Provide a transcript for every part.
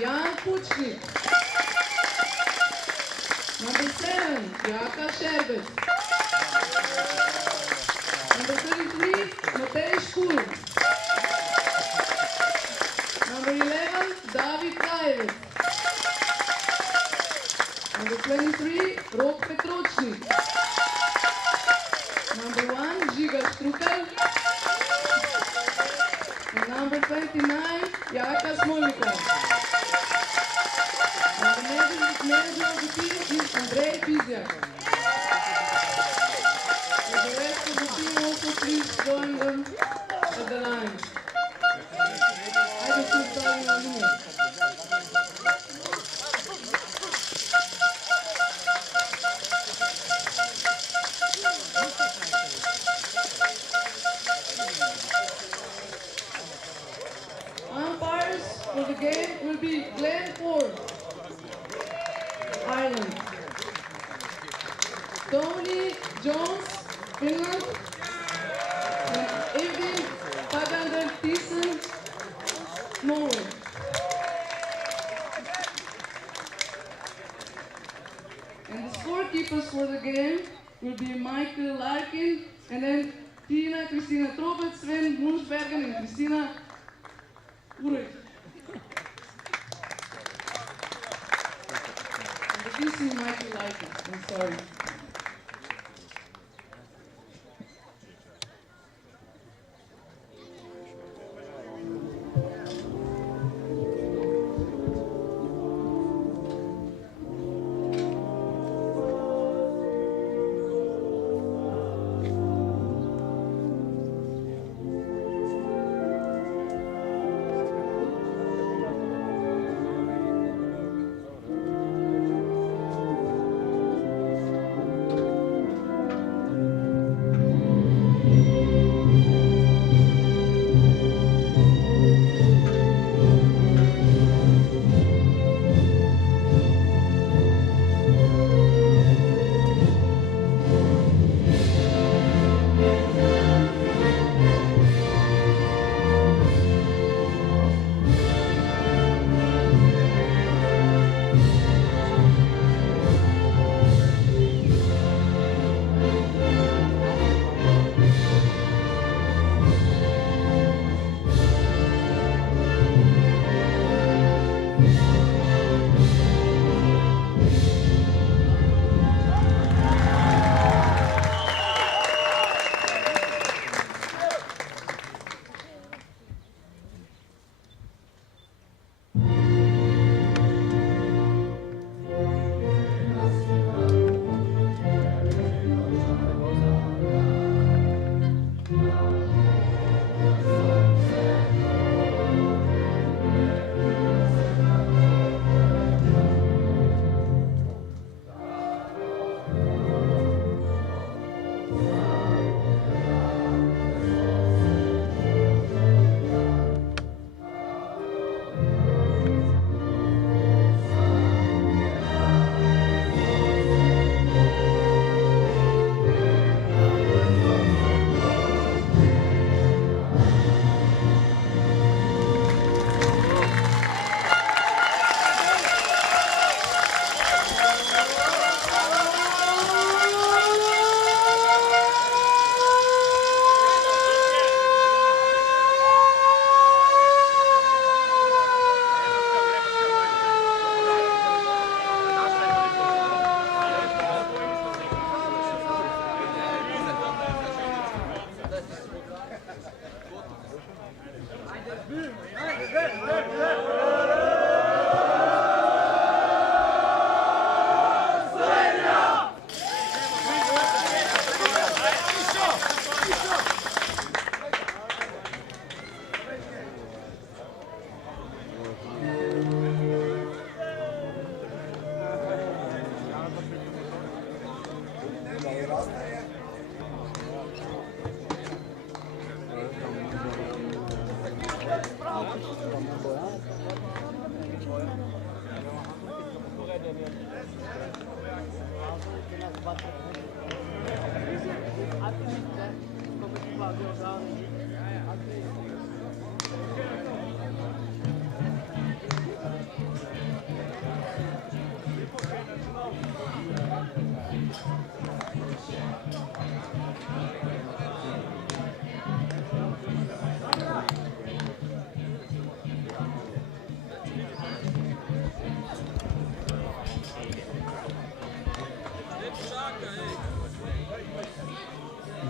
Jan Pučnik. Number 7, Jaka Šerbec. Number 33, Matej Škur. Number 11, David Lajevec. Number 23, Rok Petročnik. Number 1, Žiga Štrukelj. And number 29, Jaka Smolnikov. And the manager of the team is Andrej Bizjak. And the rest of the team also please join them at the line. Ajde tu stavim na liniju. Umpires for the game will be Glenn Ford, Ireland. Tony Jones, Finland. And Evin Pagander Thyssen, Norway. And the scorekeepers for the game will be Michael Larkin and then Tina, Kristina Trobec, Sven Munchbergen and Kristina Urek. And the DC Michael Larkin, I'm sorry.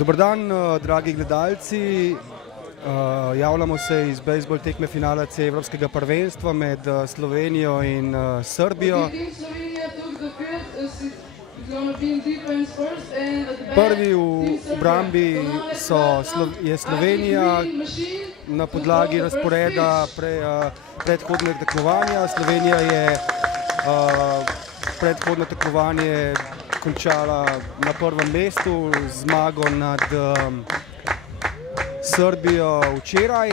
Dober dan, dragi gledalci. Javljamo se iz bejzbol tekme finala C Evropskega prvenstva med Slovenijo in Srbijo. Prvi v obrambi je Slovenija na podlagi razporeda predhodnega tekmovanja. Slovenija je predhodno tekmovanje končala na prvem mestu z zmago nad Srbijo včeraj.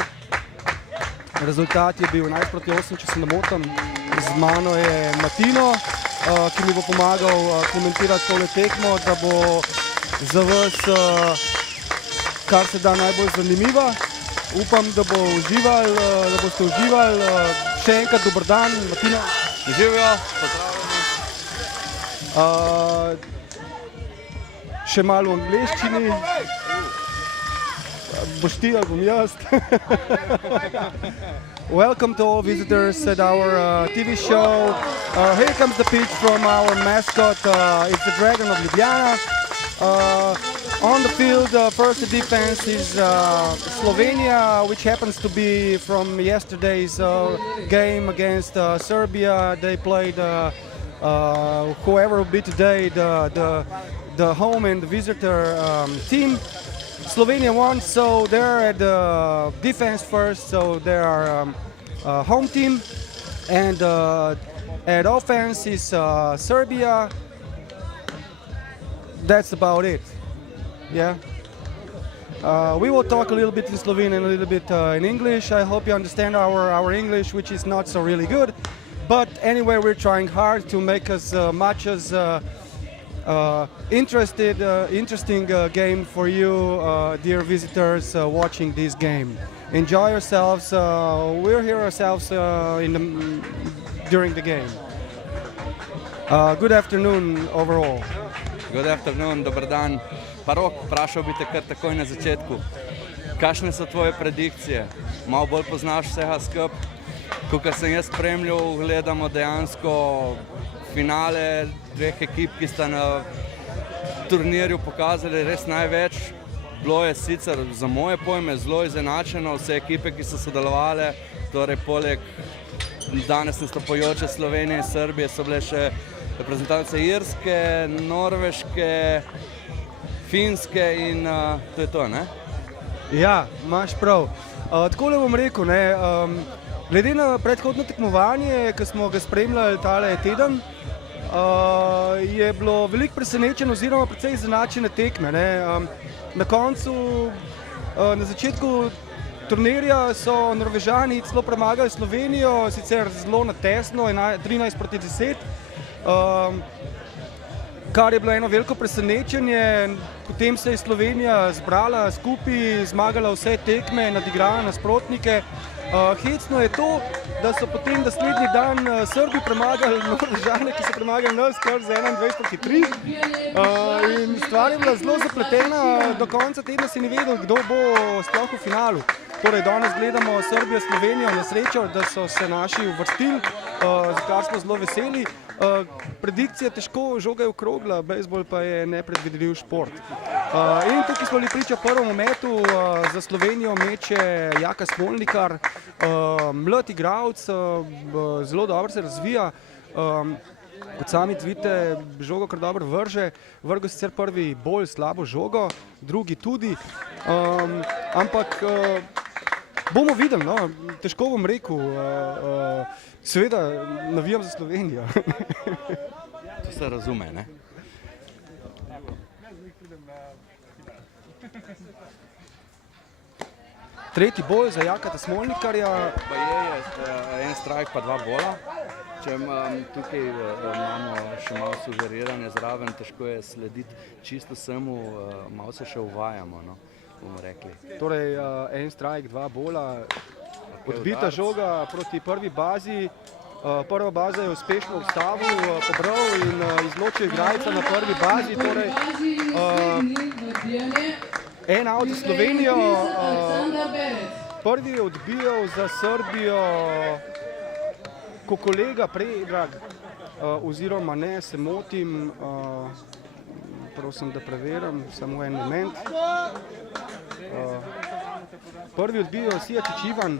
Rezultat je bil 11-8, če se ne motim. Z mano je Matino, ki mi bo pomagal komentirati tole tekmo, da bo za vas kar se da najbolj zanimiva. Upam, da boste uživali. Še enkrat dober dan, Matino. Živijo, še malo v angleščini. Boš ti ali bom jaz? Welcome to all visitors at our TV show. Here comes the pitch from our mascot. It's the Dragon of Ljubljana. On the field, first the defense is Slovenia, which happens to be from yesterday's game against Serbia. They played whoever will be today, the home and the visitor team. Slovenia won, so they're at the defense first, so they are home team. And at offense is Serbia. That's about it. Yeah. We will talk a little bit in Slovenian and a little bit in English. I hope you understand our English, which is not so really good. But anyway, we're trying hard to make as much as interesting game for you, dear visitors, watching this game. Enjoy yourselves. We're here ourselves during the game. Good afternoon overall. Good afternoon, dober dan. Rok, vprašal bi te kar takoj na začetku. Kakšne so tvoje predikcije? Malo bolj poznaš vsega skup? Kakor sem jaz spremljal, gledamo dejansko finale dveh ekip, ki sta na turnirju pokazali res največ. Bilo je sicer za moje pojme zelo izenačeno, vse ekipe, ki so sodelovale, torej poleg danes nastopajoče Slovenije in Srbije so bile še reprezentance Irske, Norveške, Finske in to je to, ne? Ja, imaš prav. Takole bom rekel, ne, glede na predhodno tekmovanje, ki smo ga spremljali tale teden, je bilo veliko presenečen oziroma precej izenačene tekme, ne. Na koncu, na začetku turnirja so Norvežani celo premagali Slovenijo, sicer zelo na tesno, 13-10. Kar je bilo eno veliko presenečenje, potem se je Slovenija zbrala skupaj, zmagala vse tekme, nadigrala nasprotnike. Hecno je to, da so potem naslednji dan Srbi premagali Norvežane, ki so premagali nas kar za 21-3. In stvar je bila zelo zapletena, do konca tedna si ni vedel, kdo bo sploh v finalu. Torej, danes gledamo Srbijo, Slovenijo, na srečo, da so se naši uvrstili, za kar smo zelo veseli. Predikcija težko, žoga je okrogla, bejzbol pa je nepredvidljiv šport. In tukaj smo bili priča prvemu metu, za Slovenijo meče Jaka Smolnikar, mlad igralec, zelo dobro se razvija. Kot sami vidite, žogo kar dobro vrže, vrgo sicer prvi bolj slabo žogo, drugi tudi, ampak bomo videli, no, težko bom rekel, seveda navijam za Slovenijo. To se razume, ne? Tretji boj za Jakata Smolnikarja. Pa je en strajk pa dva bola. Če tukaj imamo še malo sugeriranje zraven, težko je slediti čisto vsemu, malo se še uvajamo, no, bomo rekli. Torej, en strajk, dva bola, odbita žoga proti prvi bazi. Prva baza je uspešno vstavil, pobral in izločil igralca na prvi bazi. Torej, en out za Slovenijo. Prvi je odbijal za Srbijo ko kolega Predrag, oziroma ne, se motim, prosim, da preverim, samo en moment. Prvi odbijo Sija Čičivan,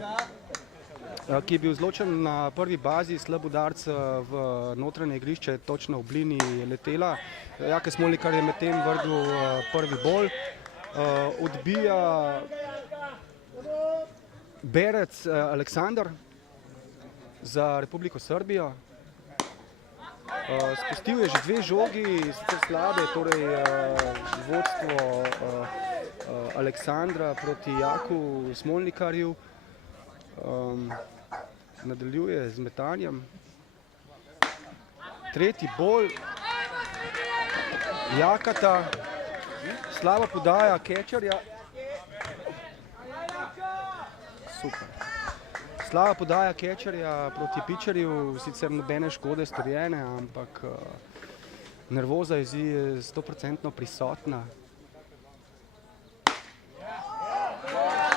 ki je bil zločen na prvi bazi, slab udarc v notranje igrišče, točno v blini je letela. Jaka Smolnikar je medtem vrgel prvi bol. Odbija Berec Aleksandar za Republiko Srbijo. Spustil je že 2 žogi, sicer slabe, torej vodstvo Aleksandra proti Jaku Smolnikarju. Nadaljuje z metanjem. Tretji bol Jakata, slaba podaja catcherja. Super. Slaba podaja catcherja proti pitcherju, sicer nobene škode storjene, ampak nervoza je 100% prisotna.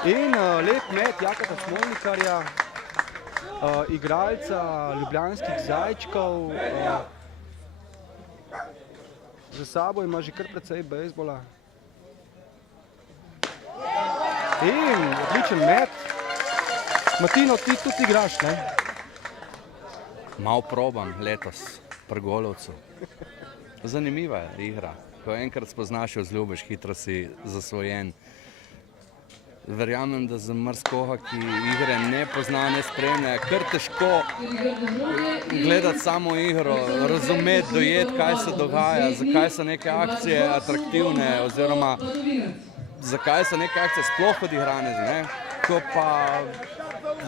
In lep met Jakata Smolnikarja, igralca ljubljanskih Zajčkov. Za sabo ima že kar precej bejzbola. In odličen met. Matino, ti tudi igraš, ne? Mal probam letos pri Golovcu. Zanimiva je igra. Ko enkrat spoznaš, jo zljubiš, hitro si zasvojen. Verjamem, da za marsikoga, ki igre ne pozna, ne spremlja, je kar težko gledati samo igro, razumeti, dojeti, kaj se dogaja, zakaj so neke akcije atraktivne oziroma zakaj so neke akcije sploh odigrane. Ne? Ko pa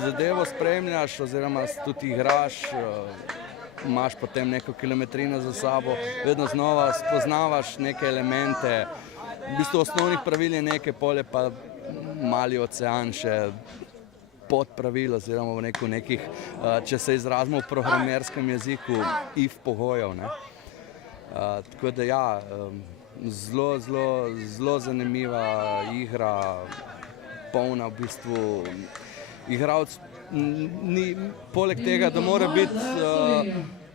zadevo spremljaš oziroma tudi igraš, imaš potem neko kilometrino za sabo, vedno znova spoznavaš neke elemente, v bistvu osnovnih pravil je nekaj, polje pa mali ocean še pod pravil oziroma v nekih, če se izrazimo v programerskem jeziku, if pogojev. Tako da ja, zelo zanimiva igra, polna v bistvu igralec, poleg tega, da mora biti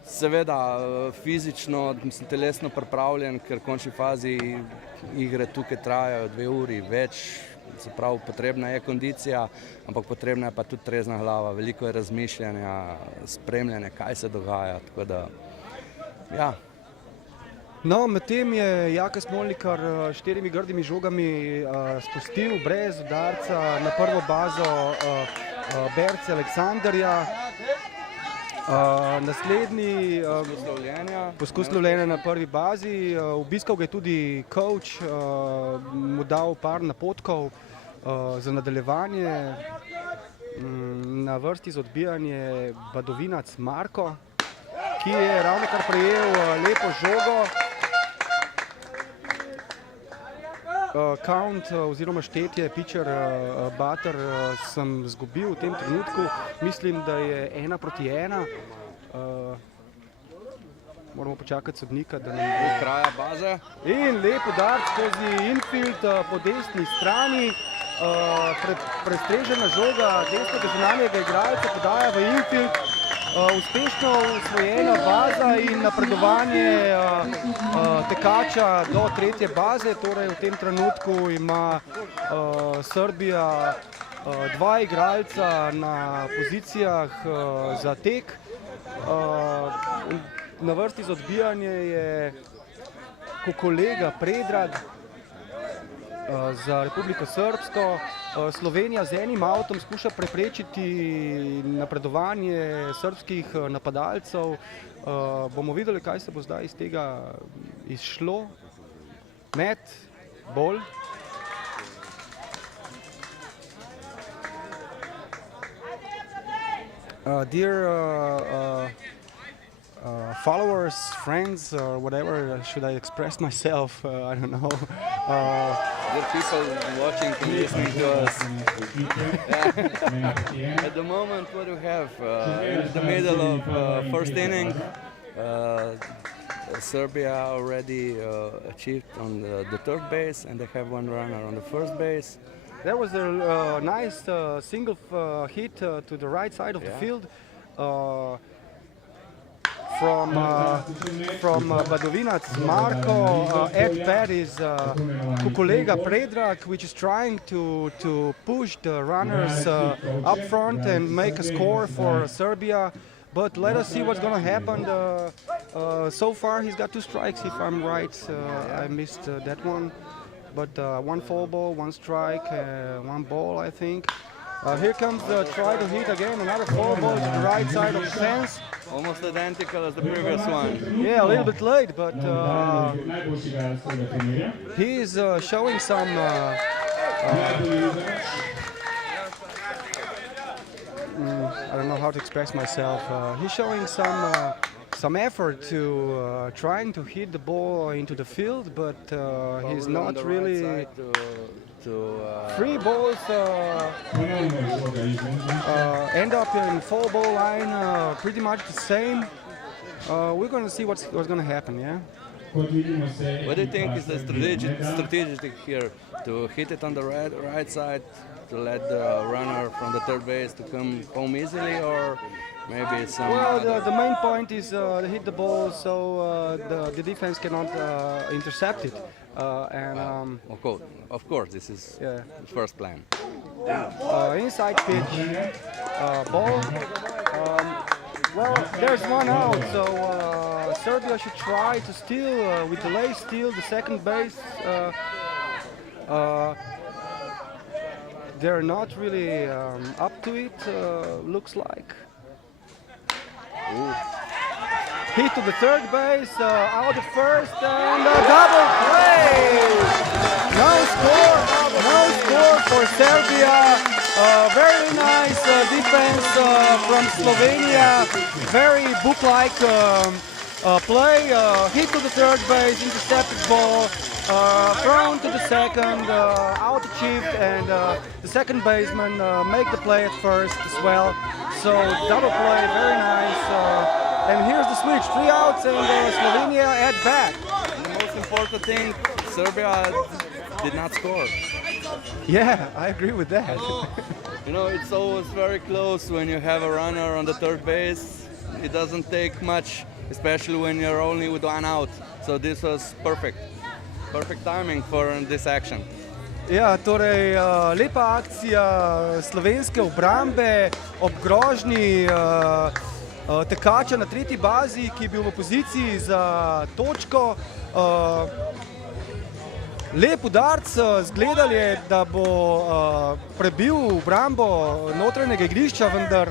seveda fizično, telesno pripravljen, ker v končni fazi igre tukaj trajajo 2 uri več, se pravi, potrebna je kondicija, ampak potrebna je pa tudi trezna glava, veliko je razmišljanja, spremljanja, kaj se dogaja, tako da, ja. No, medtem je Jaka Smolnikar 4 grdimi žogami spustil brez udarca na prvo bazo Berce Aleksandarja. Naslednji poskus lovljenja na prvi bazi, obiskal ga je tudi coach, mu dal par napotkov za nadaljevanje. Na vrsti za odbijanje Badovinac Marko, ki je ravnokar prejel lepo žogo. Count oziroma štetje, pitcher, batter sem zgubil v tem trenutku. Mislim, da je 1-1. Moramo počakati sodnika, da nam bo kraja baze. In lep udar skozi infield po desni strani. Prestrežena žoga desnega zunanjega igralca podaja v infield. Uspešno usvojena baza in napredovanje tekača do 3. baze, torej v tem trenutku ima Srbija 2 igralca na pozicijah za tek. Na vrsti za odbijanje je kolega Predrag za Republiko Srbsko. Slovenija z enim avtom skuša preprečiti napredovanje srbskih napadalcev. Bomo videli, kaj se bo zdaj iz tega izšlo. Met, bol. Dear followers, friends, or whatever, should I express myself? I don't know. Dear people watching and listening to us. At the moment, what do we have? In the middle of first inning, Serbia already achieved on the 3rd base, and they have 1 runner on the 1st base. There was a nice single hit to the right side of the field. from Badovinac Marko. At bat is kolega Predrag, which is trying to push the runners up front and make a score for Serbia. But let us see what's going to happen. So far he's got 2 strikes, if I'm right. I missed that one. But 1 foul ball, 1 strike, 1 ball, I think. Here comes the try to hit again, another foul ball to the right side of the fence. Almost identical as the previous one. Yeah, a little bit late, but he is showing some I don't know how to express myself. He's showing some effort to trying to hit the ball into the field, but he's not really. Free balls end up in foul ball line, pretty much the same. We're going to see what's going to happen, yeah? What do you think is the strategic here? To hit it on the right side, to let the runner from the third base to come home easily, or maybe some... Well, the main point is to hit the ball so the defense cannot intercept it. Of course, this is the first plan. Inside pitch, ball. Well, there's 1 out, so Serbia should try to steal, with delay steal the second base. They're not really up to it, looks like. Ooh. Hit to the third base, out at first, and a double play! No score for Serbia. Very nice defense from Slovenia. Very book-like play. Hit to the third base, intercepted ball, thrown to the second, out shift, and the second baseman make the play at first as well. So double play, very nice. And here's the switch, 3 outs and Slovenia at bat. And the most important thing, Serbia did not score. Yeah, I agree with that. You know, it's always very close when you have a runner on the third base. It doesn't take much, especially when you're only with 1 out. So this was perfect. Perfect timing for this action. Ja, torej lepa akcija slovenske obrambe ob grožnji tekača na 3. bazi, ki je bil v poziciji za točko. Lep udarc, zgledal je, da bo prebil obrambo notranjega igrišča, vendar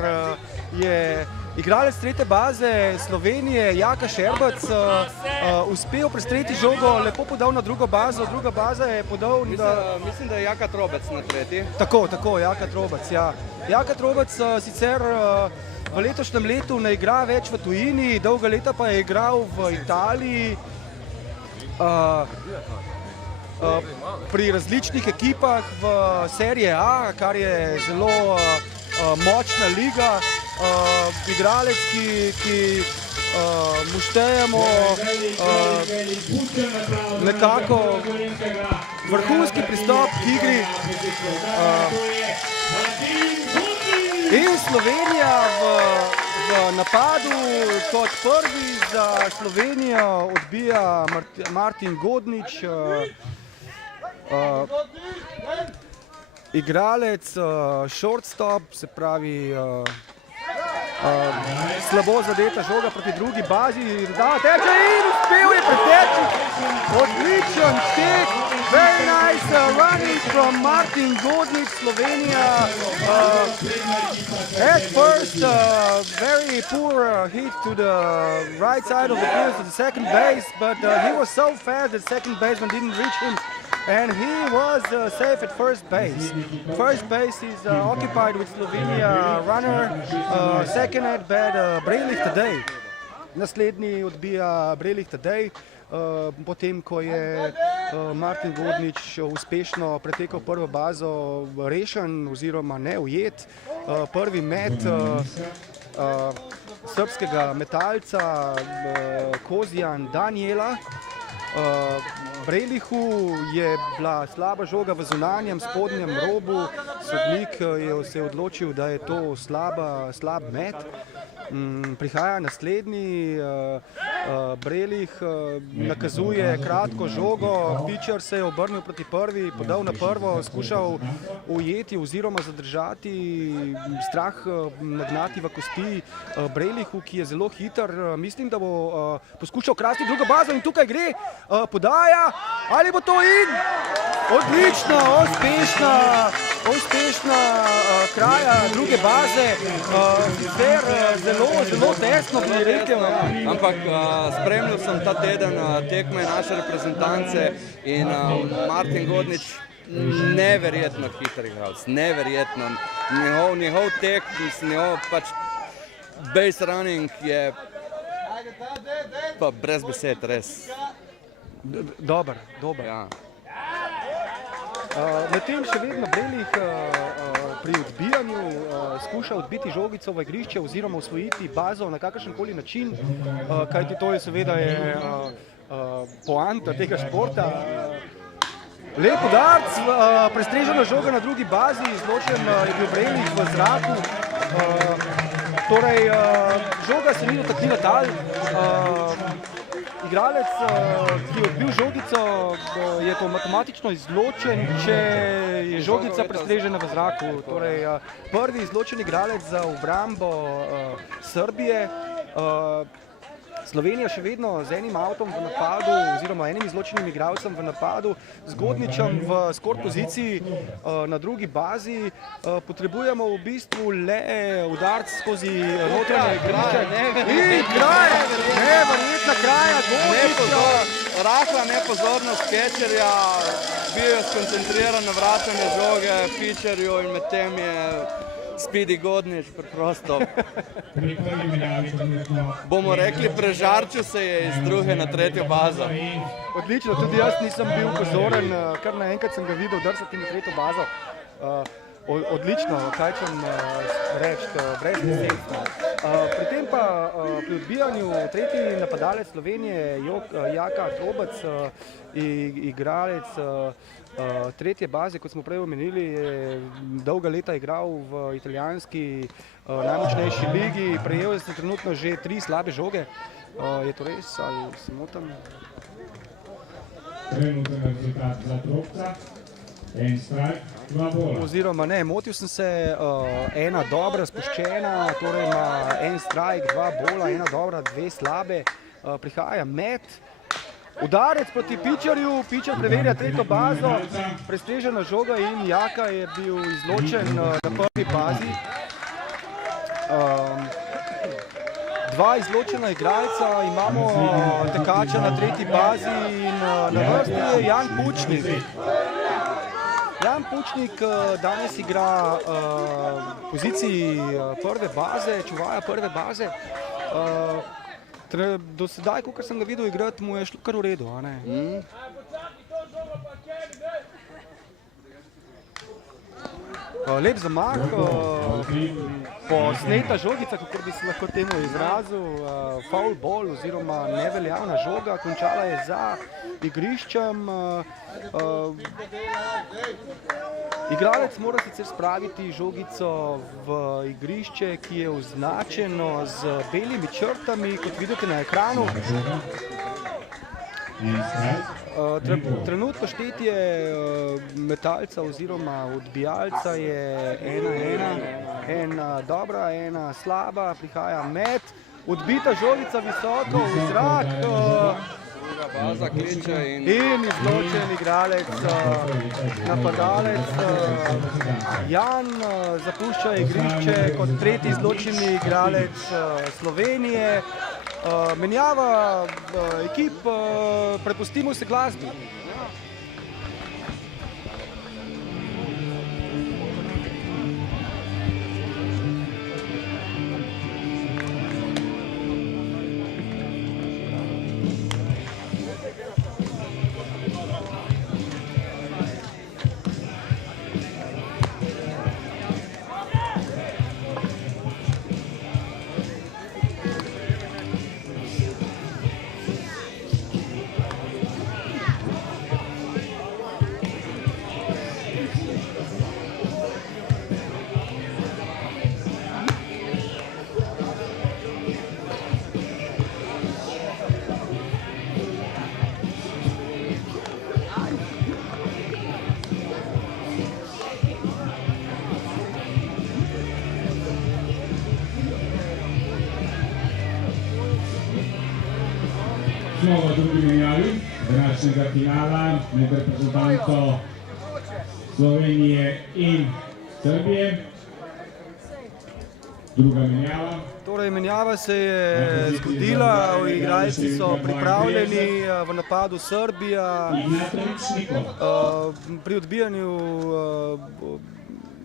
je igralec 3. baze Slovenije, Jaka Šerbac, uspel prestreti žogo, lepo podal na drugo bazo. Druga baza je podal... Mislim, da je Jaka Trobec na 3. Tako, Jaka Trobec, ja. Jaka Trobec sicer v letošnjem letu ne igra več v tujini, dolga leta pa je igral v Italiji, pri različnih ekipah v Serie A, kar je zelo močna liga. Igralec, ki mu štejemo nekako vrhunski pristop k igri. In Slovenija v napadu kot prvi za Slovenijo odbija Martin Godnič, igralec, shortstop, se pravi slabo zadeta žoga proti drugi bazi, teče in uspel je preteči. Odličen tek, very nice running from Martin Godnič, Slovenija. At first, very poor hit to the right side of the field, to the second base, but he was so fast that second baseman didn't reach him. And he was safe at first base. First base is occupied with Slovenia runner, second at bat Brelih Tadej. Naslednji odbija Brelih Tadej, potem ko je Martin Godnič uspešno pretekel prvo bazo, rešen oziroma neujet. Prvi met srpskega metalca Kozjan Danijela. Brelihu je bila slaba žoga v zunanjem spodnjem robu, sodnik se je odločil, da je to slab met. Prihaja naslednji, Brelih nakazuje kratko žogo, pitcher se je obrnil proti prvi, podal na prvo, skušal ujeti oziroma zadržati, strah nagnati v kosti Brelihu, ki je zelo hiter. Mislim, da bo poskušal krasti drugo bazo in tukaj gre podaja, ali bo to in? Odlična, uspešna kraja druge baze, sicer zelo tesno bi rekel. Ampak spremljal sem ta teden tekme naše reprezentance in Martin Godnič neverjetno hiter igralec, neverjetno. Njegov tek, njegov pač base running je pa brez besed, res. Dober. Ja. Medtem še vedno Brelih pri odbijanju skuša odbiti žogico v igrišče oziroma osvojiti bazo na kakršenkoli način, kajti to je seveda poanta tega športa. Lep udarc, prestrežena žoga na drugi bazi, izločen je bil Brelih v zraku. Torej, žoga se ni dotaknila tal. Igralec, ki je odbil žogico, je to matematično izločen, če je žogica prestrežena v zraku. Torej, prvi izločen igralec za obrambo Srbije. Slovenija še vedno z enim avtom v napadu oziroma enim izločenim igralcem v napadu, z Godničem v skor poziciji na drugi bazi. Potrebujemo v bistvu le udarc skozi notranje igrišče. In kraja, neverjetna kraja Godniča. Rahla nepozornost catcherja, bil je skoncentriran na vračanje žoge pitcherju in medtem je Speedy Godnič preprosto, bomo rekli, prežarčil se je iz druge na tretjo bazo. Odlično, tudi jaz nisem bil pozoren, kar naenkrat sem ga videl drsati na tretjo bazo. Odlično, kaj čem reči, brez besed. Pri tem pa pri odbijanju tretji napadalec Slovenije, Jaka Trobec, igralec tretje baze, kot smo prej omenili, je dolga leta igral v italijanski najmočnejši ligi, prejel je trenutno že 3 slabe žoge. Je to res ali se motim? Trenutno rezultat za Tropca, en strike, 2 bola. Oziroma ne, motil sem se, ena dobra, spuščena, torej ima en strike, 2 bola, ena dobra, 2 slabe. Prihaja met. Udarec proti pitcherju, pitcher preverja tretjo bazo, prestrežena žoga in Jaka je bil izločen na prvi bazi. 2 izločena igralca, imamo tekača na tretji bazi in na vrsti je Jan Pučnik. Jan Pučnik danes igra v poziciji prve baze, čuvaja prve baze. Do sedaj, ko sem ga videl igrati, mu je šlo kar v redu, a ne? Lep zamah, posneta žogica, kako bi se lahko temu izrazil, foul ball oziroma neveljavna žoga, končala je za igriščem. Igralec mora sicer spraviti žogico v igrišče, ki je označeno z belimi črtami, kot vidite na ekranu. Trenutno štetje metalca oziroma odbijalca je 1-1, ena dobra, ena slaba, prihaja met, odbita žogica visoko v zrak. In izločen igralec, napadalec Jan zapušča igrišče kot tretji izločeni igralec Slovenije. Menjava ekip, prepustimo se glasbi. smo v drugi menjavi današnjega finala med reprezentanco Slovenije in Srbije. Druga menjava. Torej, menjava se je zgodila, igralci so pripravljeni v napadu Srbija. Pri odbijanju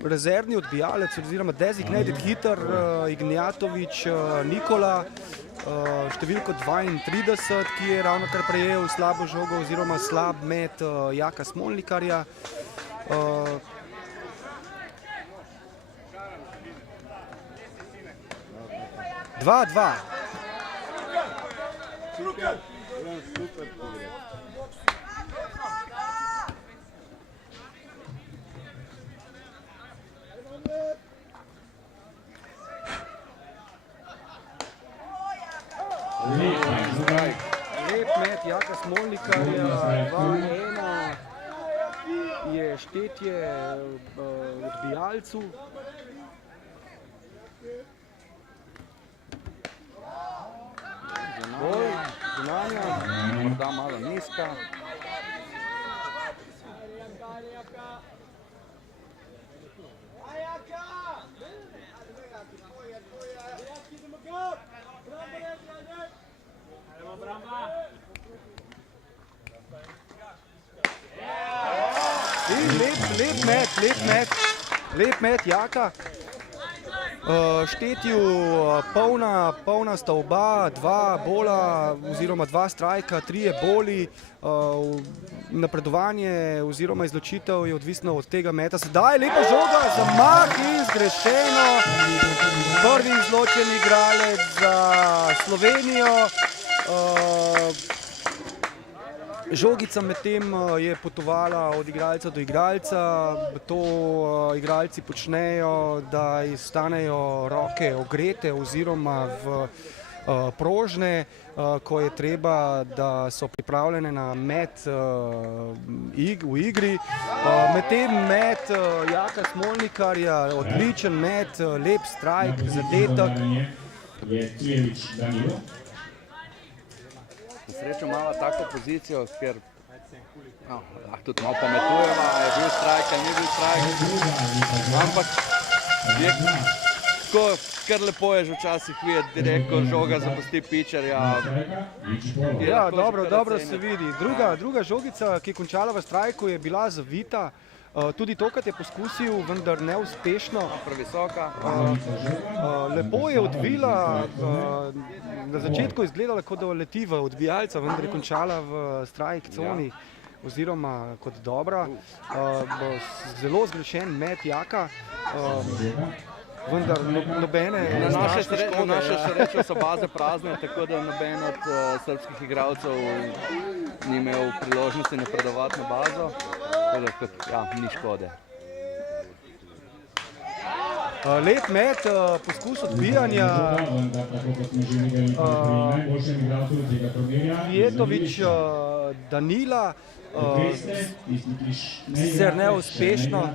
rezervni odbijalec oziroma designated hitter Ignjatović Nikola, številko 32, ki je ravnokar prejel slabo žogo oziroma slab met Jaka Smolnikarja. Dva. Lep met Jaka Smolnikarja, 2-1 je štetje odbijalcu. Zunanja, morda malo nizka. Lep met Jaka. Štetju polna sta oba, dva bola oziroma dva strajka, trije boli. Napredovanje oziroma izločitev je odvisno od tega meta. Sedaj lepa žoga, zamah in zgrešeno. Prvi izločen igralec za Slovenijo. Žogica medtem je potovala od igralca do igralca. To igralci počnejo, da stanejo roke ogrete oziroma prožne, ko je treba, da so pripravljene na met v igri. Medtem met Jaka Smolnikarja, odličen met, lep strajk, zadetek. Srečo imamo tako pozicijo, ker tudi malo pometujemo, je bil strajk, ali ni bil strajk, ampak je tako, kar lepo je že včasih videti, direkt, ko žoga zapusti pitcherja. Ja, dobro se vidi. Druga žogica, ki je končala v strajku, je bila zavita. Tudi tokrat je poskusil, vendar neuspešno. Previsoka. Lepo je odbila, na začetku je izgledala, kot da leti v odbijalca, vendar je končala v strajk coni oziroma kot dobra. Zelo zgrešen met Jaka, vendar nobene strašne škode. Na naše srečo so baze prazne, tako da noben od srbskih igralcev ni imel priložnosti napredovati na bazo. Ni škode. Lep met, poskus odbijanja. Vjetović Danila, sicer neuspešno.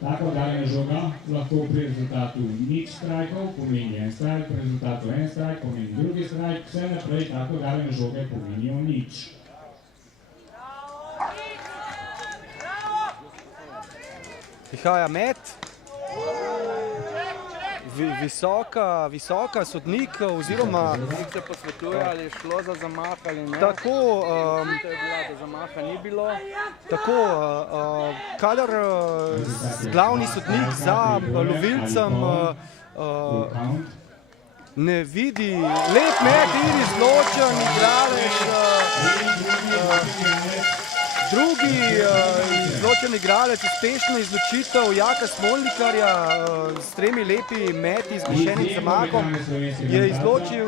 Tako daljna žoga lahko pri rezultatu nič strajkov pomeni en strajk, pri rezultatu en strajk pomeni drugi strajk, vse naprej tako daljne žoge pomenijo nič. Prihaja met. Visoka sodnik oziroma... Sodnik se posvetuje, ali je šlo za zamah ali ne. Tako... To je bila, da zamaha ni bilo. Tako, kadar glavni sodnik za lovilcem ne vidi lep met in izločen igralec. Drugi izločen igralec, uspešno izločitev Jaka Smolnikarja s tremi lepi meti, zgrešenim zamahom, je izločil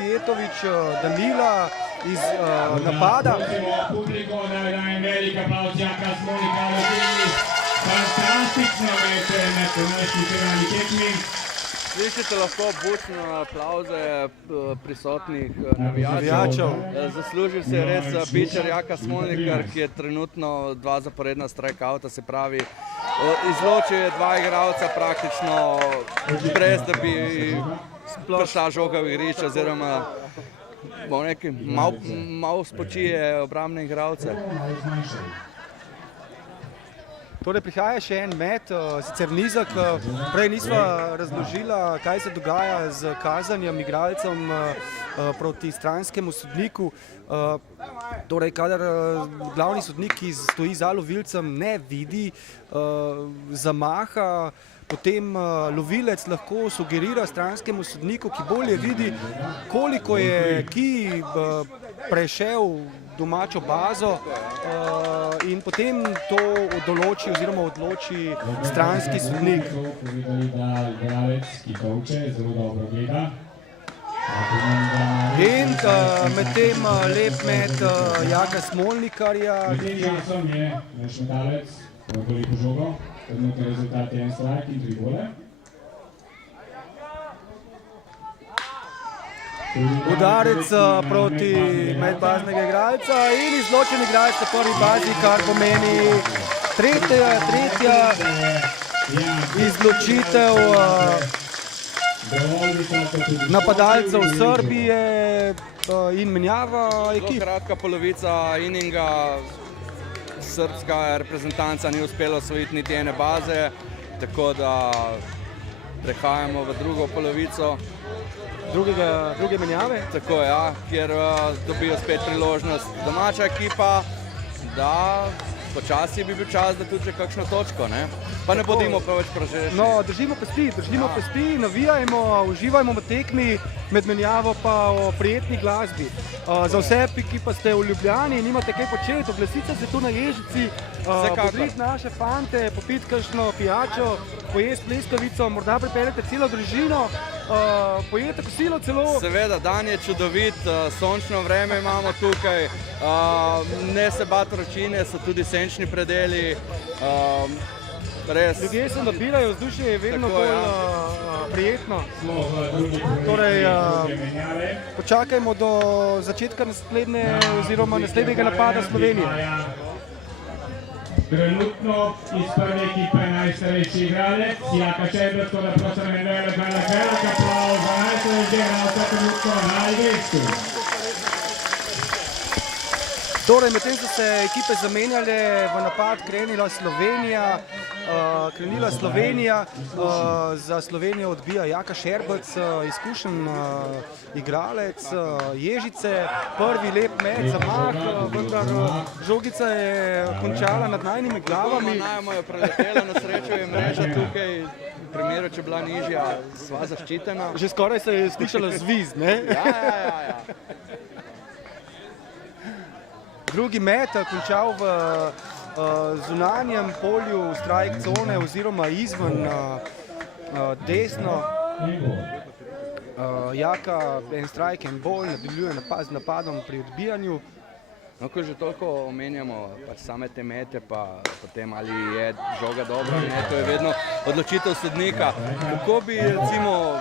Vjetović Danila iz napada. Publiko, da je dajem velik aplauz Jaka Smolnikarja, fantastične mete na današnji finalni tekmi. Slišite lahko bučne aplauze prisotnih navijačev. Zaslužil se je res pitcher Jaka Smolnikar, ki je trenutno 2 zaporedna strikeouta, se pravi, izločil je 2 igralca praktično brez, da bi prišla žoga v igrišče, oziroma bom rekel, malo spočije obrambne igralce. Torej prihaja še en met, sicer nizek, prej nisva razložila, kaj se dogaja z kazanjem igralcem proti stranskemu sodniku. Torej, kadar glavni sodnik, ki stoji za lovilcem, ne vidi zamaha, potem lovilec lahko sugerira stranskemu sodniku, ki bolje vidi, koliko je ki prešel domačo bazo in potem to določi oziroma odloči stranski sodnik. In medtem lep met Jaka Smolnikarja. Trenutni rezultat je 1 strike in 3 gole. Udarec proti medbaznega igralca in izločen igralec na prvi bazi, kar pomeni tretja izločitev napadalcev Srbije in menjava ekip. Zelo kratka polovica ininga. Srbska reprezentanca ni uspela osvojiti niti ene baze, tako da prehajamo v drugo polovico. Druge menjave? Tako, ja, kjer dobijo spet priložnost domača ekipa, da počasi bi bil čas, da tudi kakšno točko, ne? Pa ne bodimo preveč prežešni. No, držimo pesti, navijajmo, uživajmo v tekmi, med menjavo pa o prijetni glasbi. Za vse, ki pa ste v Ljubljani in nimate kaj početi, oglasite se tu na Ježici, podriti naše fante, popiti kakšno pijačo, pojesti pleskavico, morda pripeljete celo družino, pojete kosilo celo. Seveda, dan je čudovit, sončno vreme imamo tukaj, ne se bati vročine, so tudi senčni predeli. Ljudje se nabirajo, vzdušje je vedno bolj prijetno. Torej, počakajmo do začetka naslednjega napada Slovenije. Trenutno iz prve ekipe najstarejši igralec, Jaka Šebrc, da prosim velik aplavz za najstarejši igralca trenutno na igrišču. Torej, medtem so se ekipe zamenjale, v napad krenila Slovenija, za Slovenijo odbija Jaka Šerbec, izkušen igralec Ježice, prvi lep met, zamah, vendar žogica je končala nad najnimi glavami. Najmo je preletela, na srečo je mreža tukaj, v primeru, če bila nižja, sva zaščitena. Že skoraj se je slišala zviz, ne? Ja. Drugi met končal v zunanjem polju strike cone oziroma izven desno. Jaka en strike and ball nadaljuje z napadom pri odbijanju. No, ko že toliko omenjamo same te mete, pa potem ali je žoga dobra, ne, to je vedno odločitev sodnika. Kako bi recimo,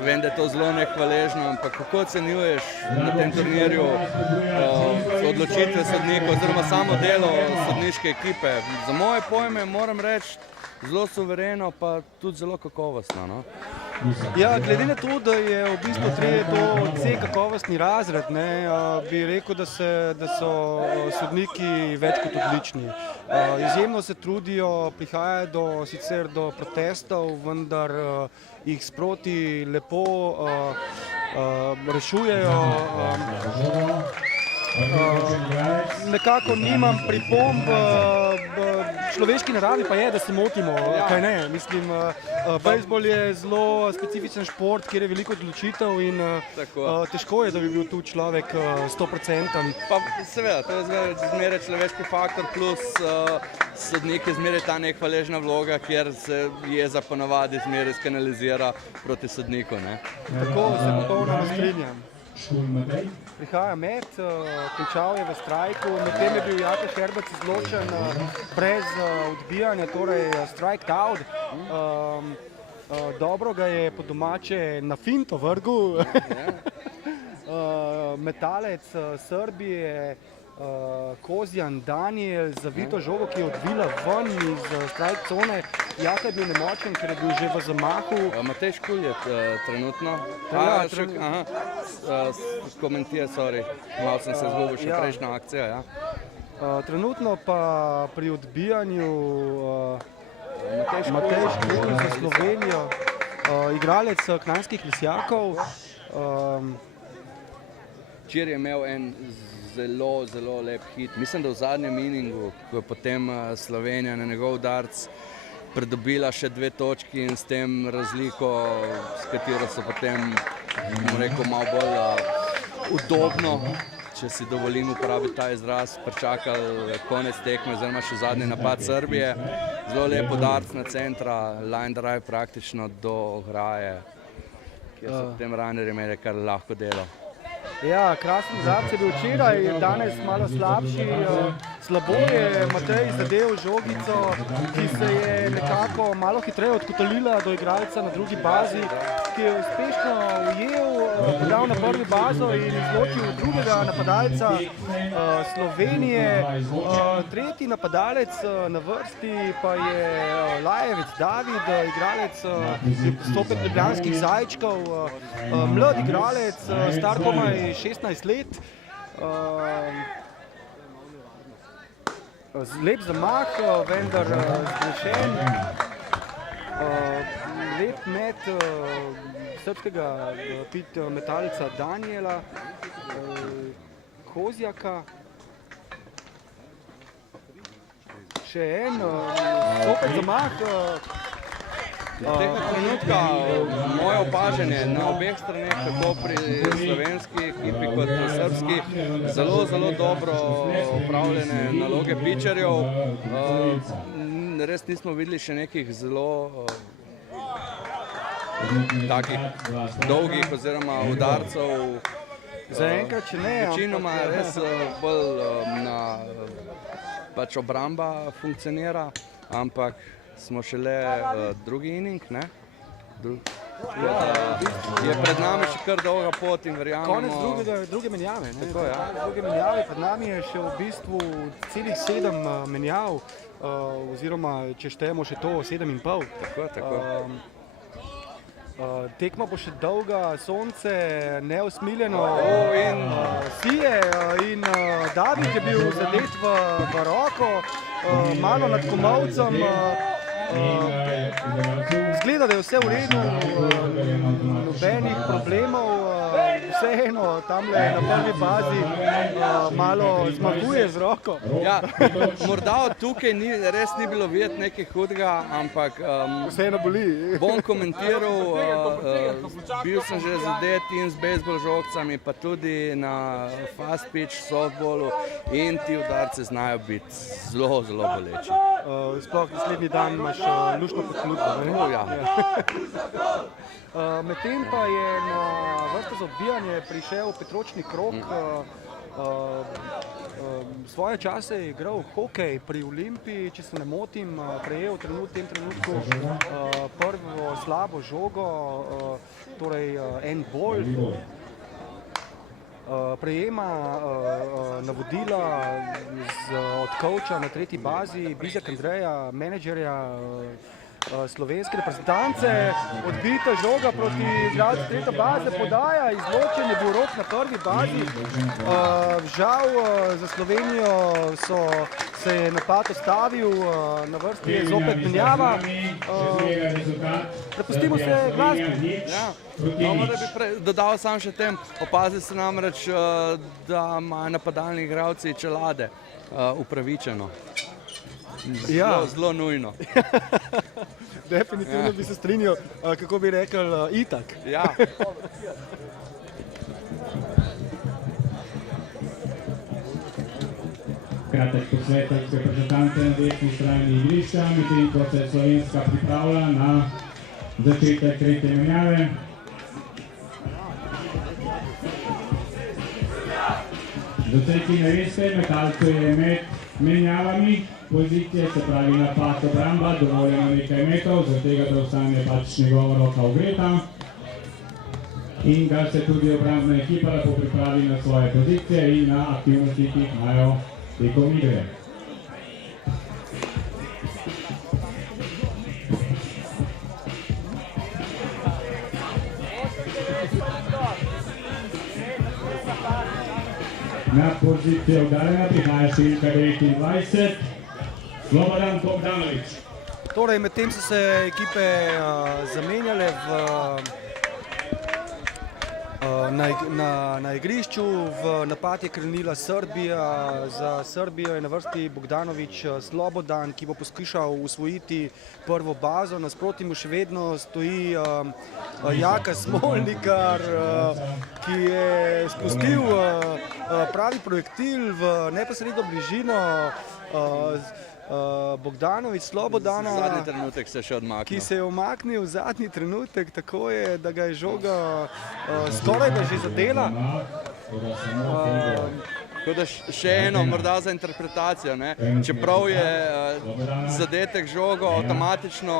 vem, da je to zelo nehvaležno, ampak kako ocenjuješ na tem turnirju odločitve sodnikov oziroma samo delo sodniške ekipe? Za moje pojme moram reči zelo suvereno, pa tudi zelo kakovostno, no? Ja, glede na to, da je v bistvu to C kakovostni razred, ne, bi rekel, da so sodniki več kot odlični. Izjemno se trudijo, prihaja sicer do protestov, vendar jih sproti lepo rešujejo. Nekako nimam pripomb, človeški naravi pa je, da se motimo, kaj ne. Mislim, bejzbol je zelo specifičen šport, kjer je veliko odločitev in težko je, da bi bil tu človek 100%. Pa seveda, to je zmeraj človeški faktor, plus sodnik je zmeraj ta nehvaležna vloga, kjer se jeza ponavadi zmeraj skanalizira proti sodniku, ne. Tako se popolnoma strinjam. Prihaja met, končal je v strajku, medtem je bil Jaka Šerbec izločen brez odbijanja, torej strike out. Dobro ga je po domače na finto vrgel. Metalec Srbije Kozjan Daniel zavito žogo, ki je odvila ven iz strike cone. Jaka je bil nemočen, ker je bil že v zamahu. Matej Škulj je trenutno. Komentira, sorry, malo sem se zgubil še prejšnjo akcijo. Ja. Trenutno pa pri odbijanju Matej Škulj za Slovenijo, igralec Kranjskih Lisjakov. Včeraj je imel en zelo lep hit. Mislim, da v zadnjem iningu, ko je potem Slovenija na njegov udarc pridobila še 2 točki in s tem razliko, s katero so potem, bom rekel, malo bolj udobno, če si dovolim uporabiti ta izraz, pričakali konec tekme, oziroma še zadnji napad Srbije. Zelo lep udarc na centra, line drive praktično do ograje, kjer so potem runnerji imeli kar lahko delo. Ja, krasen udarc je bil včeraj, danes malo slabši. Slabo je Matej zadel žogico, ki se je nekako malo hitreje odkotalila do igralca na drugi bazi, ki je uspešno ujel, podal na prvi bazo in izločil drugega napadalca Slovenije. Tretji napadalec na vrsti pa je Lajevec David, igralec stopet ljubljanskih Zajčkov, mlad igralec, star komaj 16 let. Lep zamah, vendar zgrešen. Lep met srbskega metalca Daniela Kozjaka. Še en, opet zamah. Tega trenutka moje opažanje na obeh straneh, tako pri slovenski ekipi kot pri srbski, zelo dobro upravljene naloge pitcherjev. Res nismo videli še nekih zelo takih dolgih oziroma udarcev. Zaenkrat še ne. Večinoma res bolj pač obramba funkcionira, ampak smo šele drugi ining, ne? Je pred nami še kar dolga pot in verjamemo... Konec druge menjave, ne? Tako, ja. Druge menjave, pred nami je še v bistvu celih 7 menjav, oziroma, če štejemo še to, 7,5. Tako. Tekma bo še dolga, sonce neusmiljeno in sije in David je bil zadet v roko, malo nad komolcem. Zgleda, da je vse v redu, nobenih problemov, vseeno tamle na prvi bazi malo zmaguje z roko. Ja, morda od tukaj res ni bilo videti nekaj hudega, ampak vseeno boli. Bom komentiral, bil sem že zadet in z bejzbol žogcami, pa tudi na fast pitch softballu in ti udarci znajo biti zelo boleči. Sploh naslednji dan imaš luštno potlutbo. Ja. Medtem pa je na vrsto za odbijanje prišel Petročni krog. Svoje čase je igral hokej pri Olimpiji, če se ne motim, prejel v tem trenutku prvo slabo žogo, torej en bol. Prejema navodila od coacha na tretji bazi, Bizjak Andreja, menedžerja slovenske reprezentance. Odbita žoga proti igralcu tretje baze, podaja, izločen je bil rok na prvi bazi. Žal za Slovenijo se je napad ustavil, na vrsti je zopet menjava. Prepustimo se glasbi. Ja. Da bi dodal sam še tem, opazil se namreč, da imajo napadalni igralci čelade upravičeno. Zelo nujno. Definitivno bi se strinjal, kako bi rekel, itak. Ja. Kratek posvet reprezentante na desni strani igrišča, medtem ko se Slovenska pripravlja na začetek tretje menjave. Za vse, ki ne veste, metalcu je med menjavami pozicije, se pravi napad obramba, dovoljeno nekaj metrov, zaradi tega, da ostane pač njegova roka ogreta. in da se tudi obrambna ekipa lahko pripravi na svoje pozicije in na aktivnosti, ki jih imajo tekom igre. Na pozicijo udarjanja prihaja številka 29, Slobodan Bogdanović. Torej, medtem so se ekipe zamenjale na igrišču. V napad je krenila Srbija. Za Srbijo je na vrsti Bogdanović Slobodan, ki bo poskušal usvojiti prvo bazo. Nasproti mu še vedno stoji Jaka Smolnikar, ki je spustil pravi projektil v neposredno bližino Bogdanović Slobodana, Zadnji trenutek se še odmaknil. Ki se je umaknil v zadnji trenutek, tako je, da ga je žoga skoraj da že zadela. Tako da še eno, morda za interpretacijo, ne? Čeprav je zadetek žogo avtomatično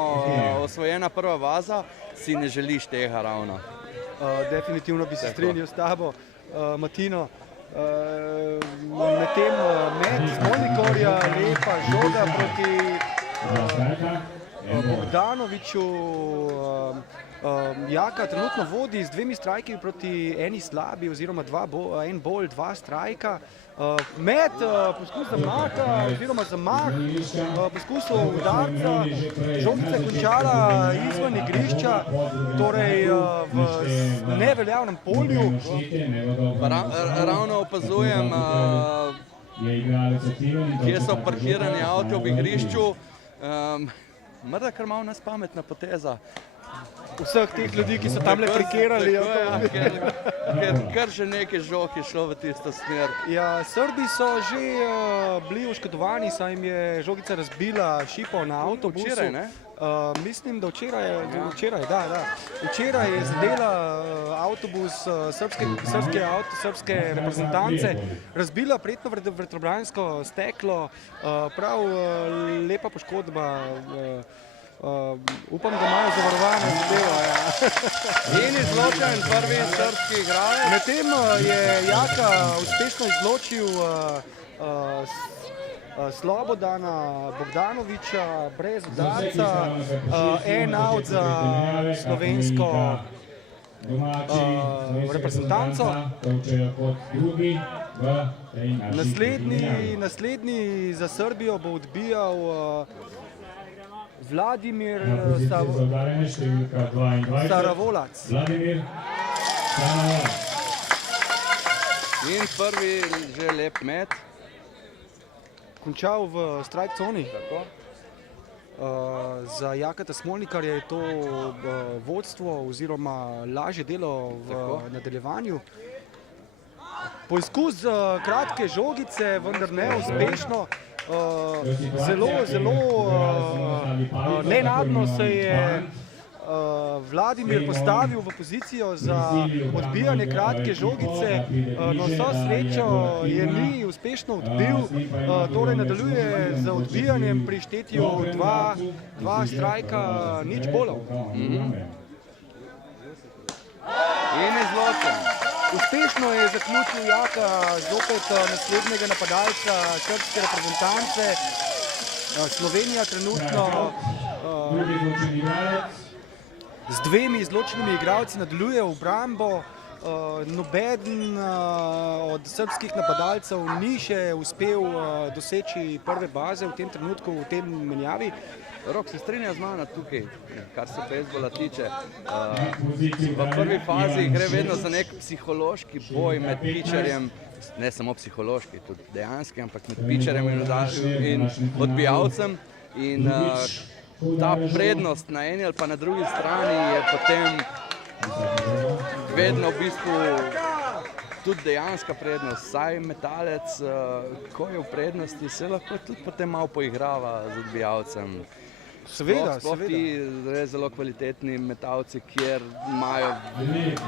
osvojena prva vaza, si ne želiš tega ravno. Definitivno bi se strinjal s tabo, Matino. Medtem med Smolnikarja, lepa žoga proti Bogdanoviću. Jaka trenutno vodi z 2 strajki proti eni slabi, oziroma en bolj, 2 strajka. Med poskus zamaka, oziroma zamah poskusov udarca. Žogica je končala izven igrišča, torej v neveljavnem polju. Ravno opazujem, kje so parkirani avto v igrišču. Morda kar malo nespametna poteza. Vseh teh ljudi, ki so tamle parkirali. Ker kar že nekaj žog je šlo v tisto smer. Ja, Srbi so že bili oškodovani, saj jim je žogica razbila šipo na avtobusu. Včeraj, ne? Mislim, da včeraj je zadela avtobus srpske reprezentance, razbila prijetno vetrobransko steklo, prav lepa poškodba. Upam, da imajo zavarovano zadevo. In izločen prvi srbski igralec. Medtem je Jaka uspešno izločil Slobodana Bogdanovića brez udarca. En out za slovensko reprezentanco. Naslednji za Srbijo bo odbijal Vladimir Staravolac. In prvi že lep met. Končal v strike coni. Za Jakata Smolnikarja je to vodstvo oziroma lažje delo v nadaljevanju. Poizkus kratke žogice, vendar neuspešno. Zelo nenadno se je Vladimir postavil v pozicijo za odbijanje kratke žogice. Na vso srečo je ni uspešno odbil, torej nadaljuje z odbijanjem pri štetju 2 strajka, nič bolov. In izločen. Uspešno je zaključil Jaka zopet naslednjega napadalca srbske reprezentance. Slovenija trenutno z 2 izločenimi igralci nadaljuje v obrambo. Nobeden od srbskih napadalcev ni še uspel doseči prve baze v tem trenutku, v tem menjavi. Rok se strinja z mano tukaj, kar se bejzbola tiče. V prvi fazi gre vedno za nek psihološki boj med pičerjem, ne samo psihološki, tudi dejanski, ampak med pičerjem in odbijalcem. In ta prednost na eni ali pa na drugi strani je potem vedno v bistvu tudi dejanska prednost. Saj metalec, ko je v prednosti, se lahko tudi potem malo poigrava z odbijalcem. Seveda. Ti zelo kvalitetni metalci, kjer imajo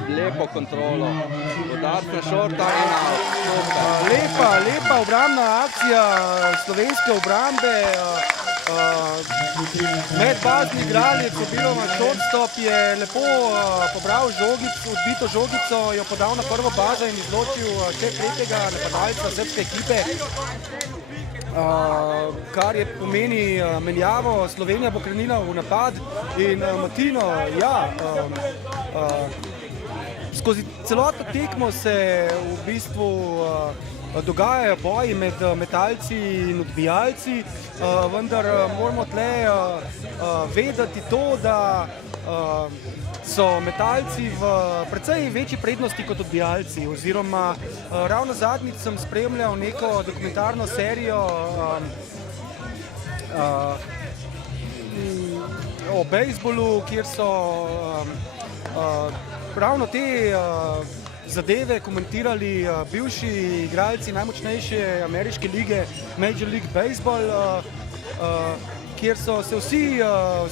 lepo kontrolo. Udarca šorta in out. Lepa obrambna akcija slovenske obrambe. Medbazni igralec, oziroma shortstop je lepo pobral žogico, odbito žogico, jo podal na prvo bazo in izločil še tretjega napadalca srbske ekipe, kar je pomeni menjavo. Slovenija bo krenila v napad in Matino, skozi celotno tekmo se v bistvu dogajajo boji med metalci in odbijalci, vendar moramo tle vedeti to, da so metalci v precej večji prednosti kot odbijalci, oziroma ravno zadnjič sem spremljal neko dokumentarno serijo o bejzbolu, kjer so ravno te zadeve komentirali bivši igralci najmočnejše ameriške lige Major League Baseball, kjer so se vsi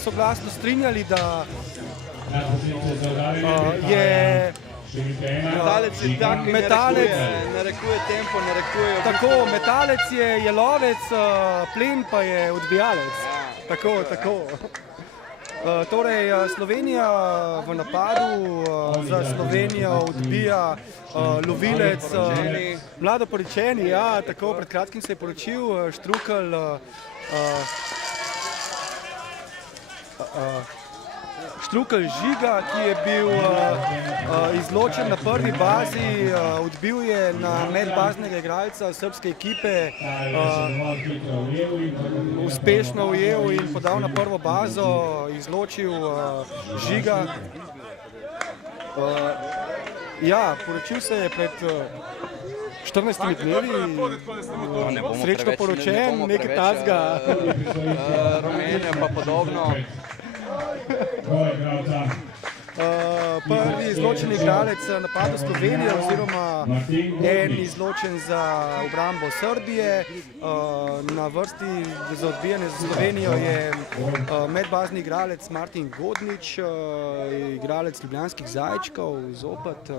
soglasno strinjali, da je metalec narekuje tempo, narekuje... Tako, metalec je jelovec, plen pa je odbijalec. Tako. Torej, Slovenija v napadu, za Slovenijo odbija lovilec, mladoporočeni, tako, pred kratkim se je poročil Štrukelj, Žiga, ki je bil izločen na prvi bazi, odbil je na medbaznega igralca srbske ekipe, uspešno ujel in podal na prvo bazo, izločil Žiga. Poročil se je pred 14 dnevi, srečno poročen, nekaj tazga. Rumenija pa podobno. Prvi izločen igralec napadu Slovenije, oziroma en izločen za obrambo Srbije. Na vrsti za odbijanje za Slovenijo je medbazni igralec Martin Godnič, igralec ljubljanskih Zajčkov, zopet.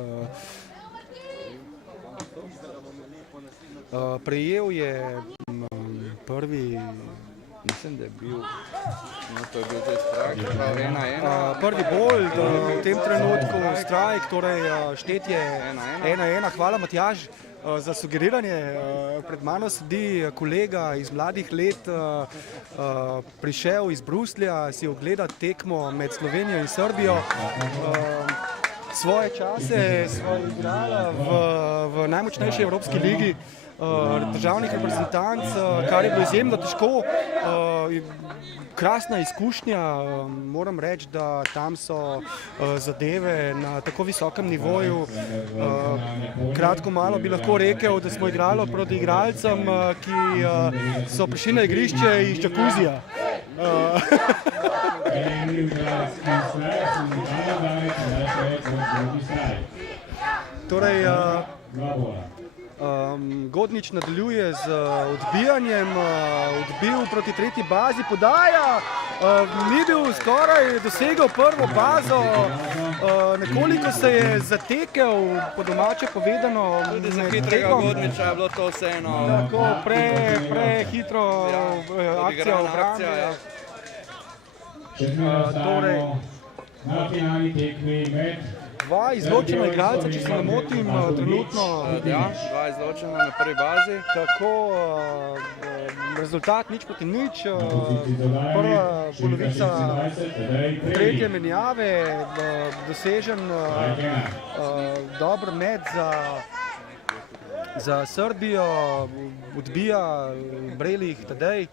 Prejel je prvi... Mislim, da je bil, to je bil tudi strajk, 1-1. Prvi bold v tem trenutku, strajk, torej štetje 1-1. Hvala, Matjaž, za sugeriranje. Pred mano sedi kolega iz mladih let, prišel iz Bruslja, si ogledati tekmo med Slovenijo in Srbijo. Svoje čase sva igrala v najmočnejši evropski ligi državnih reprezentanc, kar je bilo izjemno težko. Krasna izkušnja, moram reči, da tam so zadeve na tako visokem nivoju. Kratko malo bi lahko rekel, da smo igrali proti igralcem, ki so prišli na igrišče iz džakuzija. Torej, Godnič nadaljuje z odbijanjem, odbil proti tretji bazi, podaja, ni bil skoraj dosegel prvo bazo, nekoliko se je zatekel, po domače povedano. Tudi za hitrega Godniča je bilo to vseeno. Tako, prehitro akcija obrambe. Torej, dva izločena igralca, če se ne motim, trenutno. Dva izločena na prvi bazi. Tako, rezultat 0-0, prva polovica tretje menjave, dosežen dober met za Srbijo, odbija Brelih Tadej.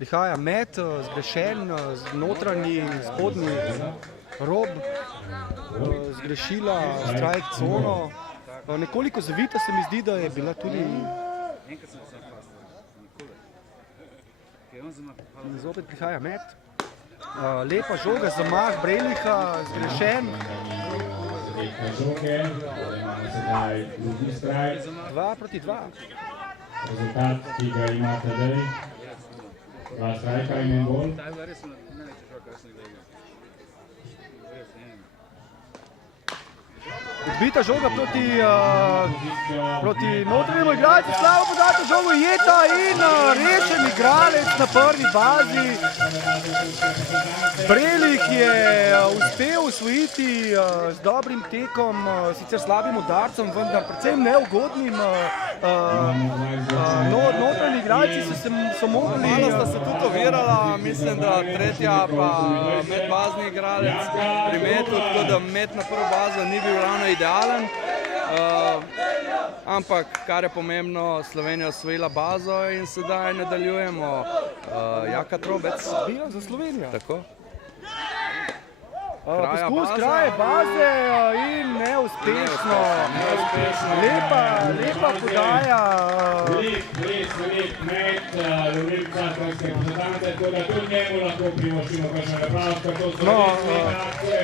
Prihaja met, zgrešen, notranji, spodnji rob, zgrešila strajk cono. Nekoliko zavita se mi zdi, da je bila tudi... Zopet prihaja met. Lepa žoga, zamah Breliha, zgrešen. 2-2. Rezultat, ki ga ima Tadej. Dva strajka in en gol. Odbita žoga proti notranjemu igralcu, slabo podata žogo Jeta in rešen igralec na prvi bazi. Brelih je uspel osvojiti z dobrim tekom, sicer slabim udarcem, vendar predvsem neugodnim. Notranji igralci so mogli... Malo sta se tudi ovirala, mislim, da tretja pa medbazni igralec pri metu, tako da met na prvo bazo ni bil ravno idealen. Ampak, kar je pomembno, Slovenija osvojila bazo in sedaj nadaljujemo. Jaka Trobec. Bila za Slovenijo. Tako. Poskus kraje baze in neuspešno. Lepa podaja. Lep met, Lovrica, krajske reprezentance, tako da tudi njemu lahko privoščimo kakšen aplauz, kako so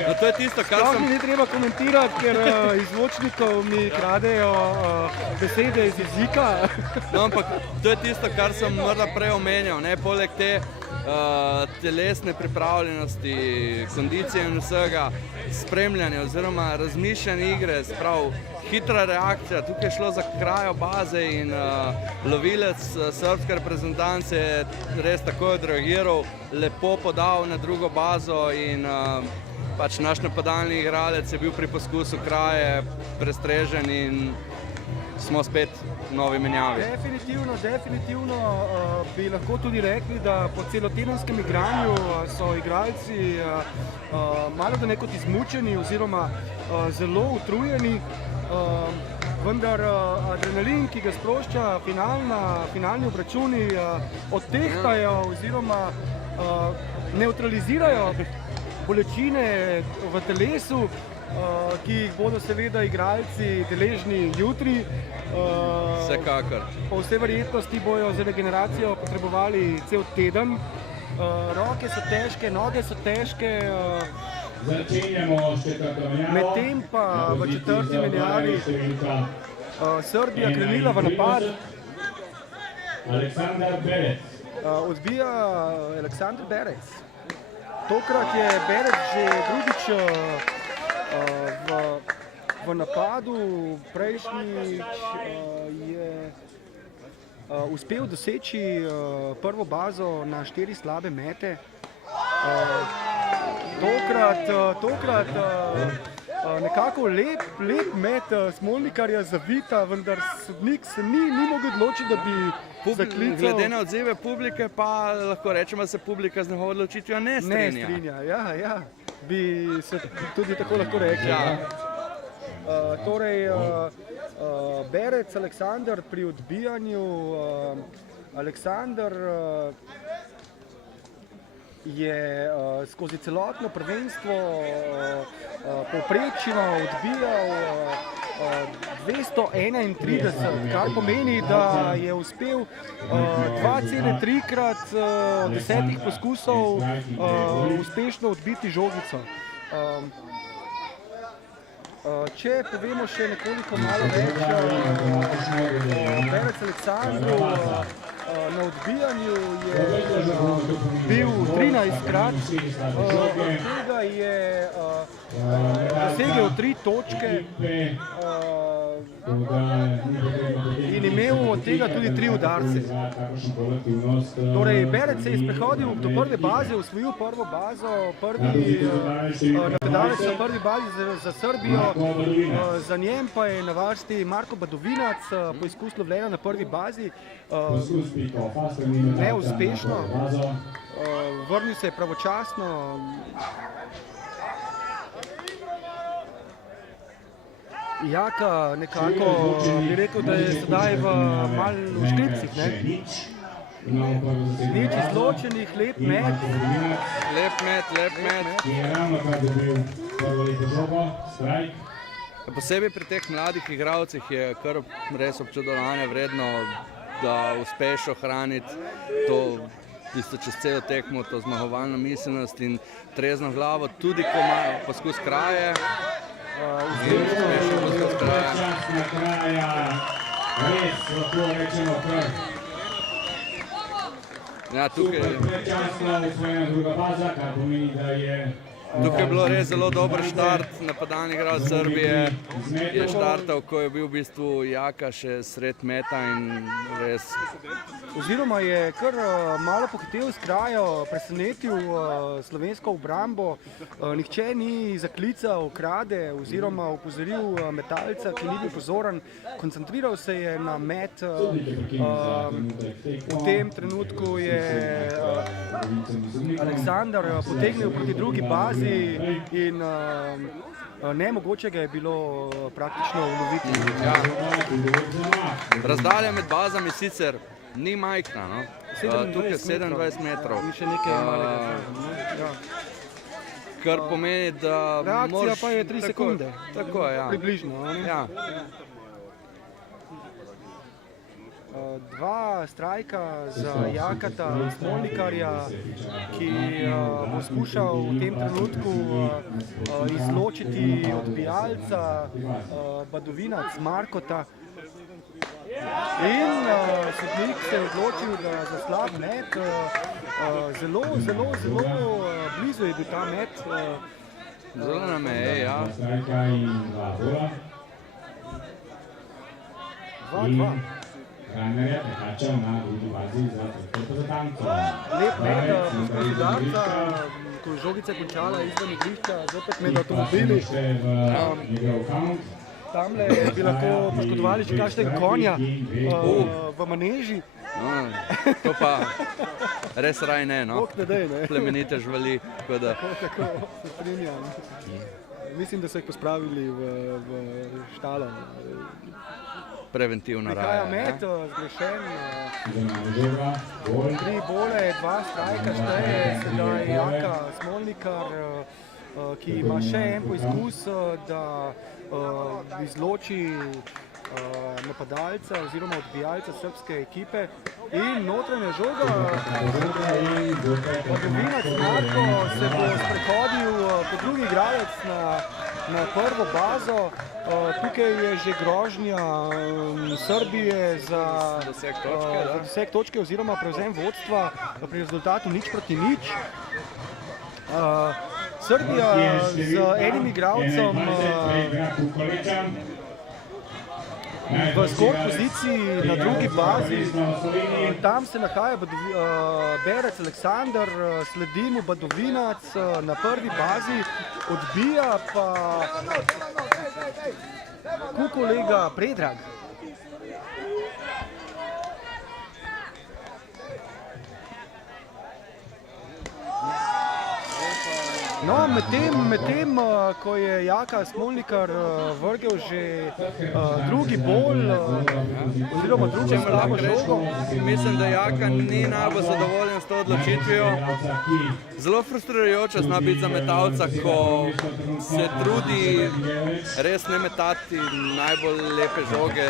No, to je tisto, kar sem... Ni treba komentirati, ker iz zvočnikov mi kradejo besede iz jezika. No, ampak to je tisto, kar sem morda prej omenjal, ne, poleg te telesne pripravljenosti, kondicije in vsega, spremljanja oziroma razmišljanja igre, sprav hitra reakcija, tukaj je šlo za krajo baze in lovilec srbske reprezentance je res takoj odreagiral, lepo podal na drugo bazo in pač naš napadalni igralec je bil pri poskusu kraje prestrežen in smo spet v novi menjavi. Definitivno bi lahko tudi rekli, da po celotedenskem igranju so igralci malo da nekot izmučeni oziroma zelo utrujeni, vendar adrenalin, ki ga sprošča finalni obračuni, odtehtajo oziroma neutralizirajo bolečine v telesu, ki jih bodo seveda igralci deležni jutri. Vsekakor. Po vsej verjetnosti bojo za regeneracijo potrebovali cel teden. Roke so težke, noge so težke. Medtem pa v četrti menjavi Srbija krenila v napad. Odbija Aleksandar Berec. Tokrat je Berec že drugič v napadu, prejšnjič je uspel doseči prvo bazo na 4 slabe mete. Tokrat nekako lep met Smolnikarja zavita, vendar sodnik se ni mogel odločiti, da bi zaklical. Glede na odzive publike pa lahko rečemo, da se publika z njegovo odločitvijo ne strinja. Ja. Bi se tudi tako lahko rekli. Torej, Berec Aleksandar pri odbijanju. Aleksandar je skozi celotno prvenstvo povprečno odbijal 231, kar pomeni, da je uspel 2,3-krat od 10 poskusov uspešno odbiti žogico. Če povemo še nekoliko malo več o Berec Aleksandru, na odbijanju je bil 13-krat, od tega je dosegel 3 točke in imel od tega tudi 3 udarce. Torej, Berec se je sprehodil do prve baze, osvojil prvo bazo, napadalec na prvi bazi za Srbijo, za njem pa je na vrsti Marko Badovinac, poizkus lovljenja na prvi bazi, neuspešno, vrnil se je pravočasno. Jaka nekako bi rekel, da je sedaj malo v škripcih, ne? Nič izločenih, lep met. Posebej pri teh mladih igralcih je kar res občudovanje vredno, da uspeš ohraniti to tisto čez celo tekmo, to zmagovalno miselnost in trezno glavo, tudi ko ima poskus kraje. Predčasna kraja, res lahko rečemo kar. Ja, tukaj... Predčasna osvojena druga baza, kar pomeni, da je Tukaj je bilo res zelo dober štart, napadalni igralec Srbije je štartal, ko je bil v bistvu Jaka še sred meta in res... Oziroma je kar malo pohitel s krajo, presenetil slovensko obrambo, nihče ni zaklical krade oziroma opozoril metalca, ki ni bil pozoren, koncentriral se je na met. V tem trenutku je Aleksandar potegnil proti drugi bazi in nemogoče ga je bilo praktično uloviti. Ja. Razdalja med bazami sicer ni majhna, no? Tukaj je 27 metrov. In še nekaj malega. Kar pomeni, da reakcija pa je 3 sekunde. Tako je, ja. Približno. Ja. Dva strajka za Jakata Smolnikarja, ki bo skušal v tem trenutku izločiti odbijalca Badovinac Markota. In sodnik se je odločil, da za slab met, zelo blizu je bil ta met. Zelo na meji, ja. 2-2. Lep met, poškodovanca, ko je žogica končala izven igrišča, zopet med avtomobili. Tamle bi lahko poškodovali še kakšnega konja v maneži. To pa res raj ne, no. Bog ne dej, ne. Plemenite živali. Tako, se strinjam. Mislim, da so jih pospravili v štalo. Preventivna raja. Prihaja met, zgrešen. 3 bole, 2 strajka šteje, sedaj Jaka Smolnikar, ki ima še en poizkus, da izloči napadalca oziroma odbijalca srbske ekipe in notranja žoga. Badovinac Marko se bo sprehodil po drugi igralec na prvo bazo. Tukaj je že grožnja Srbije za doseg točke oziroma prevzem vodstva pri rezultatu 0-0. Srbija z enim igralcem v skor poziciji na drugi bazi. Tam se nahaja Berec Aleksandar, sledi mu Badovinac na prvi bazi, odbija pa kolega Predrag. No, medtem, ko je Jaka Smolnikar vrgel že drugi bol, oziroma drugo slabo žogo. Mislim, da Jaka ni najbolj zadovoljen s to odločitvijo. Zelo frustrirajoče zna biti za metalca, ko se trudi res ne metati najbolj lepe žoge,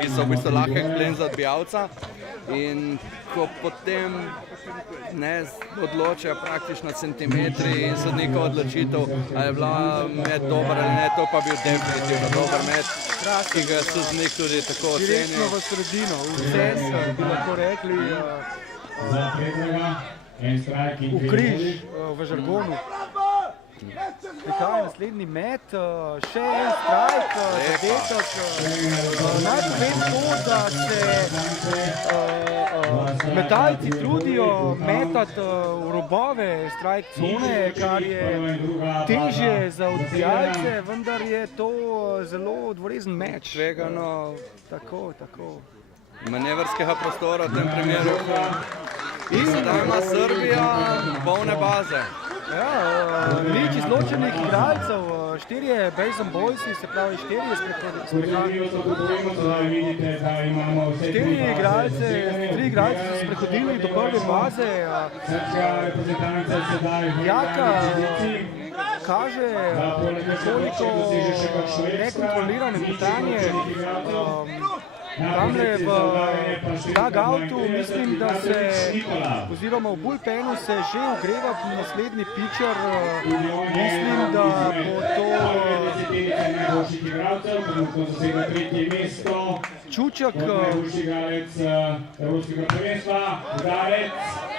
ki so v bistvu lahek plen za odbijalca. In ko potem odločajo praktično centimetri in sodnikova odločitev, ali je bila met dober ali ne, to pa bil definitivno dober met, ki ga sodnik tudi tako oceni. Direktno v sredino, v center, bi lahko rekli, v križ, v žargonu. Prihaja naslednji met, še en strajk, zadetek. Naj povem to, da se metalci trudijo metati v robove strajk cone, kar je težje za odbijalce, vendar je to zelo dvorezen meč. Tvegano. Tako. Manevrskega prostora v tem primeru. In sedaj ima Srbija polne baze. Ja, nič izločenih igralcev, 4 Bejzon Boysi, se pravi 4 igralce, 3 igralce so sprehodili do prve baze. Jaka kaže nekoliko nekontrolirano metanje. Tamle v dugoutu mislim, da se, oziroma v bullpenu se že ogreva naslednji pitcher. Mislim, da bo to Čučak.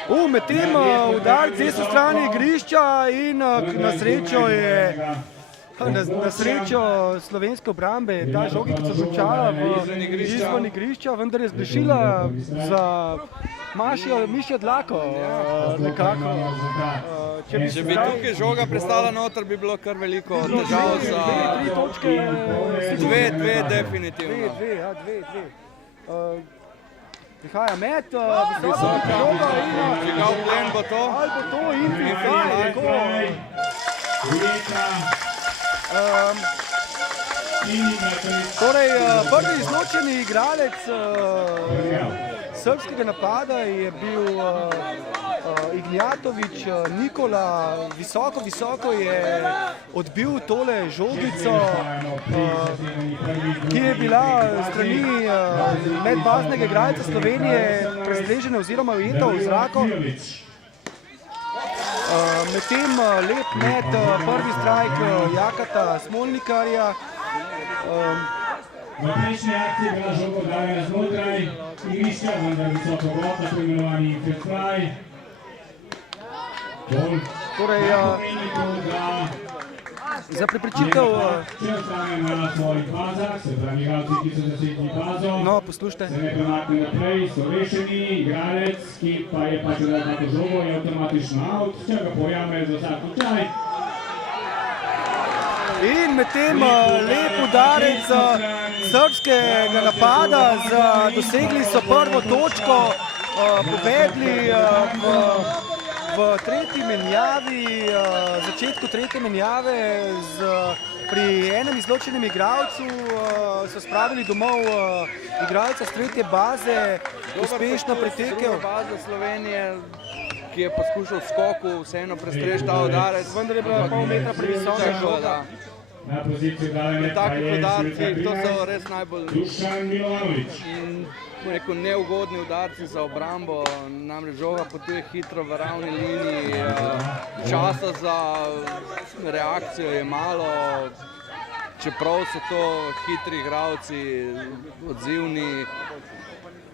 Medtem udarc z desne strani igrišča in na srečo slovenske obrambe je ta žogica končala izven igrišča, vendar je zgrešila za mišjo dlako nekako. Če bi tukaj žoga prestala noter, bi bilo kar veliko težav za 3 točke. 2 definitivno. 2. Prihaja met, visoka žoga in čigav plen bo to? Ali bo to in tako. Torej, prvi izločeni igralec srbskega napada je bil Ignjatović Nikola. Visoko je odbil tole žogico, ki je bila strani medbaznega igralca Slovenije prestrežena oziroma ujeta v zraku. Medtem lep met, prvi strajk Jakata Smolnikarja. V prejšnji akciji je bila žoga udarjena znotraj igrišča, vendar visoko gol, tako imenovani fifth try. Torej, za preprečitev... Če ostane na svojih bazah, se pravi igralci, ki so zasedli bazo, poslušajte. Se ne premakne naprej, so rešeni, igralec, ki pa je pač udal tako žogo, je avtomatično out, če ga pojame za vsak slučaj. In medtem lep udarec srbskega napada, dosegli so prvo točko, povedli v tretji menjavi, začetku tretje menjave pri enem izločenem igralcu so spravili domov igralca z tretje baze, uspešno pritekel. Baza Slovenije, ki je poskušal v skoku vseeno prestreči ta udarec. Vendar je bila pol metra previsoka žoga. Na poziciji udarjanja pa je to so res najbolj neugodni udarci za obrambo, namreč žoga potuje hitro v ravni liniji, časa za reakcijo je malo, čeprav so to hitri igralci, odzivni,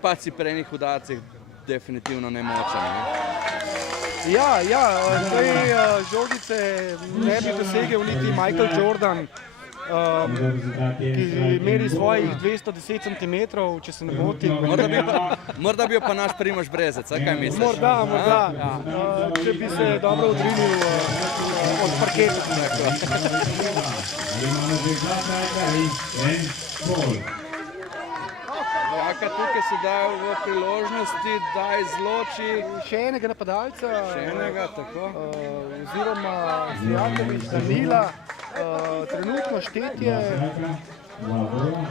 pa si pri enih udarcih definitivno nemočen. Ja, te žogice ne bi dosegel niti Michael Jordan, ki meri svojih 210 cm, če se ne motim. Morda bi jo pa naš Primož Brezec, kaj misliš? Morda, če bi se dobro odrinil od parketa. Jaka tukaj se dajo v priložnosti, da izloči še enega napadalca, tako. Oziroma Zvijatović Danila, trenutno štetje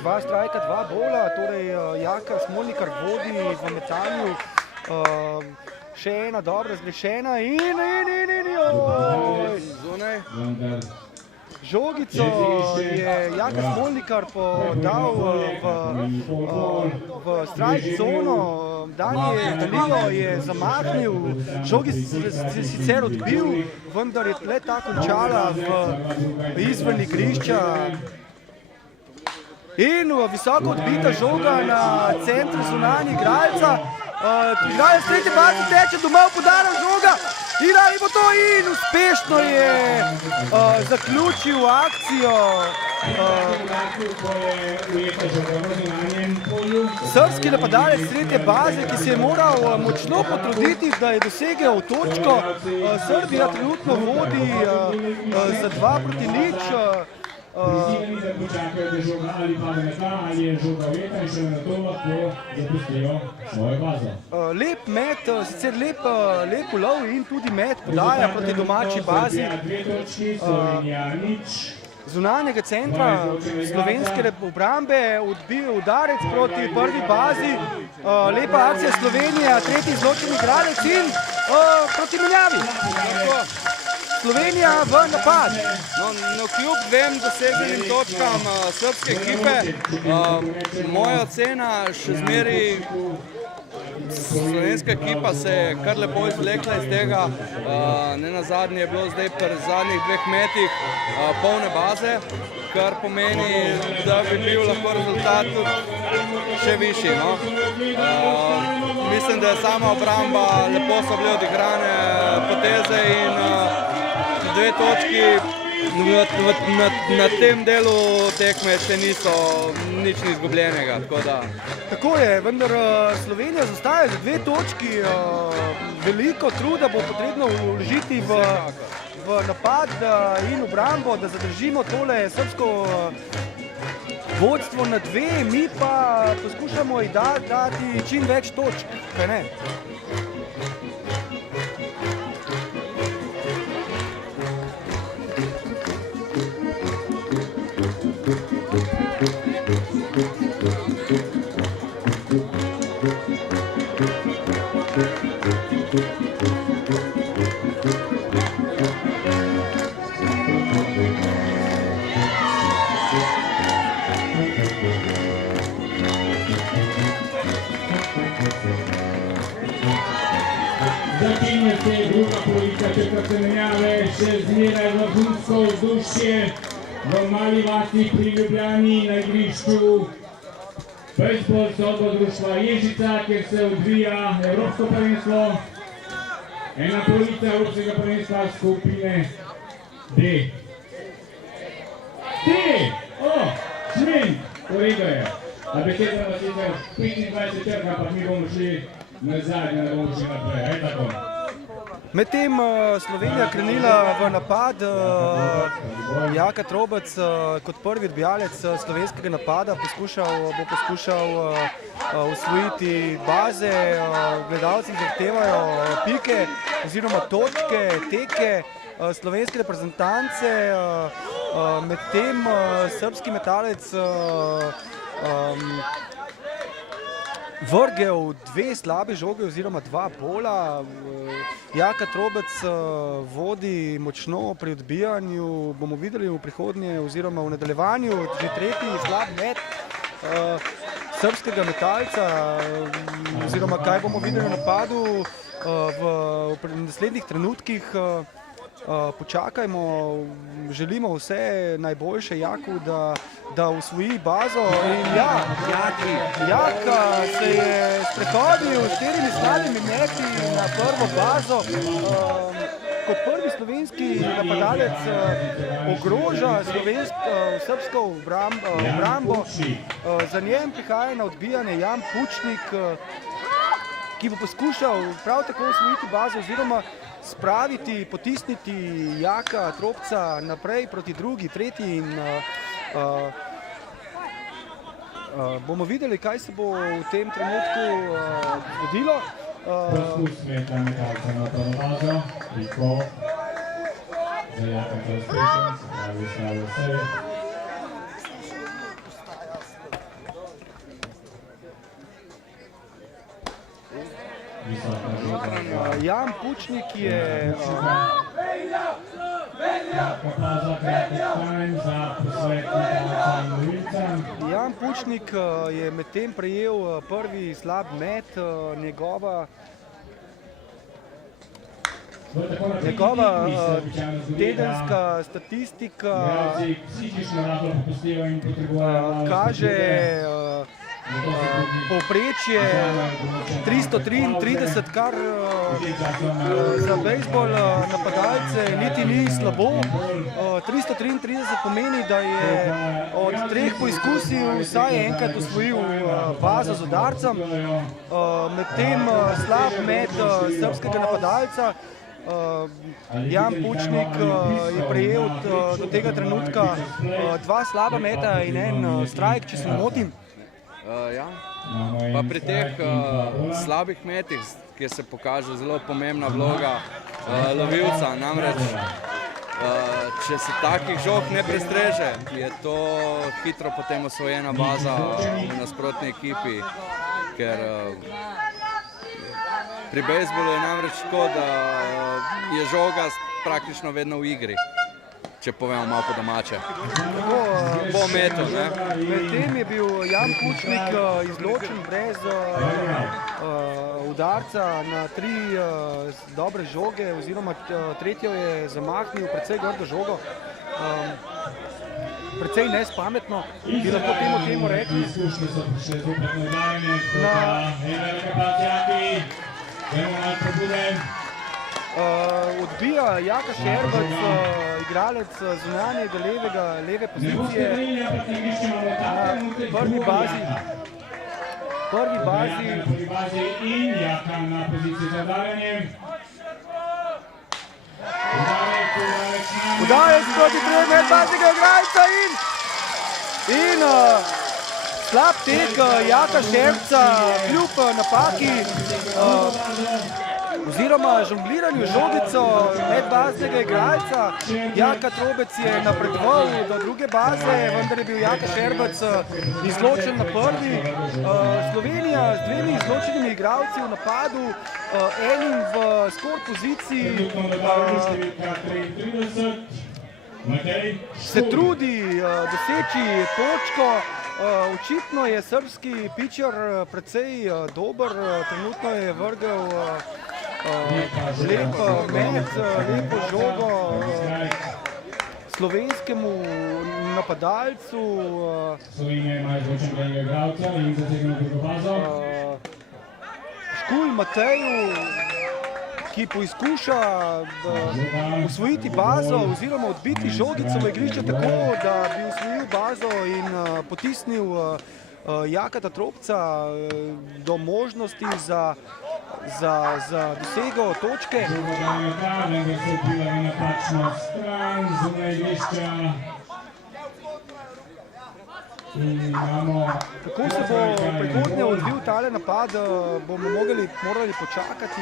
2 strajka, 2 bola, torej Jaka Smolnikar vodi v metanju, še ena dobra zgrešena in zunaj. Žogico je Jaka Smolnikar podal v strajk zono, Danilo je zamahnil, žogi se sicer odbil, vendar je le ta končala izven igrišča. In visoko odbita žoga na centru zunanji igralca. Igralec tretje baze teče domov, podara žoga. In ali bo to in uspešno je zaključil akcijo. Srbski napadalec tretje baze, ki se je moral močno potruditi, da je dosegel točko. Srbija trenutno vodi za 2-0. Prisiljeni da počakajo, da žoga ali pade meta, ali je žoga veta in še na to lahko zapustijo svojo bazo. Lep met, sicer lep ulov in tudi met podaja proti domači bazi. Zunanjega centra slovenske obrambe odbil udarec proti prvi bazi. Lepa akcija Slovenija, tretji izločen igralec in proti menjavi. Slovenija v napad. No, kljub dvem doseženim točkam srbske ekipe, moja ocena še zmeri slovenska ekipa se je kar lepo izvlekla iz tega. Nenazadnje je bilo zdaj pri zadnjih 2 metih polne baze, kar pomeni, da bi bil lahko rezultat tudi še višji. No? Mislim, da je sama obramba, lepo so bile odigrane poteze in 2 točki na tem delu tekme še niso nič izgubljenega. Tako je, vendar Slovenija zaostaja za 2 točki. Veliko truda bo potrebno vložiti v napad in obrambo, da zadržimo tole srbsko vodstvo na 2, mi pa poskušamo dati čim več točk, kaj ne? Začinja se druga polovica četvrte menjave, še zmeraj vrhunsko vzdušje v Mali vasi pri Ljubljani na igrišču bejzbol sodbo društva Ježica, kjer se odvija Evropsko prvenstvo, ena polovica Evropskega prvenstva skupine D. Šmink, v redu je. A beseda nas je 25 črka, pa mi bomo šli nazaj, da ne bomo šli naprej. Tako. Medtem Slovenija krenila v napad, Jaka Trobec kot prvi odbijalec slovenskega napada bo poskušal osvojiti baze. Gledalci zahtevajo pike oziroma točke, teke slovenske reprezentance. Medtem srbski metalec vrgel 2 slabe žoge oziroma 2 bola. Jaka Trobec vodi močno pri odbijanju. Bomo videli v prihodnje oziroma v nadaljevanju že 3. slab met srbskega metalca oziroma kaj bomo videli v napadu v naslednjih trenutkih. Počakajmo, želimo vse najboljše Jaku, da osvoji bazo. In Jaka se je sprehodil s 4 slabimi meti na prvo bazo. Kot prvi slovenski napadalec ogroža srbsko obrambo. Za njem prihaja na odbijanje Jan Pučnik, ki bo poskušal prav tako osvojiti bazo oziroma spraviti, potisniti Jaka Tropca naprej proti drugi, tretji in bomo videli, kaj se bo v tem trenutku zgodilo. Poskus meta metalca na prvo bazo, Riko za Jaka Tropca, se pravi slabo vse. Jan Pučnik je Jan Pučnik je medtem prejel prvi slab met. Njegova tedenska statistika kaže povprečje 333, kar za bejzbol napadalce niti ni slabo. 333 pomeni, da je od 3 poizkusov vsaj enkrat osvojil bazo z udarcem. Medtem slab met srbskega napadalca. Jan Pučnik je prejel do tega trenutka 2 slaba meta in 1 strajk, če se ne motim. Ja, pa pri teh slabih metih, kjer se pokaže zelo pomembna vloga lovilca, namreč če se takih žog ne prestreže, je to hitro potem osvojena baza v nasprotni ekipi, ker pri bejzbolu je namreč tako, da je žoga praktično vedno v igri. če povemo malo po domače. Tako, Po metu, ne? Medtem je bil Jan Pučnik izločen brez udarca na 3 dobre žoge, oziroma tretjo je zamahnil precej grdo žogo. Precej nespametno, bi lahko temu rekli. Odbija Jaka Šerbec, igralec zunanjega leve pozicije na prvi bazi. In Jaka na poziciji za udarjanje. Udajec proti medbaznega igralca in slab tek Jaka Šerca kljub napaki oziroma žongliranju žogico medbaznega igralca. Jaka Trobec je napredoval do druge baze, vendar je bil Jaka Šerbec izločen na prvi. Slovenija z 2 izločenimi igralci v napadu, enim v skor poziciji, se trudi doseči točko. Očitno je srbski pitcher precej dober, trenutno je vrgel lep met, lepo žogo slovenskemu napadalcu. Škulj Mateju, ki poizkuša osvojiti bazo oziroma odbiti žogico v igrišče tako, da bi osvojil bazo in potisnil Jakata Tropca do možnosti za dosego točke. Kako se bo prihodnje odvil tale napad, bomo morali počakati.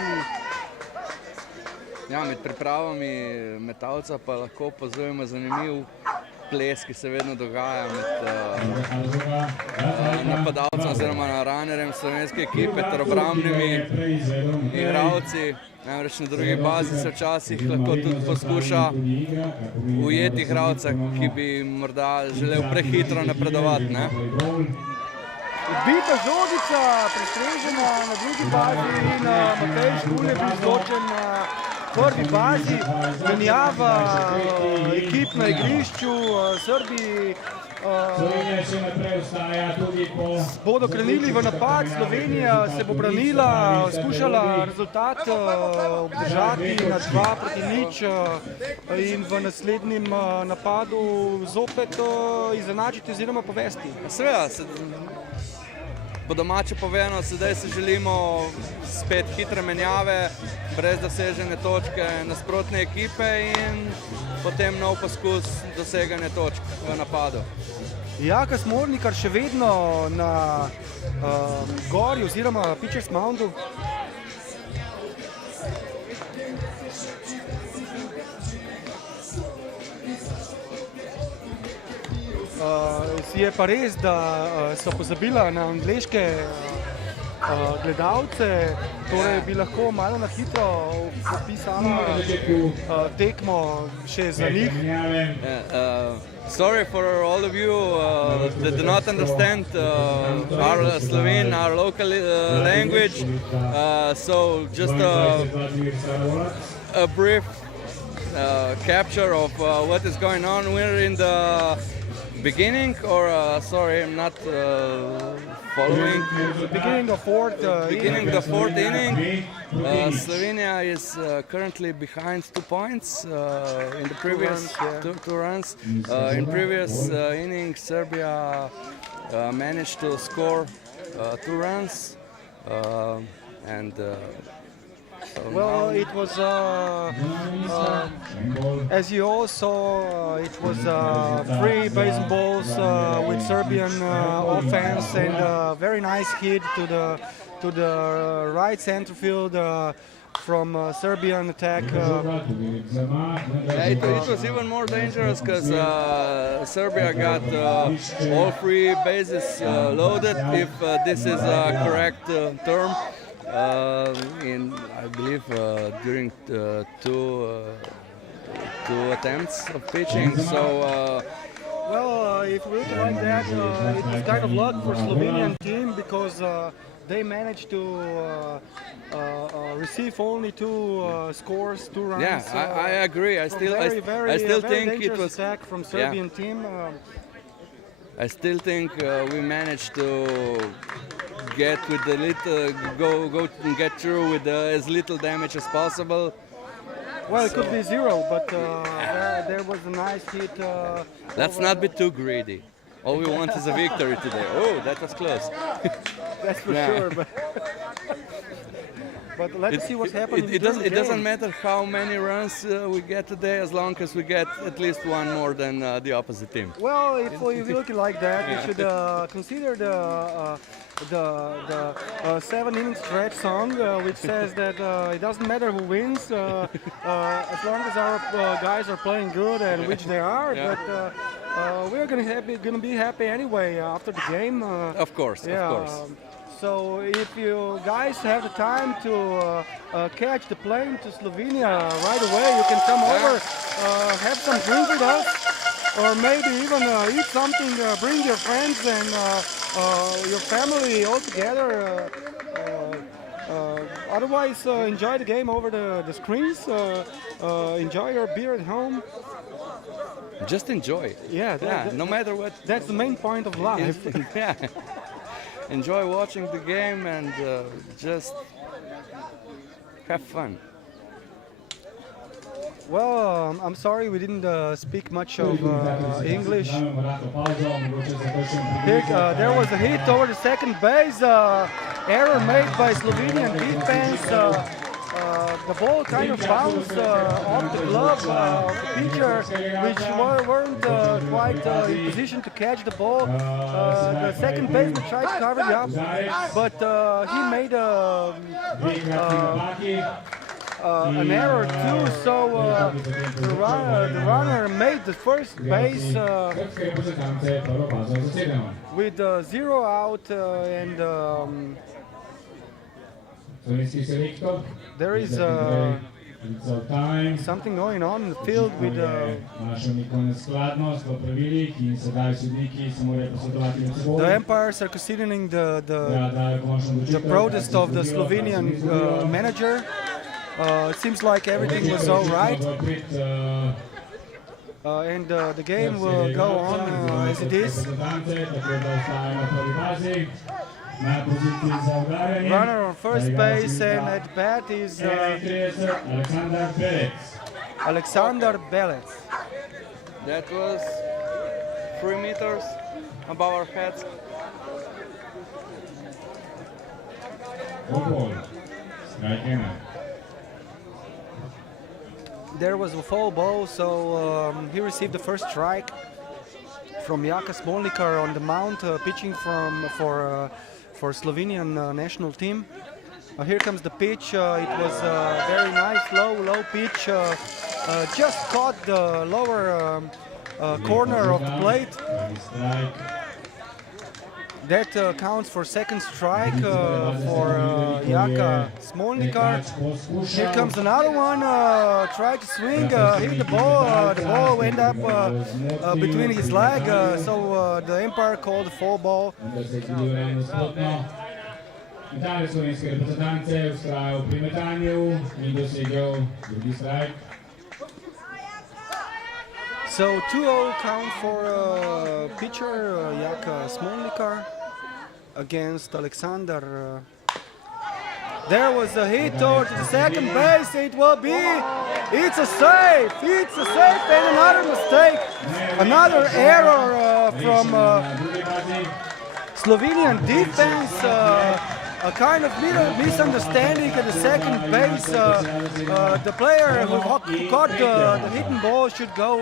Ja, med pripravami metalca pa lahko opazujemo zanimiv ples, ki se vedno dogaja med napadalcem oziroma runnerjem slovenske ekipe ter obrambnimi igralci. Namreč na drugi bazi se včasih lahko tudi poskuša ujeti igralca, ki bi morda želel prehitro napredovati. Odbita žogica, prestrežena na drugi bazi in Matej Škulj je bil izločen na prvi bazi. Menjava ekip na igrišču, Srbi bodo krenili v napad, Slovenija se bo branila, skušala rezultat obdržati na 2-0 in v naslednjem napadu zopet izenačiti oziroma povesti. Seveda, po domače povedano, sedaj se želimo spet hitre menjave, brez dosežene točke nasprotne ekipe in potem nov poskus doseganja točk v napadu. Jaka Smolnikar še vedno na gori oziroma pitcher's moundu. Je pa res, da so pozabila na angleške gledalce, torej bi lahko malo na hitro opisala tekmo še za njih. Sorry for all of you that do not understand our Slovene, our local language. So just a brief capture of what is going on. We're in the beginning, or sorry, I'm not following. The beginning of fourth inning. Slovenia is currently behind 2 points in the previous two runs. In previous inning, Serbia managed to score 2 runs, and well, it was, as you all saw, it was 3 base balls with Serbian offense and a very nice hit to the right center field from Serbian attack. It was even more dangerous because Serbia got all 3 bases loaded, if this is a correct term. I believe during two attempts of pitching. So Well, if we look like that, it was kind of luck for Slovenian team because they managed to receive only two scores, 2 runs. yeah, I agree. I still think it dangerous was. attack from Serbian team. I still think we managed to get with the little go and get through with as little damage as possible. Well, it could be 0, but there was a nice hit. Let's not be too greedy. All we want is a victory today. Oh, that was close. That's for sure. But let's see what's happening. It doesn't matter how many runs we get today, as long as we get at least one more than the opposite team. Well, if we look like that, we should consider the 7-inning stretch song, which says that it doesn't matter who wins, as long as our guys are playing good, and which they are. Yeah. But we're gonna be happy anyway after the game. Of course, yeah, of course. So if you guys have the time to catch the plane to Slovenia right away, you can come over, have some drink with us, or maybe even eat something, bring your friends and your family all together. Otherwise, enjoy the game over the screens, enjoy your beer at home. Just enjoy. Yeah, no matter what. That's the main point of life. Yeah. Enjoy watching the game and just have fun. Well, I'm sorry we didn't speak much of English. Here, there was a hit over the second base, error made by Slovenian defense. The ball kind of bounced off the glove of the pitcher, which weren't quite in position to catch the ball. The second baseman tried to cover it up, but he made an error too, so the runner made the first base with 0 out, and there is something going on in the field with the umpires are considering the protest of the Slovenian manager. It seems like everything was all right, and the game will go on as it is. Runner on first base, and at bat is Alexander Belec. That was 3 meters above our heads. There was a foul ball, so he received the first strike from Jaka Smolnikar on the mound, pitching for Slovenian national team. Here comes the pitch. It was a very nice low pitch. Just caught the lower corner of the plate. That counts for second strike for Jaka Smolnikar. Here comes another one, tried to swing, hit the ball went up between his leg, so the umpire called a foul ball. So 2-0 count for pitcher Jaka Smolnikar against Alexander. There was a hit over to the second base. It's a save. It's a save, and another mistake, another error from Slovenian defense. A kind of misunderstanding at the second base. The player who caught the hidden ball should go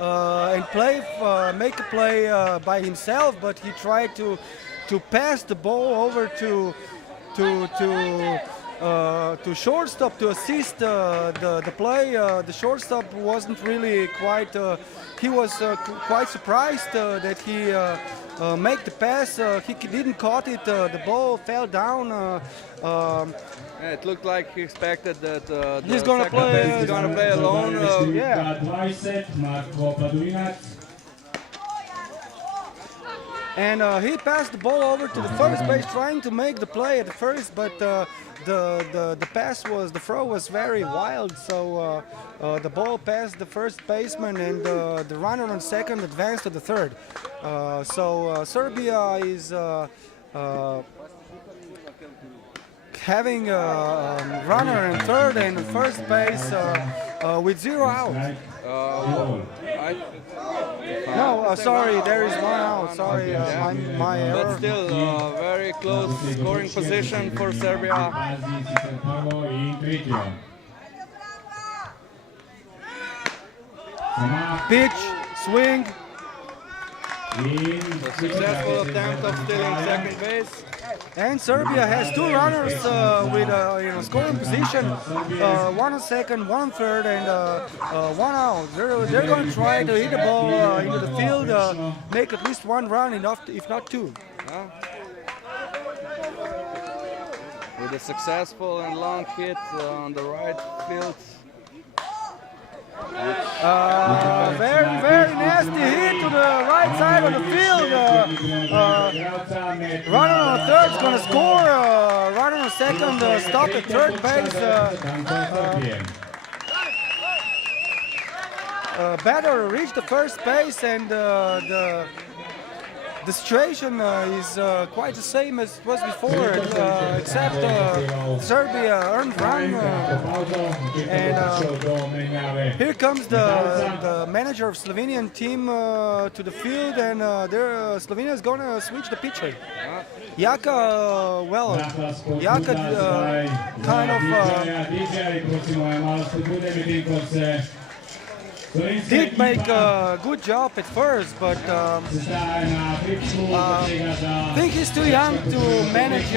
and make a play by himself, but he tried to pass the ball over to shortstop to assist the play. The shortstop wasn't really quite. He was quite surprised that he make the pass. He didn't caught it. The ball fell down, Yeah, it looked like he expected that He's gonna play. He's gonna play alone. Yeah. 20, Marko Padurinac. And he passed the ball over to the first base, trying to make the play at the first, but the throw was very wild. So the ball passed the first baseman, and the runner on second advanced to the third. So Serbia is having a runner in third and first base with 0 outs. No, sorry, there is 1 out. Sorry, my error. But still, very close scoring position for Serbia. Pitch, swing. A successful attempt of stealing second base. And Serbia has 2 runners with scoring position, 1 on second, 1 on third, and 1 out. They're going to try to hit the ball into the field, make at least 1 run, if not 2. With a successful and long hit on the right field. Very, very nasty hit to the right side of the field. Runner on third is going to score. Runner on second, stop at third base. Better reach the first base, and the situation is quite the same as it was before, except Serbia earned run. And here comes the manager of Slovenian team to the field, and Slovenia is going to switch the pitcher. Jaka kind of did make a good job at first, but I think he's too young to manage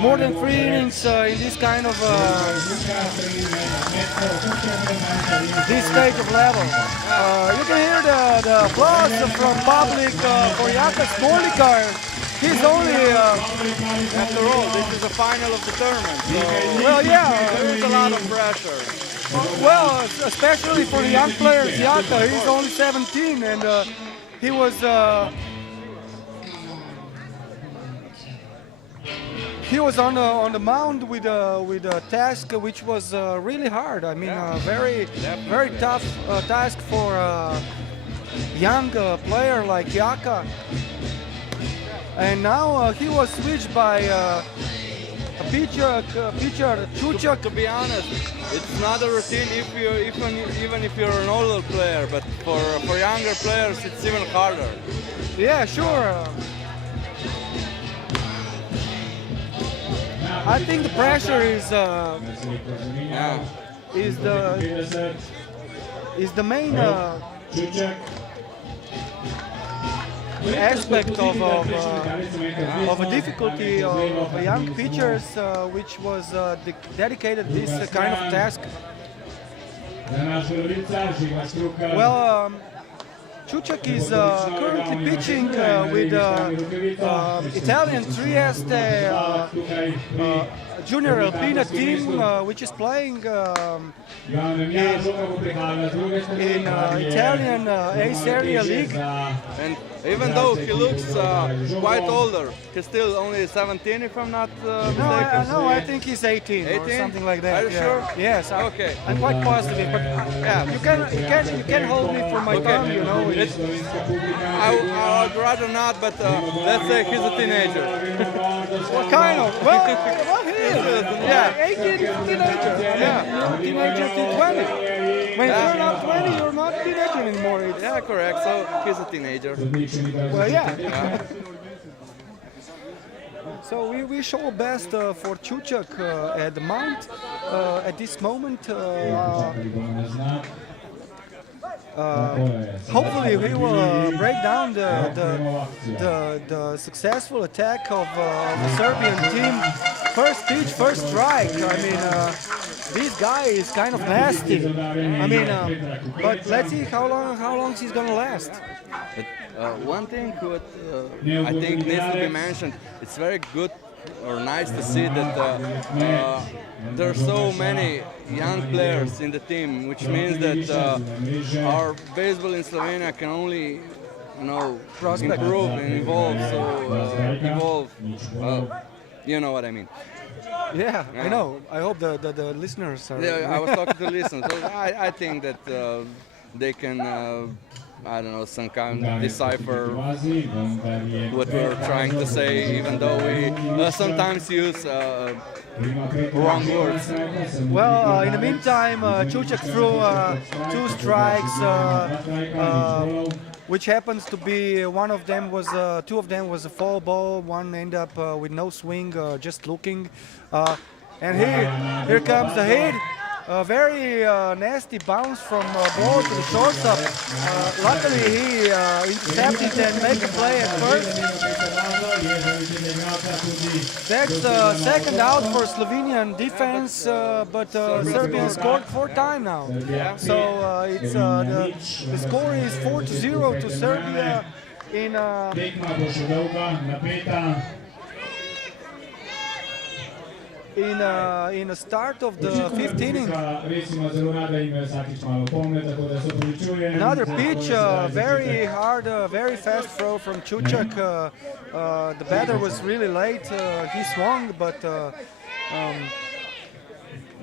more than 3 innings in this kind of this stage of level. You can hear the applause from public for Jaka Smolikar. He's only, After all, this is the final of the tournament. So well, yeah. there is a lot of pressure. Well, especially for the young players, Jaka, he's only 17, and he was on the mound with a task which was really hard. I mean, very tough task for a young player like Jaka. And now he was switched by a pitcher Čučak. To be honest, it's not a routine even if you're an older player, but for younger players it's even harder. Yeah, sure. I think the pressure is the main aspect of a difficulty of young pitchers, which was dedicated this kind of task. Well, Čučak is currently pitching with Italian Trieste Junior Alpina team, which is playing in Italian A Serie League. And even though he looks quite older, he's still only 17 if I'm not mistaken. No, I think he's 18, 18? or something like that. Are you sure? Yes, Okay. I'm quite positive, but you can hold me for my tongue, you know. I'd rather not, but let's say he's a teenager. What kind of? Well, he is. Yeah. 18 is a teenager. Yeah, teenager to 20. When you're not 20, you're not a teenager anymore. Yeah, correct. So he's a teenager. Well, yeah. So we show best for Čučak at the mount at this moment. Hopefully we will break down the successful attack of the Serbian team. First pitch, first strike. I mean, this guy is kind of nasty. I mean, but let's see how long he's gonna last. But one thing what I think needs to be mentioned, it's very good or nice to see that there are so many young players in the team, which means that our baseball in Slovenia can only, improve and evolve. You know what I mean. Yeah, I know. I hope the listeners are. Yeah, I was talking to listeners. So I think that they can, I don't know, some kind of decipher what we're trying to say, even though we sometimes use wrong words. Well, in the meantime, Čučak threw 2 strikes, which happens to be two of them was a foul ball. One ended up with no swing, just looking. And here comes the hit. A very nasty bounce from ball to the shortstop. Luckily, he intercepted and made a play at first. That's the second out for Slovenian defense, but Serbia scored 4 times now. So the score is 4-0 to Serbia in the start of the 5th inning. Another pitch, very hard, very fast throw from Čučak. The batter was really late. He swung, but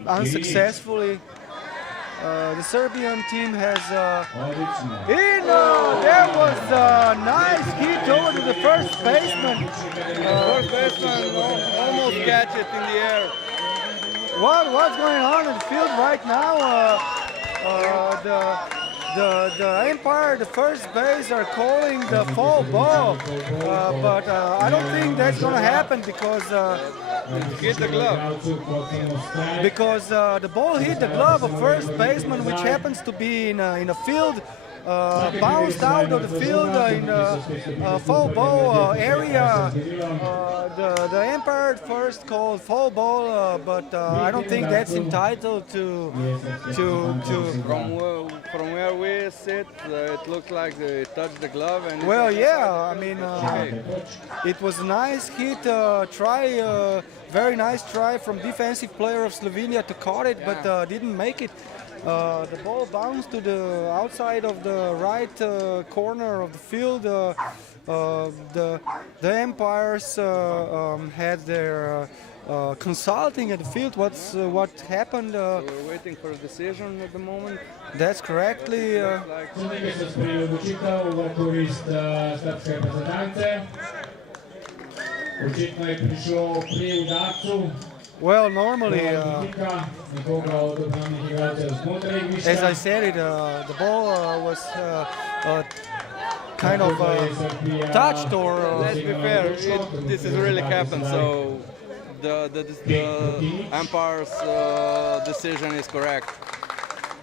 unsuccessfully. The Serbian team has there was a nice hit over to the first baseman. First baseman almost catch it in the air. What's going on in the field right now? The umpire, the first base are calling the foul ball, but I don't think that's going to happen because hit the glove. Because the ball hit the glove of first baseman, which happens to be in a field. Bounced out of the field in the foul ball area. The umpire first called foul ball, but I don't think that's entitled to. From where we sit, it looked like they touched the glove. And well, yeah, I mean, it was a nice hit. Very nice try from defensive player of Slovenia to caught it, but didn't make it. The ball bounced to the outside of the right corner of the field. The umpires had their consulting at the field. What happened? We're waiting for a decision at the moment. That's correctly. Well, normally, as I said, the ball was kind of touched or. Let's be fair, this has really happened, so the umpire's decision is correct.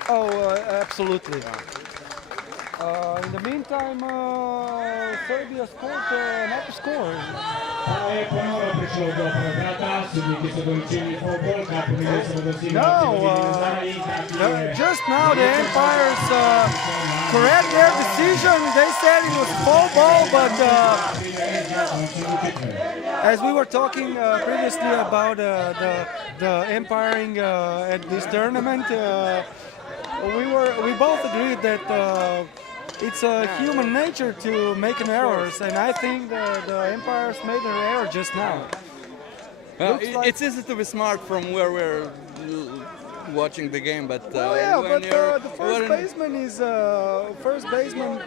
Oh, absolutely. In the meantime, Serbia scored another score. Just now the umpires correct their decision. They said it was foul ball, but as we were talking previously about the umpiring at this tournament, we both agreed that it's human nature to make an errors, and I think the umpires made an error just now. It's easy to be smart from where we're watching the game, but the first baseman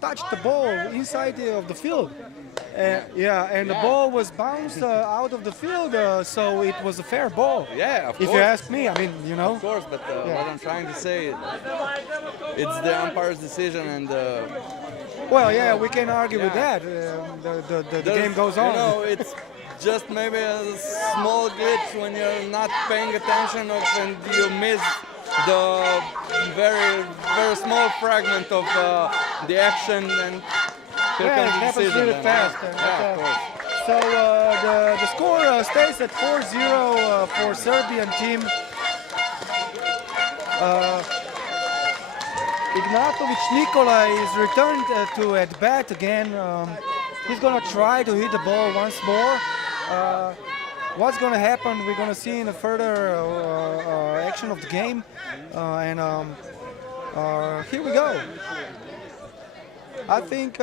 touched the ball inside of the field. And the ball was bounced out of the field, so it was a fair ball. Yeah, of course. If you ask me, I mean, you know. Of course, but what I'm trying to say, it's the umpire's decision, and. Well, yeah, we can argue with that. The game goes on. You know, it's just maybe a small glitch when you're not paying attention and you miss the very, very small fragment of the action and. It happens really fast. So the score stays at 4-0 for Serbian team. Ignatovic Nikola is returned to at bat again. He's gonna try to hit the ball once more. what's going to happen, we're going to see in the further action of the game. And here we go. I think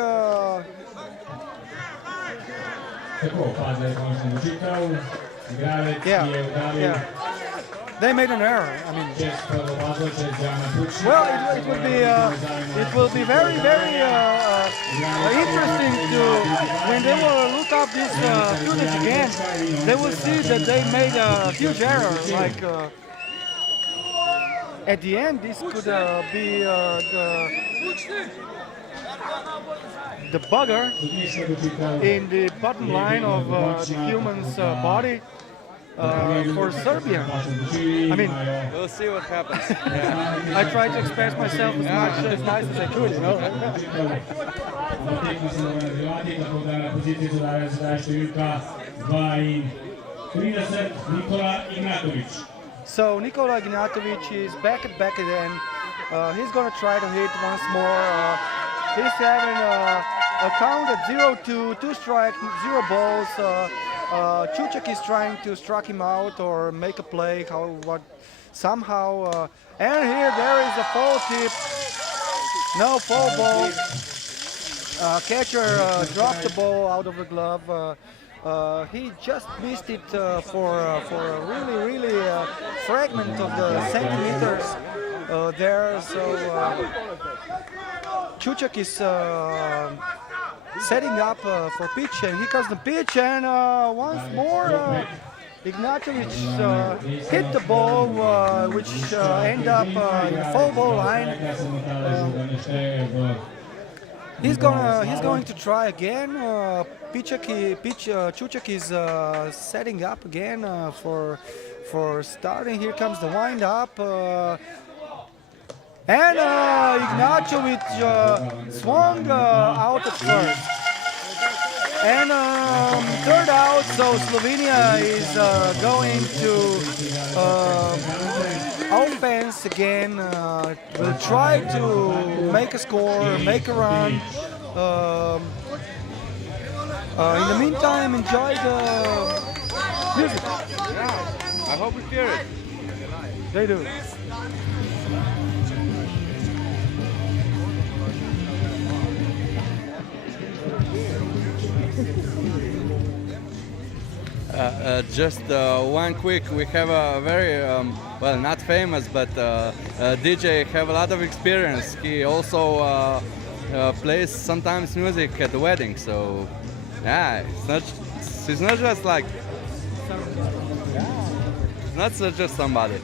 yeah. They made an error. I mean, well, it will be very interesting to when they will look up this footage again. They will see that they made a huge error. Like at the end, this could be the bugger in the bottom line of the human's body. For Serbia. I mean, we'll see what happens. I tried to express myself as nice as I could, you know. So Nikola Ignatovic is back again. He's going to try to hit once more. He's having a count at 0-2, 2 strikes, 0 balls. Čučak is trying to strike him out or make a play, somehow. And here there is a foul tip. No foul ball. Catcher dropped the ball out of the glove. He just missed it for a really fragment of the centimeters there. So Čučak is setting up for pitch, and here comes the pitch, and once more Ignatovic hit the ball, which end up in the foul ball line. He's going to try again. Čučak is setting up again for starting. Here comes the wind up. And Ignatovic swung out at first. And third out, so Slovenia is going to offense again. Will try to make a score, make a run. In the meantime, enjoy the music. Yeah, I hope you hear it. They do. Just one quick, we have a very, well, not famous, but DJ have a lot of experience. He also plays sometimes music at the wedding, so yeah, he's not just like, not just somebody.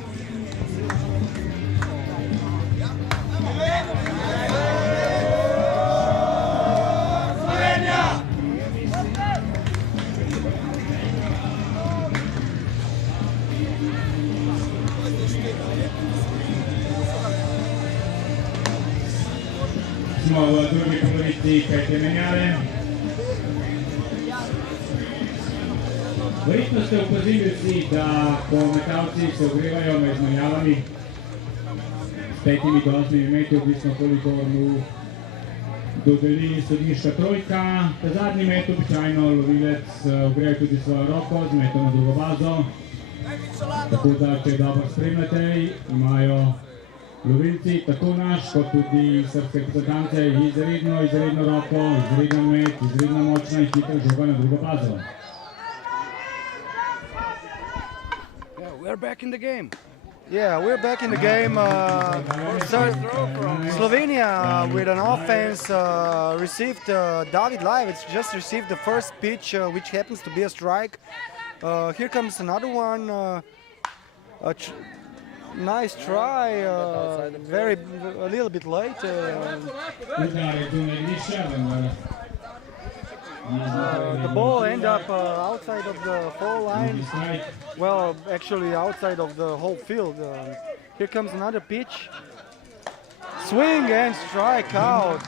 Smo v drugi polovici pete menjave. Verjetno ste opazili vsi, da ko metalci se ogrevajo med menjavami s 5 do 8 metri, odvisno koliko mu dodeli sodniška trojka. Ta zadnji met običajno lovilec ogreje tudi svojo roko z metom na drugo bazo. Tako da, če dobro spremljate, imajo lovilci, tako naš, kot tudi srpske reprezentance, izredno roko, izredno met, izredno močna in hitra žoga na drugo bazo. Yeah, we're back in the game. Yeah, we're back in the game. Slovenia with an offense received David Lajevec just received the first pitch, which happens to be a strike. Here comes another one. Nice try, a little bit late. The ball ended up outside of the foul line. Well, actually outside of the whole field. Here comes another pitch. Swing and strike out.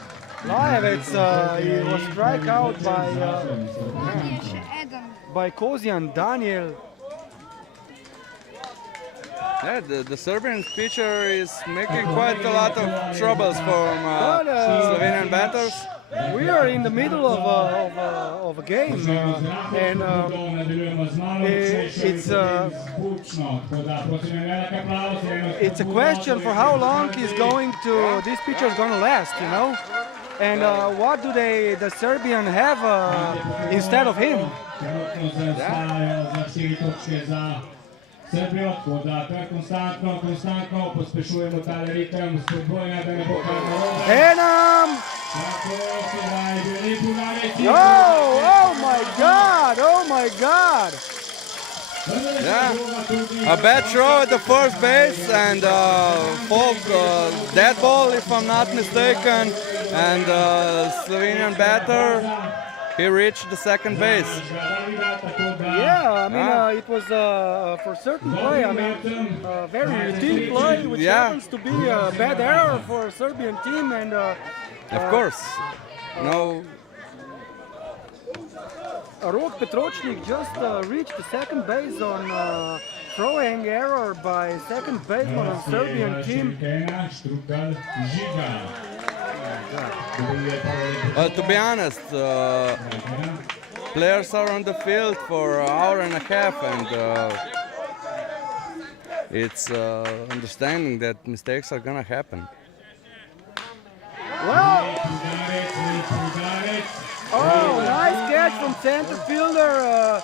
Lajevec was strike out by Kozian Daniel. Yeah, the Serbian pitcher is making quite a lot of troubles for Slovenian batters. We are in the middle of a game, and it's a question for how long this pitcher is going to last, you know. And what do the Serbian have instead of him? Srbijo, tako da kar konstantno pospešujemo tale ritem, spodbojanja, da ne bo kar narobe. Tako, sedaj je bil lep udarec. Oh my God, oh my God. Yeah, a bad throw at the first base and dead ball if I'm not mistaken, and Slovenian batter, he reached the second base. Yeah, I mean, it was for certain play, I mean, very routine play, which happens to be a bad error for a Serbian team, and of course, no. Rok Petrochnik just reached the second base on throwing error by second baseman on Serbian team. To be honest, players are on the field for an hour and a half, and it's understanding that mistakes are gonna happen. Well, oh, nice catch from center fielder,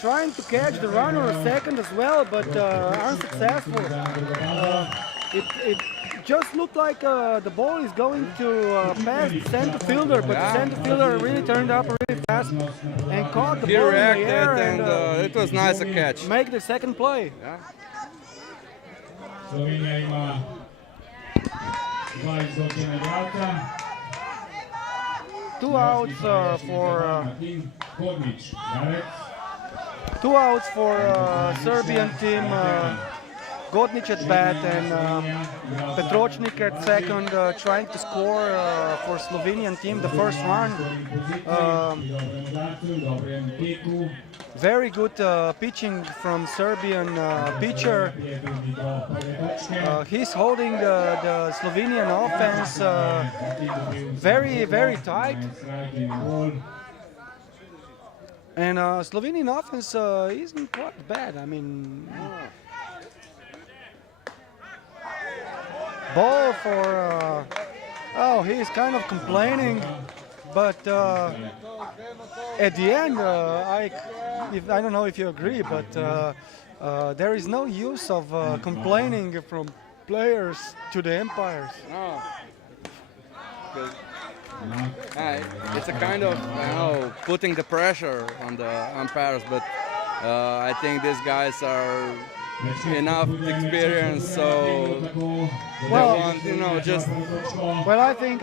trying to catch the runner at second as well, but unsuccessful. It just looked like the ball is going to pass the center fielder, but the center fielder really turned up really fast and caught the ball in the air, and it was nice a catch. Make the second play. Slovenija ima dva izločena igralca. 2 outs for Serbian team. Godnic at bat and Petrochnik at second, trying to score for Slovenian team the first run. Very good pitching from Serbian pitcher. He's holding the Slovenian offense very, very tight. And Slovenian offense isn't quite bad. I mean, ball for, oh, he's kind of complaining, but at the end, I don't know if you agree, but there is no use of complaining from players to the umpires. No. It's a kind of, putting the pressure on the umpires, but I think these guys are enough experience, so well, they want, just. Well, I think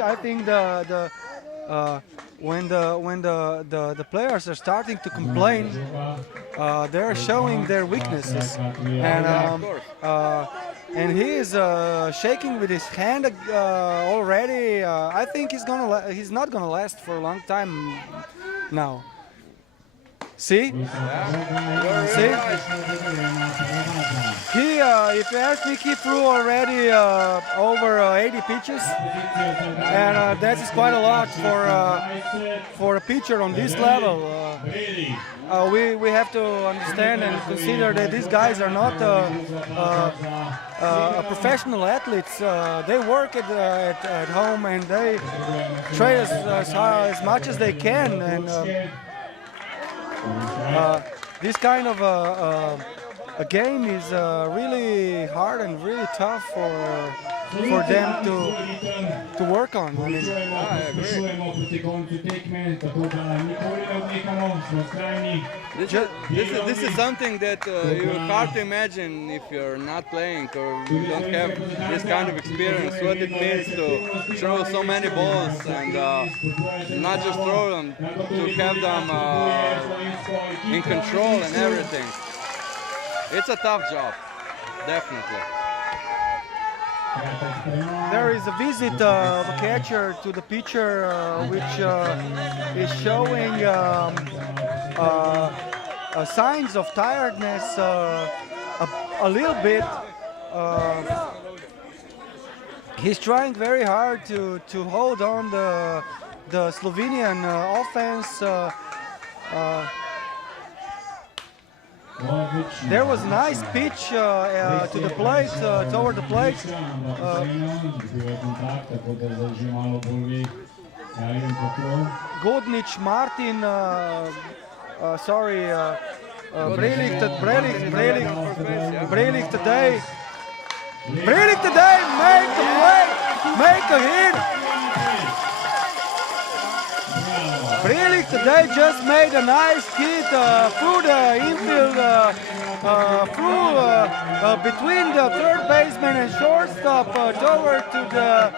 when the players are starting to complain, they're showing their weaknesses, and he is shaking with his hand already. I think he's not gonna last for a long time now. See? See? He, if you ask me, he threw already over 80 pitches, and that is quite a lot for a pitcher on this level. We have to understand and consider that these guys are not professional athletes. They work at home and they train as much as they can, and this kind of a game is really hard and really tough for them to work on. I mean, This is something that you hard to imagine if you're not playing or you don't have this kind of experience. What it means to throw so many balls and not just throw them, to have them in control and everything. It's a tough job, definitely. There is a visit of a catcher to the pitcher, which is showing signs of tiredness a little bit. he's trying very hard to hold on the Slovenian offense. There was a nice pitch to the plate, toward the plate. Godnič, Martin, Brelik today. Brelik today, make a hit. Brelik today just made a nice hit through the infield, between the third baseman and shortstop, toward to the.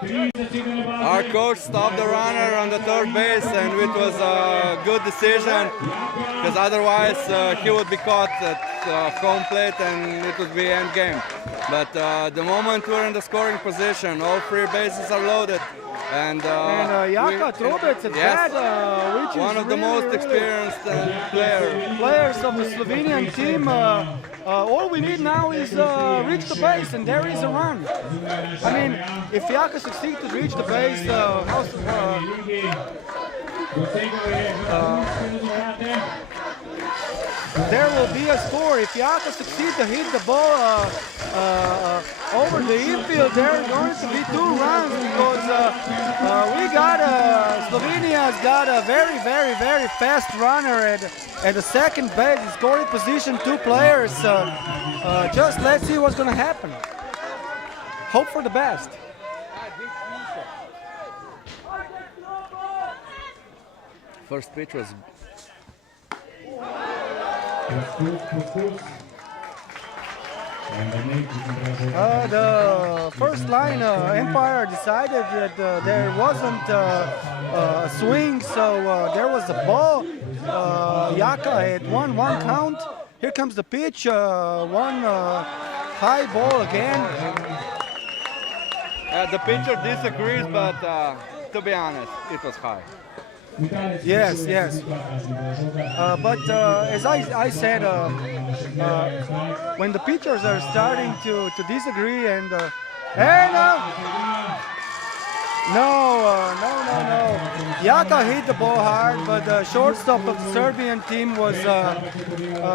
Our coach stopped the runner on the third base, and it was a good decision because otherwise he would be caught at home plate and it would be end game. But the moment we're in the scoring position, all three bases are loaded. And Jaka Trobec at bat, which one is of the really, most experienced players of the Slovenian team. All we need now is reach the base, and there is a run. I mean, if Jaka succeeds to reach the base, there will be a score. If Jaka succeeds to hit the ball over the infield, there are going to be 2 runs because Slovenia's got a very, very, very fast runner at the second base, scoring position, 2 players. Just let's see what's going to happen. Hope for the best. First pitch was. The first line umpire decided that there wasn't a swing, so there was a ball. Jaka had 1-1 count. Here comes the pitch, one high ball again. The pitcher disagrees, but to be honest, it was high. Yes, yes. But as I said, when the pitchers are starting to disagree no. Jaka hit the ball hard, but the shortstop of the Serbian team was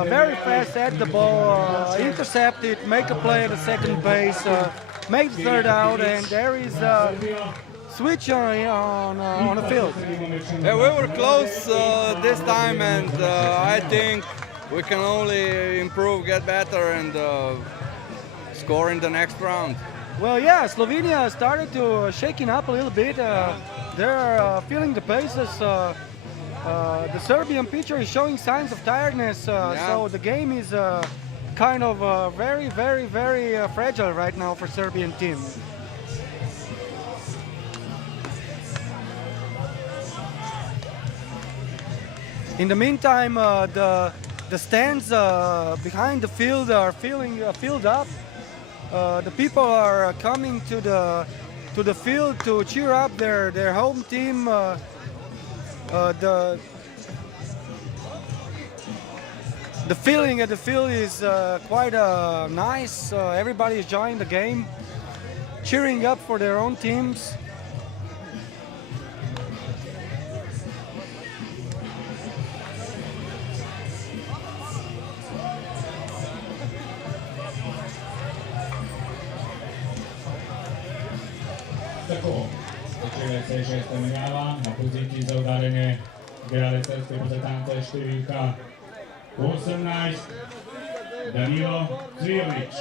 very fast at the ball, intercepted, make a play at the second base, make the third out, and there is switch on the field. Yeah, we were close this time, and I think we can only improve, get better, and score in the next round. Well, yeah, Slovenia started to shaking up a little bit. They're feeling the paces. The Serbian pitcher is showing signs of tiredness, so the game is kind of very, very, very fragile right now for Serbian team. In the meantime, the stands behind the field are filled up. The people are coming to the field to cheer up their home team. The feeling at the field is quite nice. Everybody is enjoying the game, cheering up for their own teams. Tako, počevac se že stamenjava na poziciji za udarjanje igralec srpske reprezentance številka 18, Danilo Cvirlić.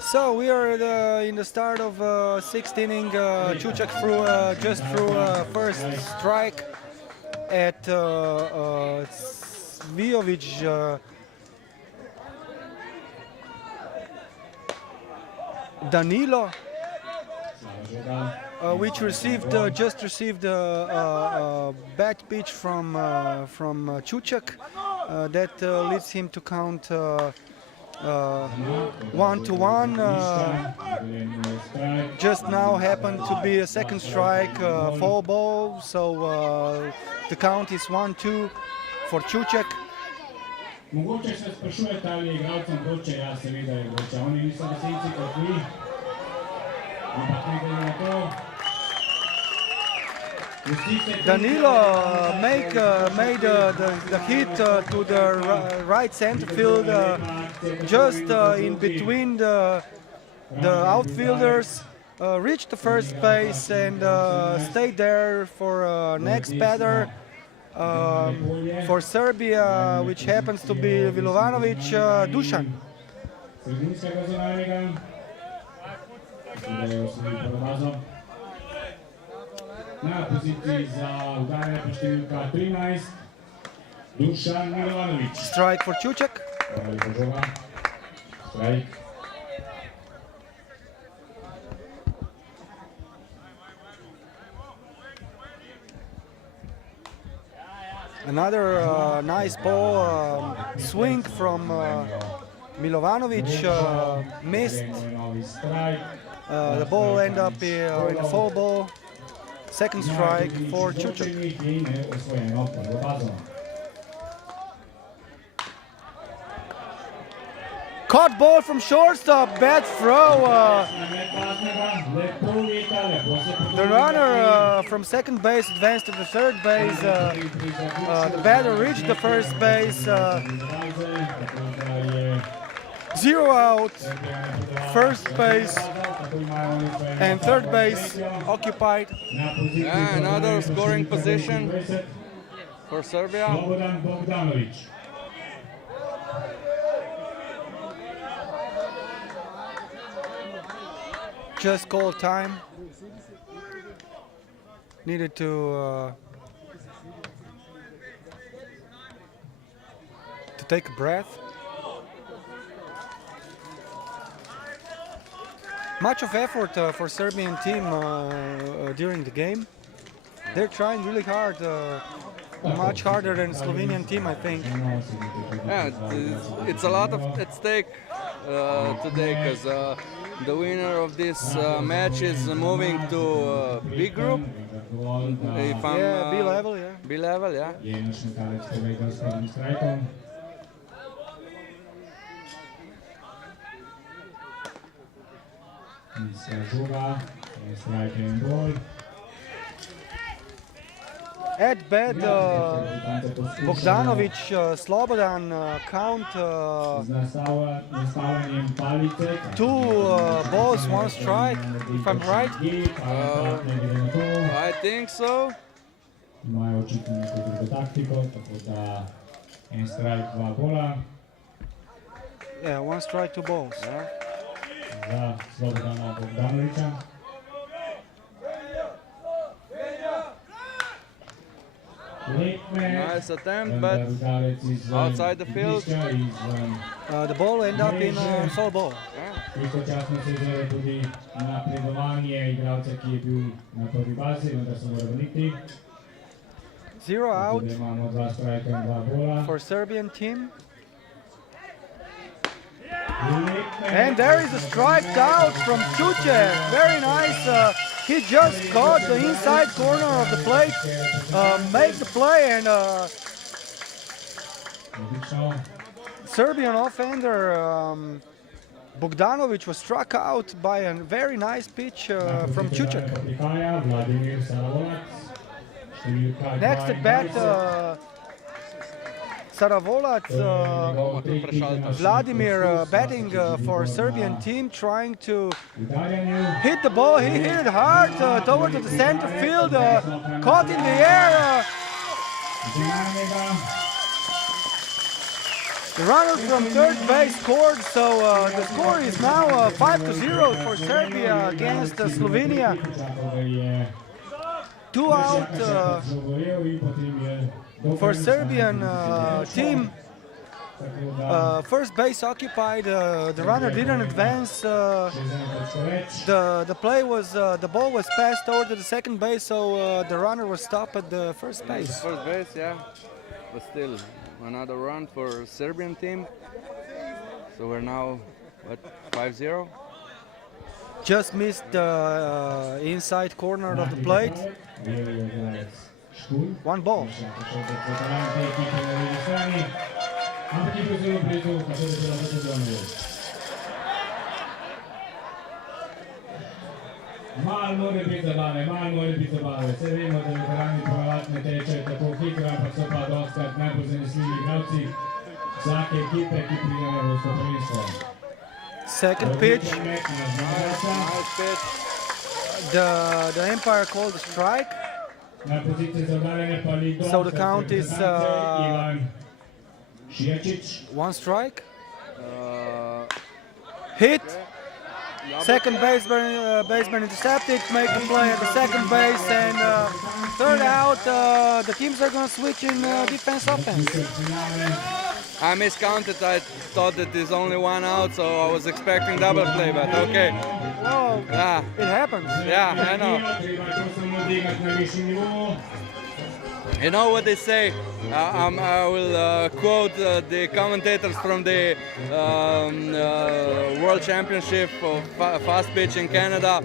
So we are in the start of 6th inning. Čučak just threw first strike at Cvijović. Danilo, which just received a bad pitch from Čučak that leads him to count 1-1. Just now happened to be a second strike, foul ball, so the count is 1-2 for Čučak. Mogoče se sprašujete, ali je igralcem vroče, ja, seveda je vroče. Oni niso gasilci kot vi, ampak ne glede na to. Danilo made the hit to the right center field, just in between the outfielders, reached the first base and stayed there for next batter for Serbia, which happens to be Vilovanovic Dusan. Na poziciji za udarjanje pa številka 13, Dušan Milovanović. Strike for Čuček. Strike. Another nice ball swing from Milovanovic, missed. The ball ended up in a foul ball. Second strike for Čuček. Caught ball from shortstop, bad throw. The runner from second base advanced to the third base. The batter reached the first base. 0 out, first base and third base occupied. Yeah, another scoring position for Serbia. Just called time. Needed to take a breath. Much of effort for Serbian team during the game. They're trying really hard, much harder than Slovenian team, I think. Yeah, it's a lot at stake today because the winner of this match is moving to B group. If I'm, yeah, B level, yeah. B level, yeah. At bat, Bogdanovic, Slobodan count 2 balls, 1 strike, if I'm right. I think so. Yeah, 1 strike, 2 balls. Yeah. Nice attempt, but outside the field. The ball ended up in a foul ball. Zero out for Serbian team. And there is a strike out from Čuček. Very nice. He just caught the inside corner of the plate, made the play, and Serbian offender Bogdanovic was struck out by a very nice pitch from Čuček. Next at bat, Saravolac, Vladimir batting for Serbian team, trying to hit the ball. He hit it hard toward the center field, caught in the air. The runner from third base scored, so the score is now 5-0 for Serbia against Slovenia. 2 out for Serbian team. First base occupied. The runner didn't advance. The ball was passed over to the second base, so the runner was stopped at the first base. First base, yeah. But still, another run for Serbian team. So we're now what, 5-0. Just missed the inside corner of the plate. 1 ball. ampak je bil zelo blizu, pa še da bi lahko sezonil. Malo mora biti zabave, Vse vemo, da veterani ponavadi ne tečejo tako hitro, ampak so pa dostakrat najbolj zanesljivi igralci vsake ekipe, ki pride na evropsko prvenstvo. Second pitch. Nice pitch. The umpire called a strike. Na poziciji za udarjanje pa ni dosti. So the count is Ivan Šijačić. one strike. Hit. Second baseman intercepted, make a play at the second base, and third out. The teams are going to switch in defense-offense. I miscounted. I thought that there's only one out, so I was expecting double play, but okay. Well, Yeah, it happens. yeah, I know. You know what they say? I will quote the commentators from the World Championship of fast pitch in Canada.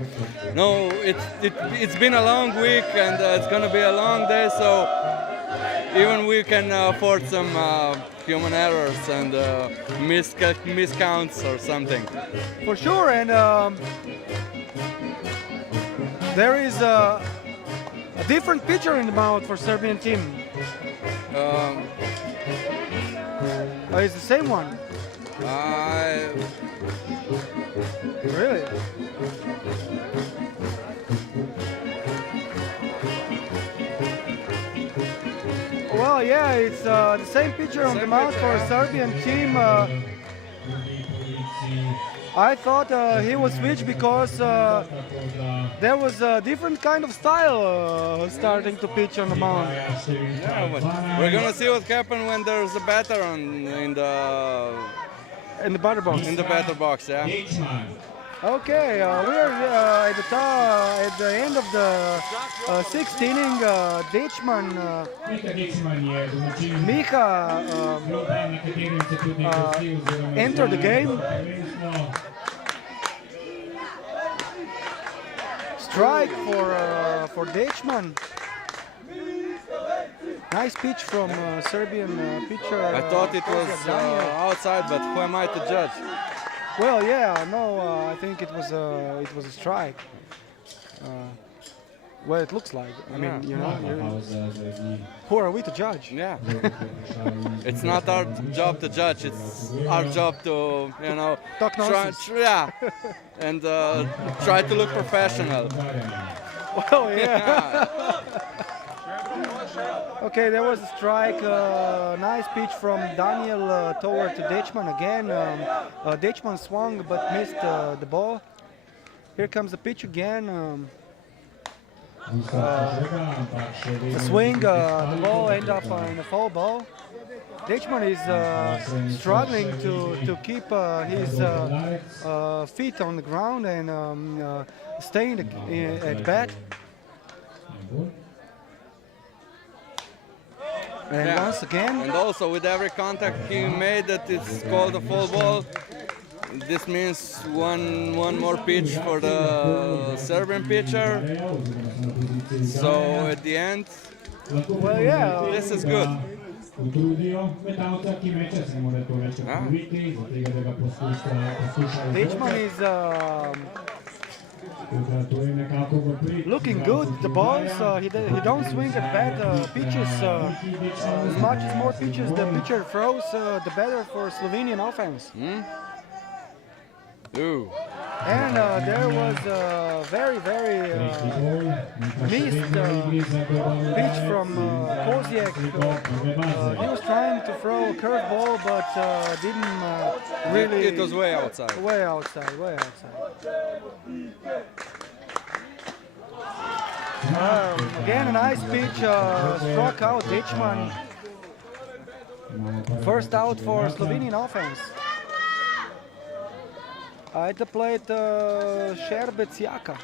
No, it's been a long week and it's going to be a long day, so even we can afford some human errors and miscounts or something. For sure, and there is a different pitcher in the mound for Serbian team. It's the same one. Really? Well, yeah, it's the same pitcher on the mound for a Serbian team. I thought he would switch because there was a different kind of style starting to pitch on the mound. Yeah, but we're gonna see what happens when there's a batter in the batter box. batter box. Yeah. Okay, we are at the end of the sixth inning. Dečman, Miha entered the game. Strike for Dečman. Nice pitch from Serbian pitcher. I thought it was outside, but who am I to judge? Well, yeah, no, I think it was a strike. Well, it looks like. I mean, you know, who are we to judge? Yeah. It's not our job to judge. It's our job to, you know, Talk nonsense. and try to look professional. Well, yeah. Okay, there was a strike. Nice pitch from Daniel toward to Dečman again. Dečman swung but missed the ball. Here comes the pitch again. The swing, the ball ended up in a foul ball. Dečman is struggling to keep his feet on the ground and staying at bat. And once again, And also with every contact he made that it's called a full ball. This means one more pitch for the Serbian pitcher. So at the end, well, yeah, this is good. Dečman is looking good. The balls, he don't swing at bad pitches. As much as more pitches the pitcher throws, the better for Slovenian offense. Ooh. And there was a very missed pitch from Koziek. He was trying to throw a curveball, but didn't really. It was way outside. Way outside. Again, a nice pitch, struck out Dečman. First out for Slovenian offense. At the plate, Šerbec Jaka.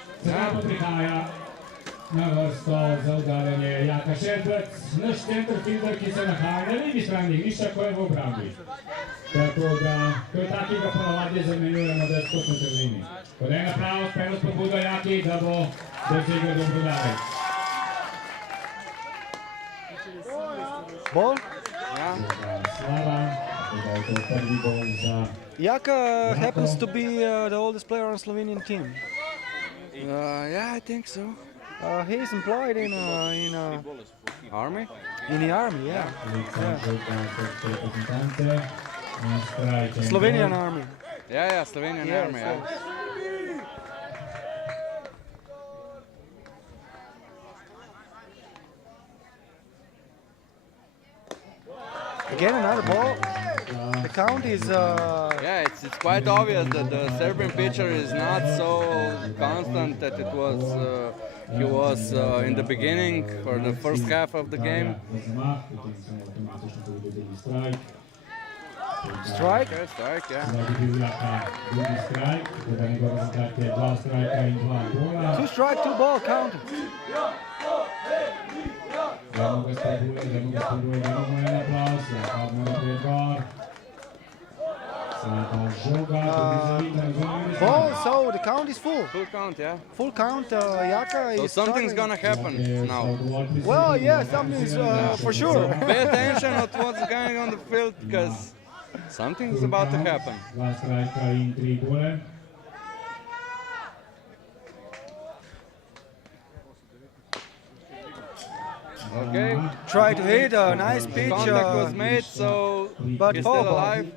Na vrsto za udarjanje Jaka Šerbec, naš centerfielder, ki se nahaja na levi strani igrišča, ko je v obrambi. Tako da, ko je takega ponavadi zamenjujemo, da je skupno trvini. Ko da je napravo spelo spodbudo Jaki, da bo dosegel dobrodarec. Ball? Yeah. Slava. Jaka happens to be the oldest player on Slovenian team. Yeah, I think so. He's employed in Army? in the army, yeah. Slovenian army. Yeah, Slovenian Yes, Army. yes. Again another ball. The count is Yeah, it's quite obvious that the Serbian pitcher is not so constant that it was he was in the beginning or the first half of the game. strike. Okay, strike, yeah. Two strike, two ball counted. Ball, so the count is full. Full count, yeah. Full count, Jaka So is something's struggling. gonna happen now. Well, yeah, something's for sure. Pay attention to what's going on the field because something's about to happen. Okay, Try to hit a nice pitch, contact was made, so but he's foul still ball. alive.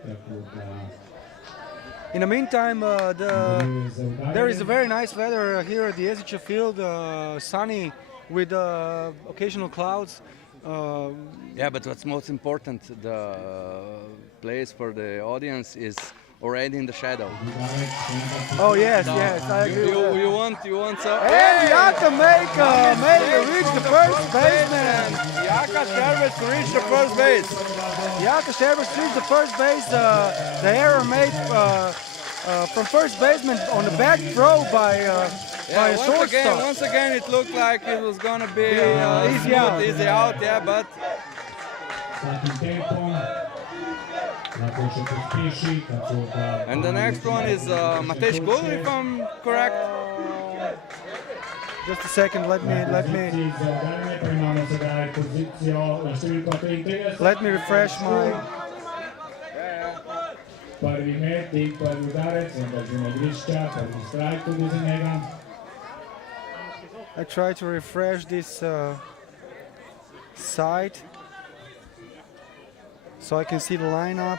In the meantime, there is a very nice weather here at the SHO field, sunny with occasional clouds. Yeah, but what's most important, the place for the audience is already in the shadow. Oh yes, yes, I agree. with that. You want so. And Jaka make reach the first baseman. And Jaka Šerbec to reach the first base. Jaka Šerbec reached the first base. The error made from first baseman on the back throw by a shortstop. Once again, it looked like it was gonna be easy out. easy out, yeah, but and the next one is Matej Gul, if I'm correct. Just a second, let me refresh my. Prvi metnik, prvi udarec, onda zima igrišća, prvi strajk tudi za njega. I try to refresh this site so I can see the lineup.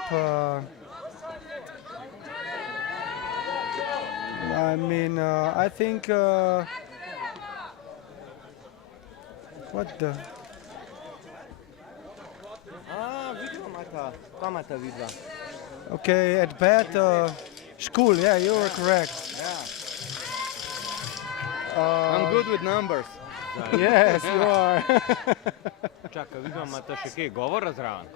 I mean, I think. What the? Okay, at bat, school. Yeah, you were correct. I'm good with numbers. Yes, you are. Čakaj, vidim, imate še kaj govora zraven?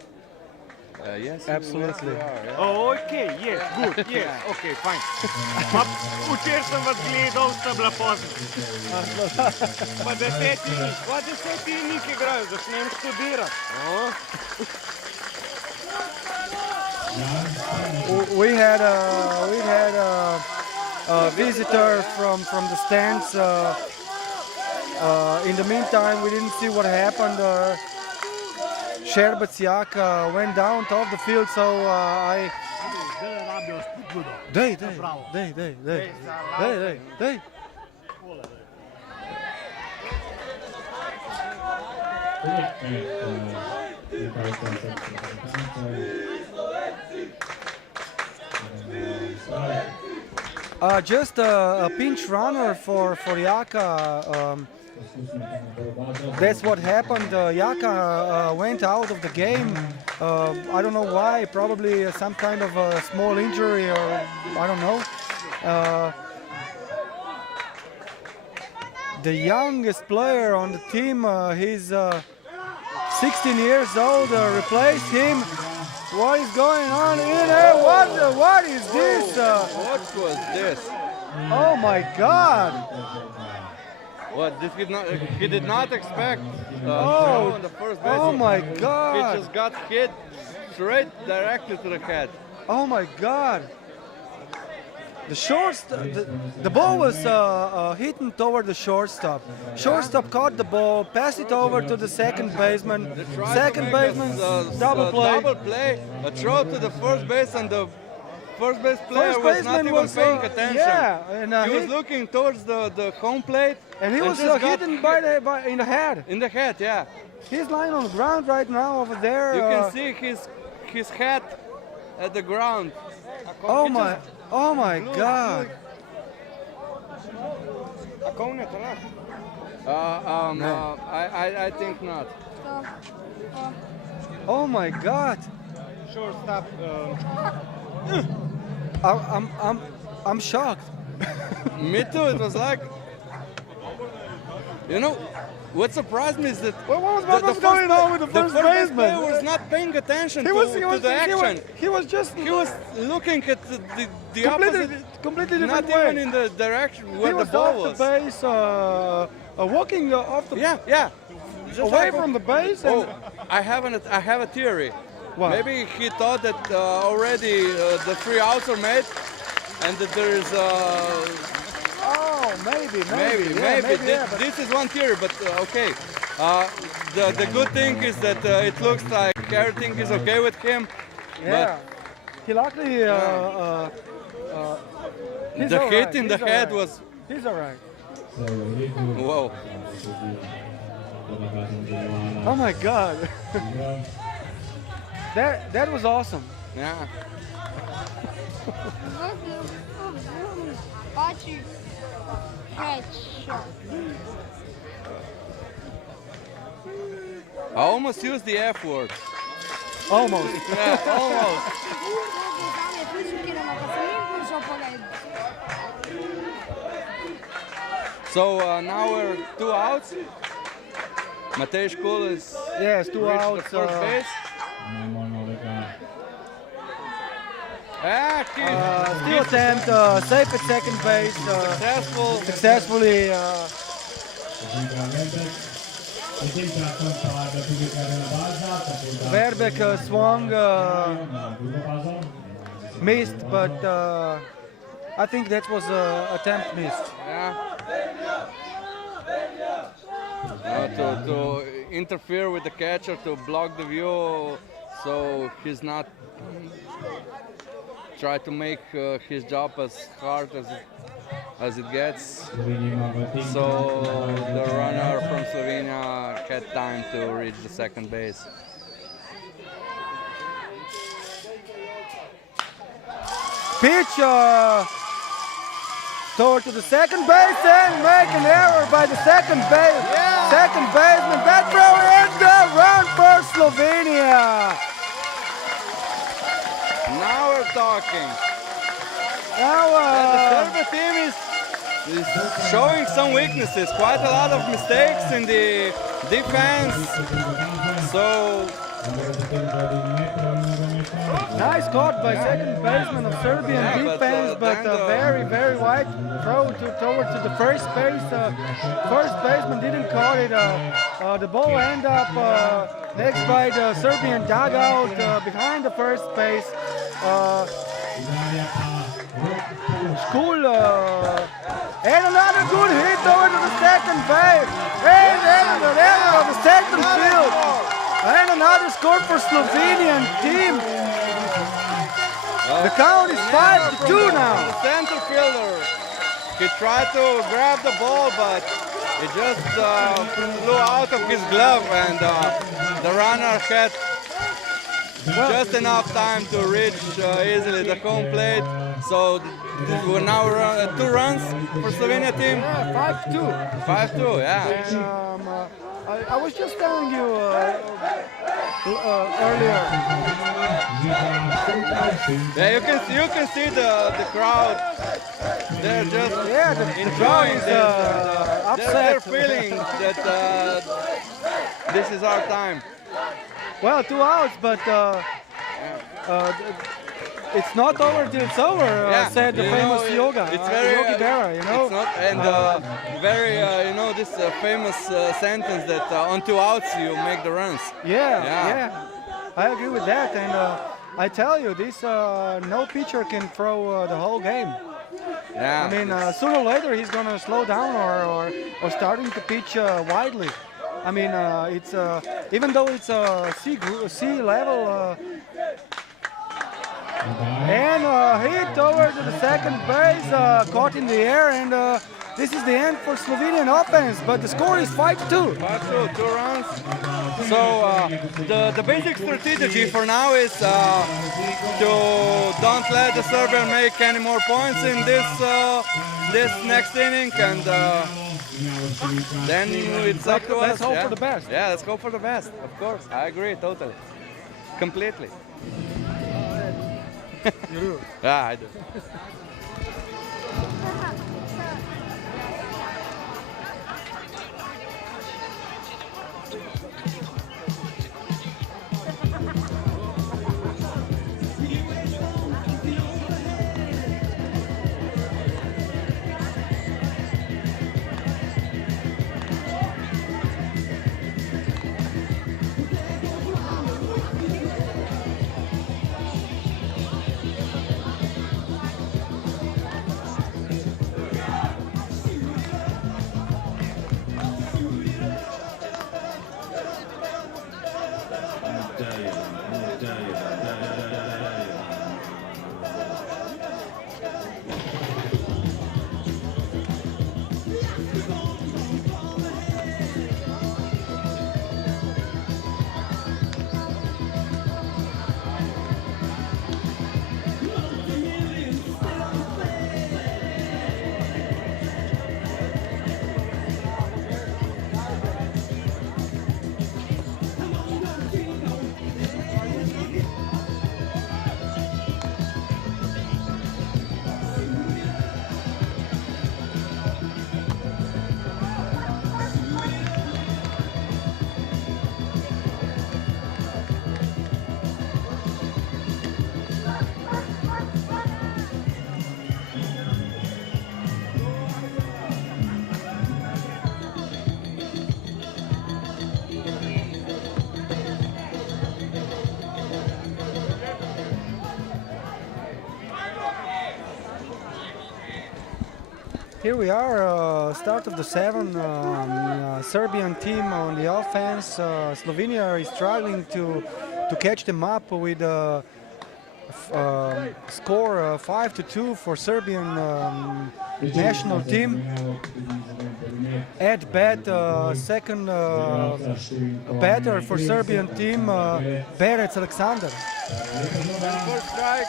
Yes, Absolutely. Ok, yes, good, yes, ok, fajn. Pa včeraj sem vas gledal, sta bila pozna. Pa deseti nik igrajo, začnem študirati. We had a visitor from the stands. In the meantime, we didn't see what happened. Šerbec Jaka went down off the field, so I. Dej. Just a pinch runner for Jaka. That's what happened. Jaka went out of the game. I don't know why. Probably some kind of a small injury, or I don't know. The youngest player on the team, he's 16 years old. Replaced him. What is going on in there? What is this? What was this? Oh my God! What? This he did not expect. Oh, on the first base. oh my He God! just got hit straight directly to the head. Oh my God! the ball was hitting toward the shortstop. Shortstop caught the ball, passed it over to the second baseman. Second baseman double play, a throw to the first base, and the first base player First was not baseman even was, paying attention. yeah, and, he was looking towards the home plate, and he was just got hitting in the head. in the head. Yeah, He's lying on the ground right now over there. you can see his head at the ground. Oh my God! I think not. Oh my God! Shortstop. I'm shocked. Me too. It was like, what surprised me is that What was going on with the first player baseman? was not paying attention He to was the action. He was just He was looking at the opposite, completely not different way. even in the direction He where the was ball off was. the base, walking off the Yeah. Just away like- from the base. And, I have a theory. What? Maybe he thought that already the 3 outs are made, and that there is maybe. maybe. This is one theory, but okay. The good thing is that it looks like everything is okay with him. Yeah. He luckily. He's The all hit right, in the he's all head right. was He's all right. whoa. Oh my God. that was awesome. Yeah. Bate. Headshot. I almost used the F word. Almost. Yeah, almost. So now we're 2 outs. Matej Kul is Yes, 2 reached outs. the first base. Steal attempt, safe at second base. Successful. Successfully. Verbeek swung, missed, but I think that was attempt missed. Yeah. To interfere with the catcher, to block the view, so he's not try to make his job as hard as it gets. So the runner from Slovenia had time to reach the second base. Pitch toward to the second base and make an error by the second baseman. That throw in the run for Slovenia. Now we're talking. Now The Serbia team is showing some weaknesses, quite a lot of mistakes in the defense. So nice caught by second baseman of Serbian defense, but very, very wide throw towards to the first base. First baseman didn't caught it. The ball ended up next by the Serbian dugout behind the first base. School and another good hit over to the second base, and then the error of the second field, and another score for Slovenian team. The count is 5-2 now. The center fielder, he tried to grab the ball, but it just flew out of his glove, and the runner had just enough time to reach easily the home plate. So we're now 2 runs for Slovenia team. Yeah, 5-2. 5-2, yeah. I was just telling you earlier. Yeah, you can see the crowd. They're just enjoying this. Upset. They're feeling that this is our time. Well, 2 outs, but it's not over till it's over, said the famous Yogi Berra, It's not, and very, this famous sentence that on 2 outs you make the runs. Yeah. I agree with that, and I tell you, this no pitcher can throw the whole game. Yeah. I mean, sooner or later he's going to slow down or starting to pitch widely. I mean, it's even though it's sea level. And hit towards the second base, caught in the air, and this is the end for Slovenian offense. But the score is 5-2. 5-2, 2 runs. So the basic strategy for now is to don't let the Serbian make any more points in this next inning, and then it's up to us. Let's hope for the best. Yeah, let's go for the best. Of course, I agree totally, completely. You do. Yeah, I do. Here we are, start of the seventh. Serbian team on the offense. Slovenia is struggling to catch them up with a score 5-2 for Serbian national team. At bat, second batter for Serbian team, Berec Alexander. First strike.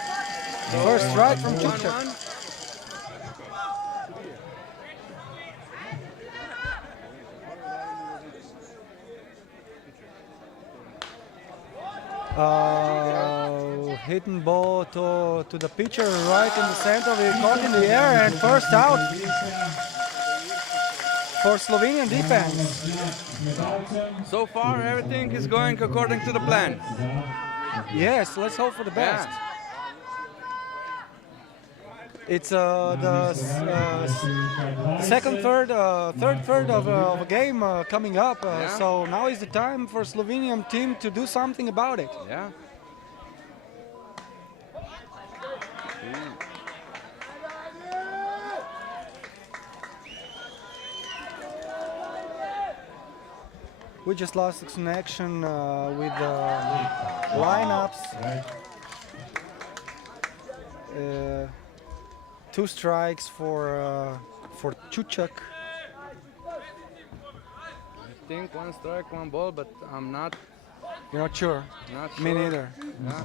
First strike from Čučak. Hitting ball to the pitcher right in the center. We caught in the air and first out for Slovenian defense. So far, everything is going according to the plan. Yes, let's hope for the best. It's the second, third of a game coming up. So now is the time for Slovenian team to do something about it. Yeah. We just lost the connection with the lineups. 2 strikes for Čučak. I think 1 strike, 1 ball, but I'm not. You're not sure? Not sure. Me neither. Yeah.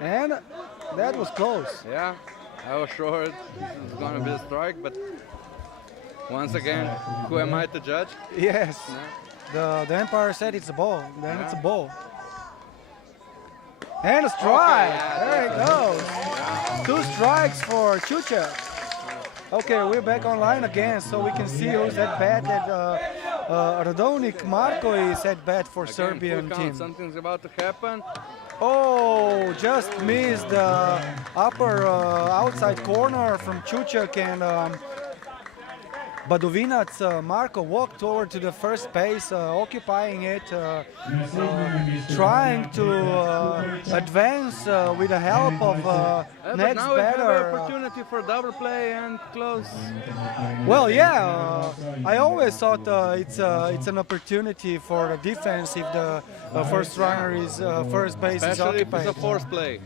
And that was close. Yeah, I was sure it was going to be a strike, but once again, who am I to judge? Yes. Yeah. The umpire said it's a ball. Then it's a ball. And a strike. Okay, there it goes. 2 strikes for Čučak. Okay, we're back online again, so we can see who's at bat. That Radonik Marko is at bat for Again, Serbian full count. team. Something's about to happen. Oh, just missed the upper outside corner from Čučak, and Badovinac Marko walked over to the first base, occupying it, trying to advance with the help of But next now we have an batter. opportunity for double play and close. Well, yeah, I always thought it's an opportunity for the defense if the first runner is first base is Especially if occupied. it's a force play.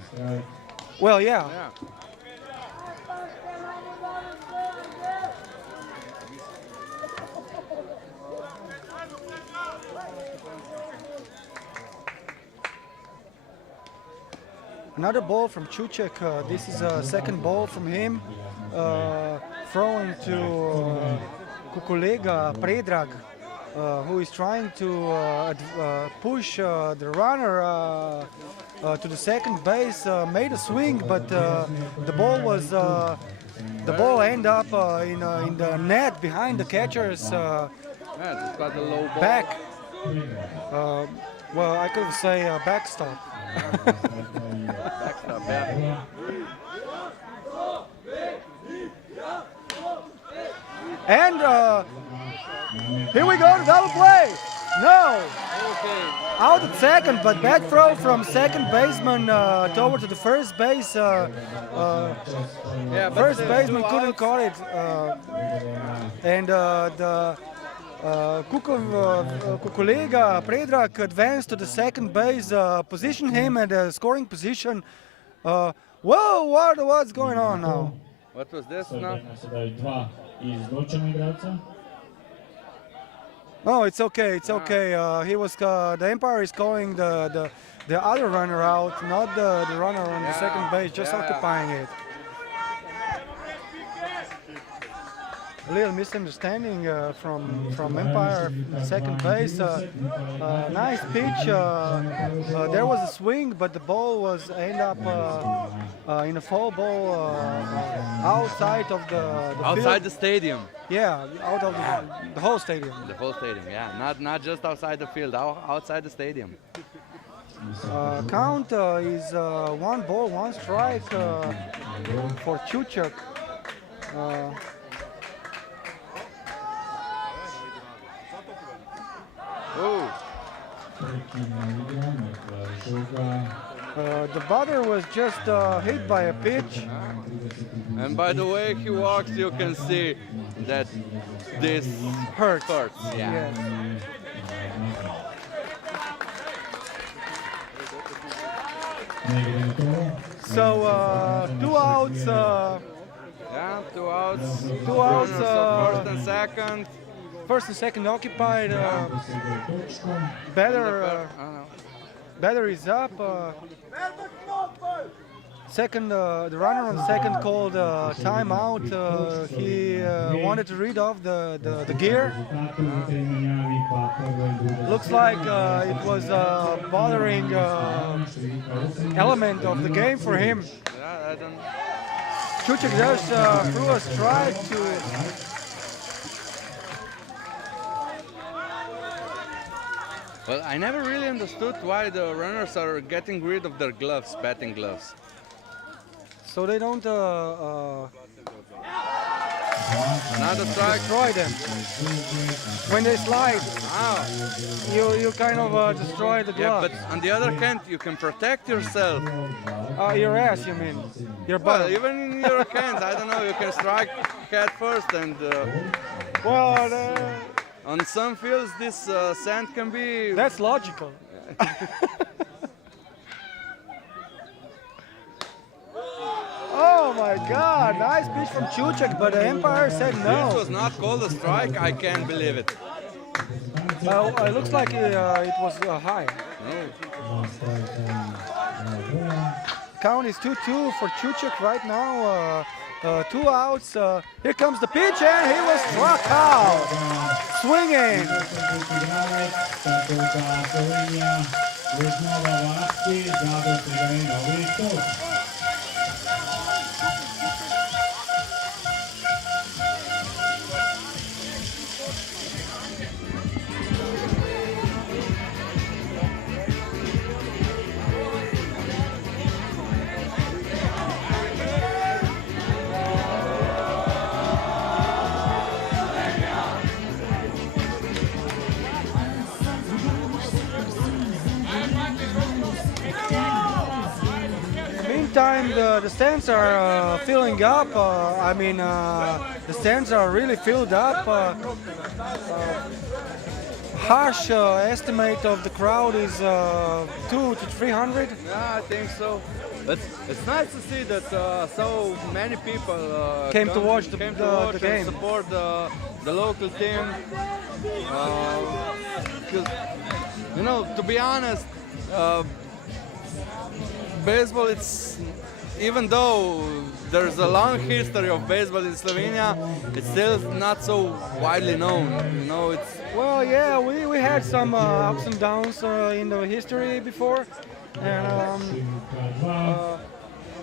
Well, yeah. Yeah. Another ball from Čuček. This is a second ball from him, throwing to kolega Predrag, who is trying to push the runner to the second base. Made a swing, but the ball ended up in the net behind the catcher's Yeah, it's got a low ball. back. Well, I could say backstop. Backstop, yeah. And here we go to double play. No, Okay. out at second, but back throw from second baseman toward to the first base. Yeah, but First still, baseman two couldn't outs. caught it, and the kolega Predrag advanced to the second base, positioned him at the scoring position. Whoa, what's going on now? What was this now? Sedaj dva izločena igralca. No, it's okay. It's okay. He was the umpire is calling the other runner out, not the runner on the second base, just occupying it. A little misunderstanding from umpire second base. Nice pitch. There was a swing, but the ball was end up in a foul ball outside of the Outside field. the stadium. Yeah, out of the whole stadium. The whole stadium, yeah. Not just outside the field, outside the stadium. Count is 1 ball, 1 strike for Čuček. Oh, The batter was just hit by a pitch. and by the way he walks, you can see that this Hurts. Yeah. Yes. So 2 outs. Yeah, 2 outs. Two outs, Runners at first and second. First and second occupied. Batter, batter is up. Second, the runner on second called timeout. He wanted to read off the gear. Looks like it was a bothering element of the game for him. Yeah, I don't. Čuček just threw a strike to. Well, I never really understood why the runners are getting rid of their gloves, batting gloves. So they don't Another strike. destroy them. When they slide, Wow. you kind of destroy the Yeah, glove. but on the other hand, you can protect yourself. Your ass, you mean? Your Well, butt. even in your hands, I don't know, you can strike head first, and Well, on some fields, this sand can be. that's logical. Oh my God! Nice pitch from Čuček, but the umpire said This no. was not called a strike. I can't believe it. Well, it looks like it was high. Count is 2-2 for Čuček right now. 2 outs. Here comes the pitch, and he was struck out. Swinging. the stands are filling up. I mean, the stands are really filled up. Harsh estimate of the crowd is 200 to 300. Yeah, I think so. It's nice to see that so many people Came to watch the and game. support the local team. 'Cause, you know, to be honest, baseball, it's, even though there's a long history of baseball in Slovenia, it's still not so widely known. You know, it's Well, yeah, we had some ups and downs in the history before, and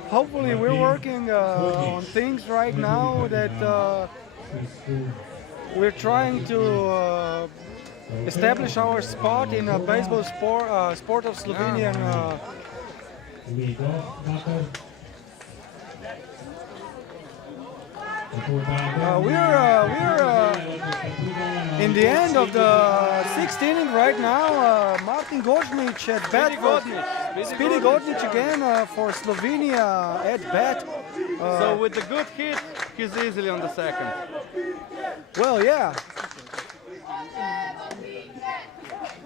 hopefully we're working on things right now that we're trying to establish our spot in a baseball sport of Slovenian. We're in the end of the sixth inning right now. Martin Gožnić at bat. Speedy Gožnić again for Slovenia at bat. so with the good hit, he's easily on the second. Well, yeah.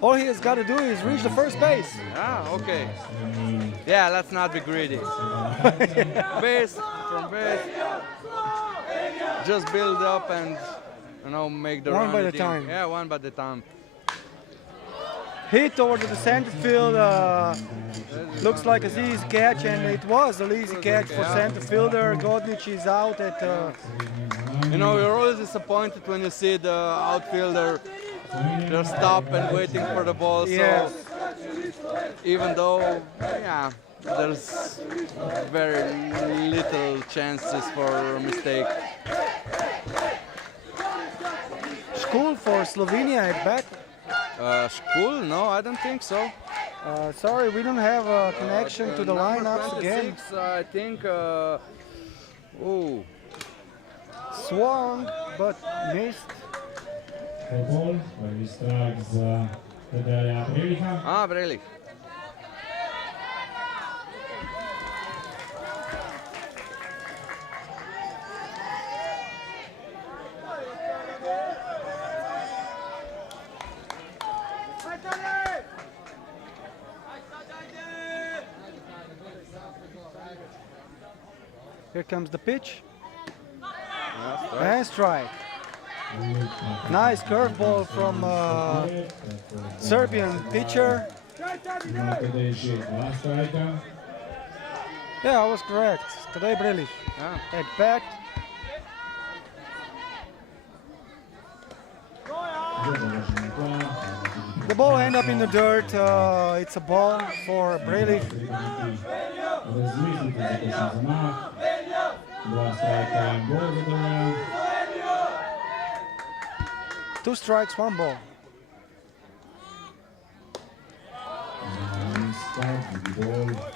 All he has got to do is reach the first base. Ah, okay. Yeah, let's not be greedy. Base from base. Just build up and, you know, make the One run by at the the end. time. Yeah, one by the time. Hit over to the center field. Looks like an easy catch, and it was an easy catch for center fielder. Gožnić is out at. You know, you're always disappointed when you see the outfielder just stop and waiting for the ball. Yes. So even though, yeah, there's very little chances for a mistake. School for Slovenia at bat. School? No, I don't think so. Sorry, we don't have a connection to the lineups again. 26, I think. Oh, Swung, but missed. Prvi strah za Tele HO. Brejlich. Here comes the pitch. And strike. Nice curveball from Serbian pitcher. Yeah, I was correct. Today Brelic at bat. The ball ended up in the dirt. It's a ball for Brelic. Two strikes, one ball.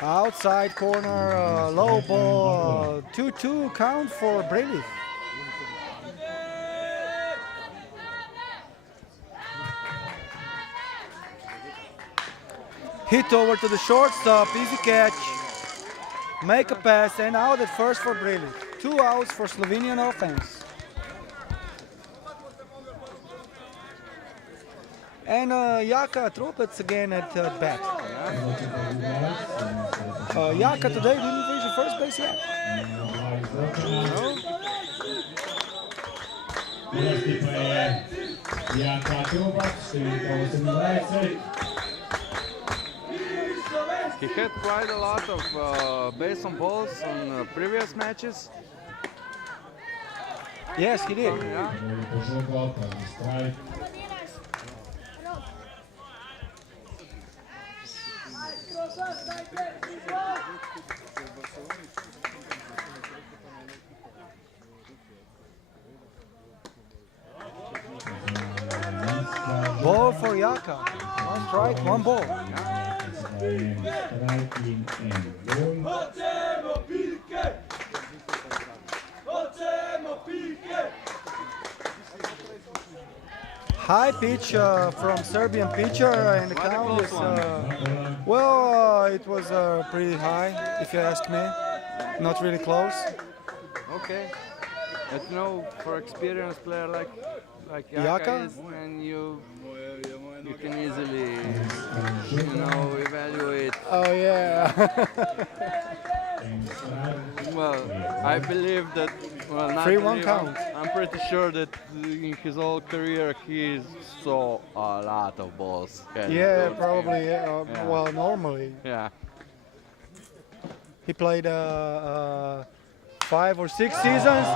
Outside corner, low ball, 2-2 count for Brelic. Hit over to the shortstop, easy catch. Make a pass and out at first for Brelic. 2 outs for Slovenian offense. And Jaka Tropec again at bat. Jaka today didn't reach the first base yet. He had quite a lot of base on balls on previous matches. Yes, he did. Yeah. Ball for Jaka. One strike, one ball. High pitch from Serbian pitcher, and the count is, well, it was pretty high, if you ask me. not really close. Okay. But you know, for experienced player like Jaka? Jaka is, and you can easily, evaluate. Oh yeah. Well, I believe that. Well, not 3-1 believe, count. I'm pretty sure that in his whole career he saw a lot of balls. Yeah, probably. Yeah. Yeah. Well, normally Yeah. he played 5 or 6 seasons.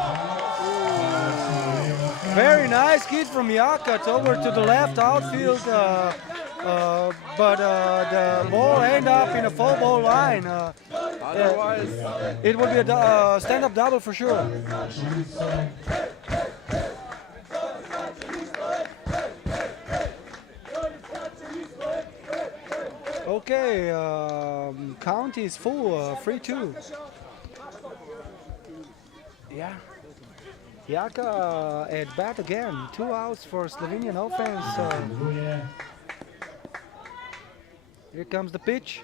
Very nice hit from Jaka over to the left outfield, but the ball ended up in a full ball line. Otherwise, It would be a stand-up double for sure. Okay, count is full, 3-2. yeah. Jaka at bat again, 2 outs for Slovenian offense. Here comes the pitch.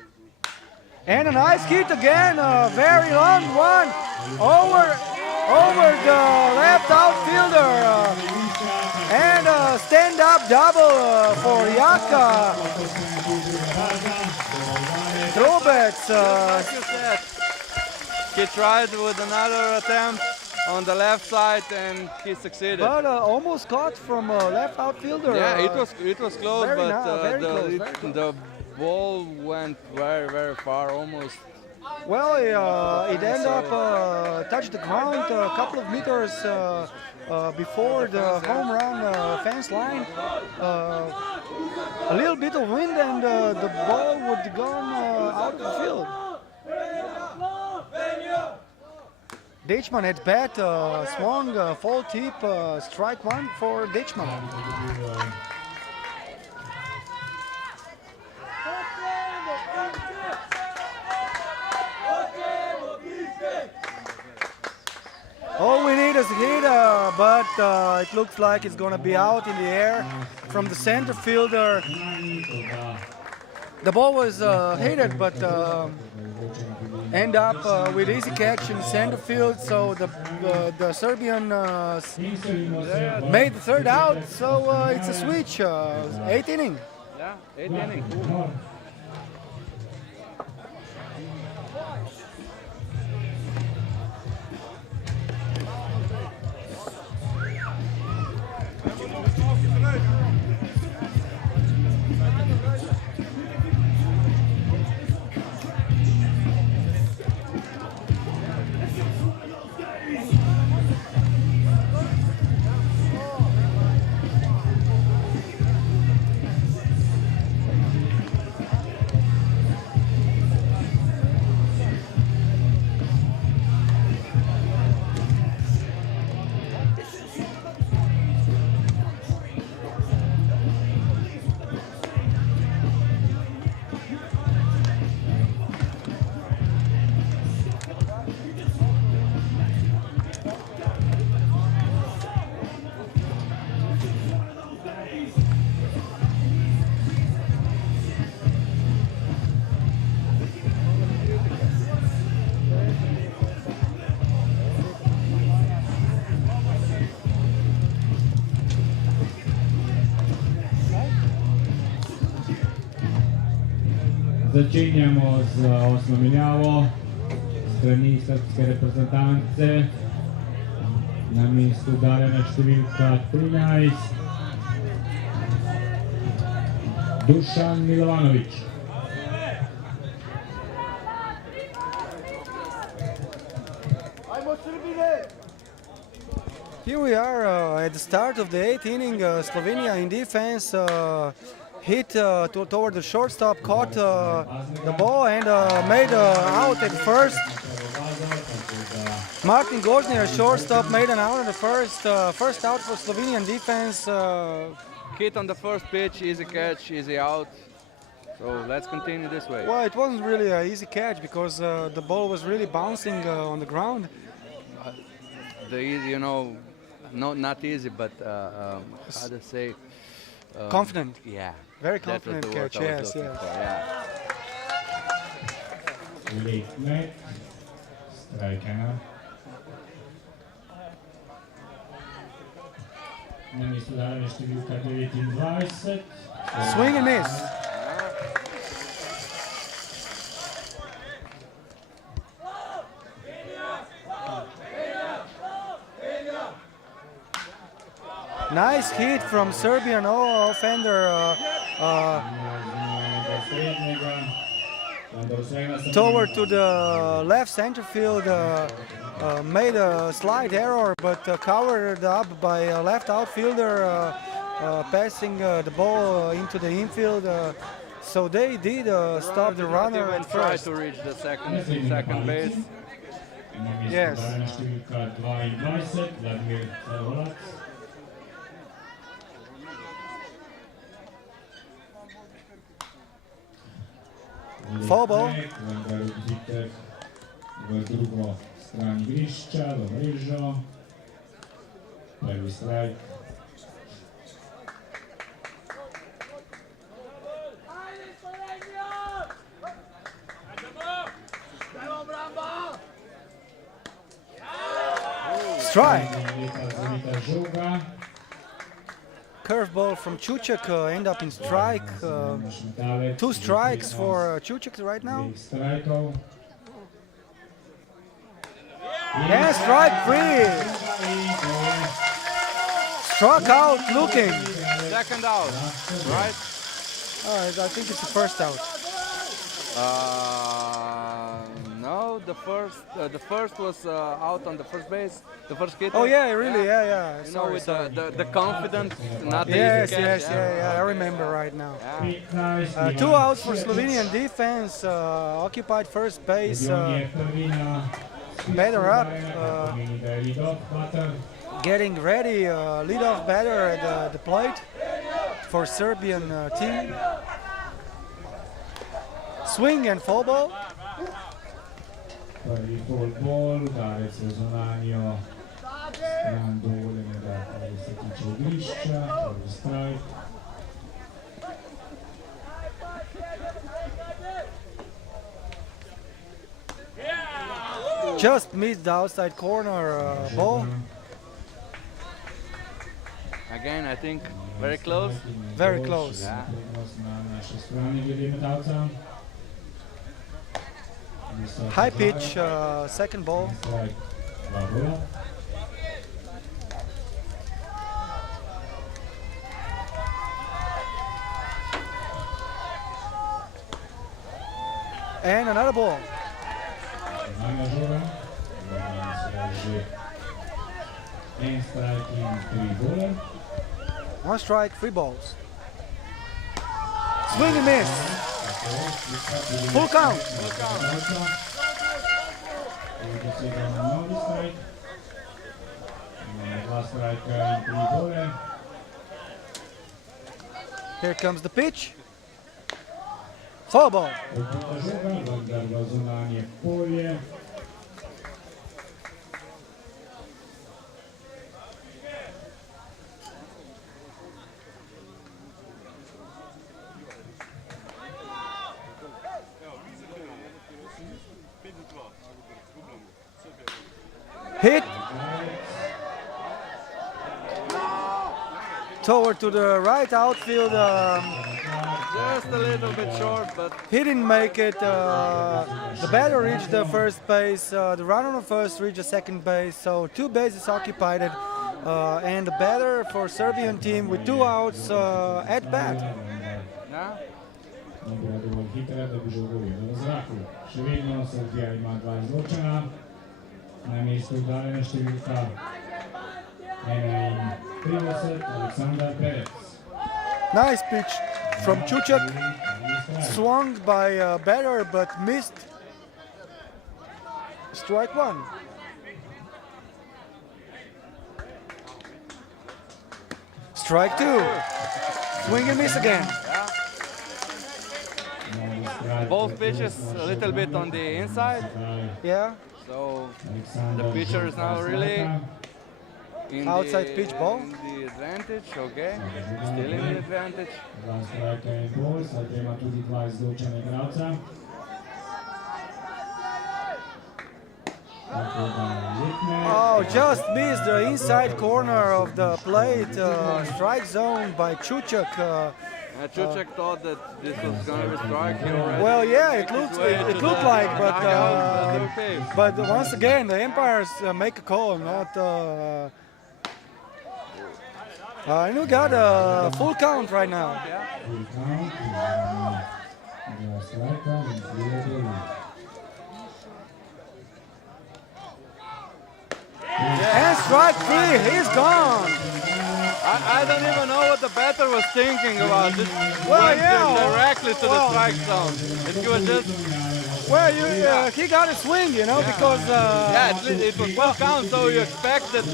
And a nice hit again, a very long one over the left outfielder. And a stand-up double for Jaka. Throwbacks. Like you said, he tried with another attempt on the left side and he succeeded. But almost caught from a left outfielder. Yeah, it was close, very but very close, very close. the ball went very far, almost. Well, it ended up touched the ground a couple of meters before the home run fence line. A little bit of wind and the ball would have gone out of the field. Deichmann at bat, swung, full tip, strike 1 for Deichmann. All we need is a hit, but it looks like it's going to be out in the air from the center fielder. The ball was hit, but end up with easy catch in center field. So the Serbian made the third out. So it's a switch, 8th inning. Yeah, 8th inning. Začenjamo z osmo menjavo strani srpske reprezentance. Na mestu udarjena številka 13. Dušan Milovanović. Here we are at the start of the 8th inning. Slovenia in defense hit toward the shortstop, caught the ball and made out at first. Martin Gozner, shortstop, made an out at the first out for Slovenian defense. Hit on the first pitch, easy catch, easy out. So let's continue this way. Well, it wasn't really an easy catch because the ball was really bouncing on the ground. The easy, not easy, but how to say? Confident. Yeah. Very That was confident the word catch, I was yes, looking yes. for, yeah. Late match strike ena. Na mestu dane številka 29. Swing and miss. Nice hit from Serbian offender toward to the left center field. Made a slight error, but covered up by a left outfielder passing the ball into the infield. So they did stop the runner at Try first. to reach the second base. Yes. Foul ball. V drugo stran igrišča, v mrežo. Prvi strike. Strike. Curveball from Čuček end up in strike. 2 strikes for Čuček right now. And strike 3. Struck out looking. Second out, right? I think it's the first out. No, the first was out on the first base. The first hit. Oh yeah, really, yeah. You know, Sorry, with sorry. the confidence, not the Yes, easy catch. yeah. I remember right now. Yeah. 2 outs for Slovenian defense. Occupied first base. Batter up. Getting ready. Leadoff batter at the plate for Serbian team. Swing and foul ball. Prvi full ball, udarec v zunanjo stran dovoljenega, kar se tiče igrišča, prvi strike. Just missed the outside corner ball. Again, I think very close. Very close. Yeah. Na naši strani glede metalca. High pitch, second ball. Strike, dva bola. And another ball. Zunanja žoga. Zunanja sedaj že en strike in 3 bole. 1 strike, 3 balls. Swing and miss. Full count. Here comes the pitch. Foul ball. Hit toward to the right outfield. Just a little bit short, but He didn't make it. The batter reached the first base. The runner on first reached the second base. So 2 bases occupied. And the batter for Serbian team with 2 outs at bat. yeah. Dovolj hitra, da bi žogo videl v zraku. Še vedno Srbija ima 2 izločena. Na mestu udarjena številka 31, Aleksandar Perec. Nice pitch from Čuček. Swung by batter but missed. Strike 1. Strike 2. Swing and miss again. Both pitches a little bit on the inside, Yeah. so the pitcher is now really in Outside the, pitch ball. in the advantage. Okay, still in the advantage. 2 strajka in bol, zdaj ima tudi 2 izločena igralca. Oh, just missed the inside corner of the plate. Strike zone by Chuchuk. Chuchek thought that this was going to be strike. He already Well, yeah, it looked like, okay. but once again, the umpires make a call, not. And we got a full count right now. And strike three, he's gone. I don't even know what the batter was thinking about. Just Well, went yeah, directly to the strike zone. It was just, Well, he got a swing, you know, because it was full count, so you expected.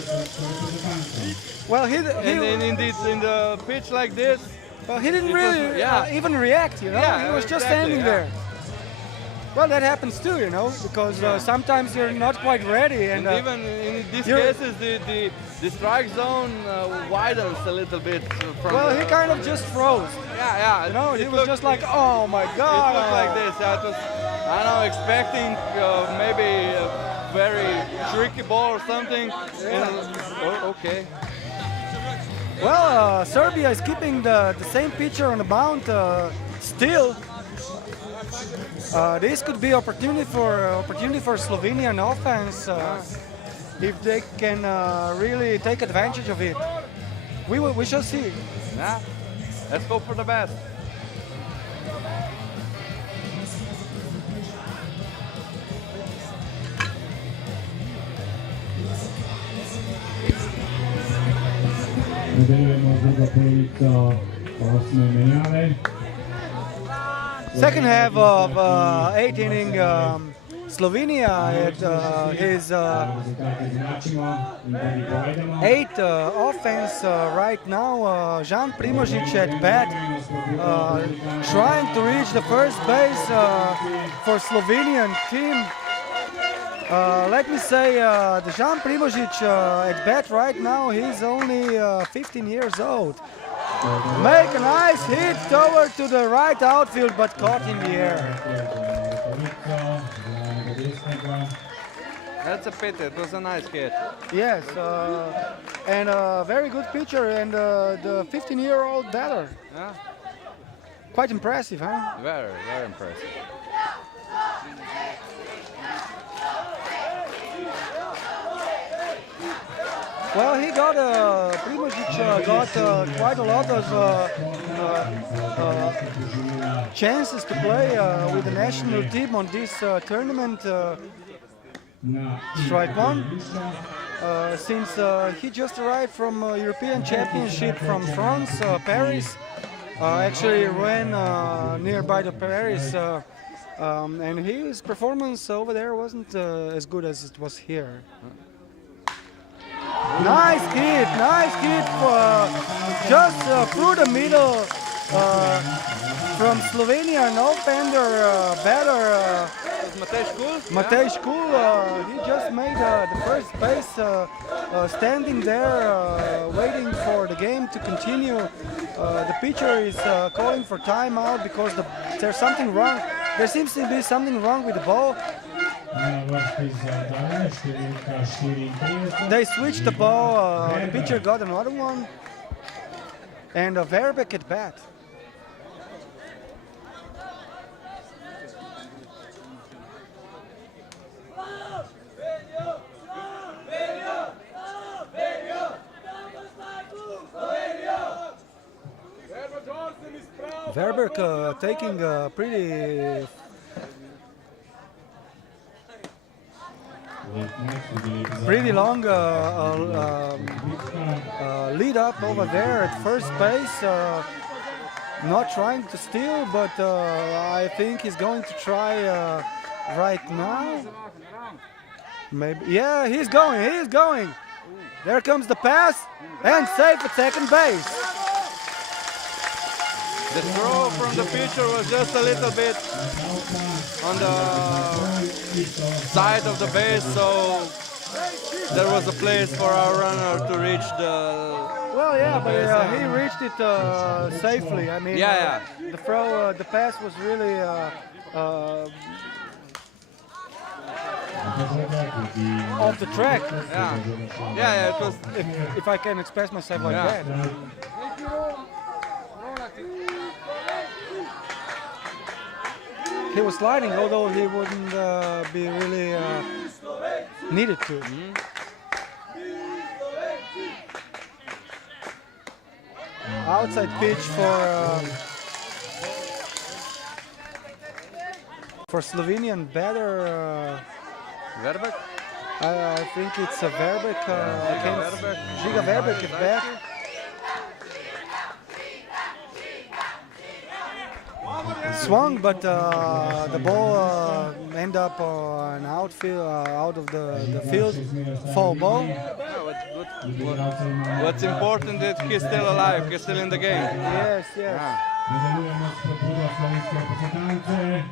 well, he In the pitch like this, well, he didn't it was- really yeah. even react, you know. Yeah, He was just exactly, standing yeah. there. Well, that happens too, you know, because sometimes you're not quite ready, and and even in these you're- cases, the strike zone widens a little bit from. well, he kind of just froze. yeah. You know, it he was looked- just like, oh my It God. looked like this. Yeah, it was, I don't know, expecting maybe a very tricky ball or something. Okay. Well, Serbia is keeping the same pitcher on the mound still. This could be opportunity for Slovenian offense if they can really take advantage of it. We shall see. Yeah. Let's go for the best. Nadaljujemo z drugo polovico osme menjave. Second half of 8th inning, Slovenia at his Rezultate značimo in tudi povedemo. 8th offense right now. Jan Primožić at bat, trying to reach the first base for Slovenian team. Let me say, the Jan Primožić at bat right now, he's only 15 years old. Make a nice hit toward to the right outfield, but caught in the air. That's a pity. It was a nice hit. Yes, and a very good pitcher, and the 15-year-old batter. Yeah. Quite impressive, huh? Very, very impressive. Well, he got Primožić got quite a lot of chances to play with the national team on this tournament. Strike one. Since he just arrived from European Championship from France, Paris. Actually ran nearby the Paris, and his performance over there wasn't as good as it was here. Nice hit, just through the middle from Slovenia, no offender batter. Matej Škul, he just made the first base, standing there, waiting for the game to continue. The pitcher is calling for timeout because there's something wrong. There seems to be something wrong with the ball. They switched the ball, the pitcher got another one, and a Verbeek at bat. Verbeek taking a pretty long lead up over there at first base. Not trying to steal, but I think he's going to try right now. Maybe, yeah, he's going. There comes the pass, and safe at second base. The throw from the pitcher was just a little bit on the side of the base, so there was a place for our runner to reach the. Well, yeah, but base. he reached it safely. I mean, Yeah. the throw, the pass was really off the track. Yeah, it was. If I can express myself like Yeah. that. He was sliding, although he wouldn't be really needed to. Outside pitch for Slovenian better. Verbek? I think it's a Verbek. Žiga Verbek is back. Swung, but the ball ended up on outfield, out of the field, foul ball. What's important is he's still alive, he's still in the game. Yes, yes. Nadaljujemo s pobudo slovenske reprezentance.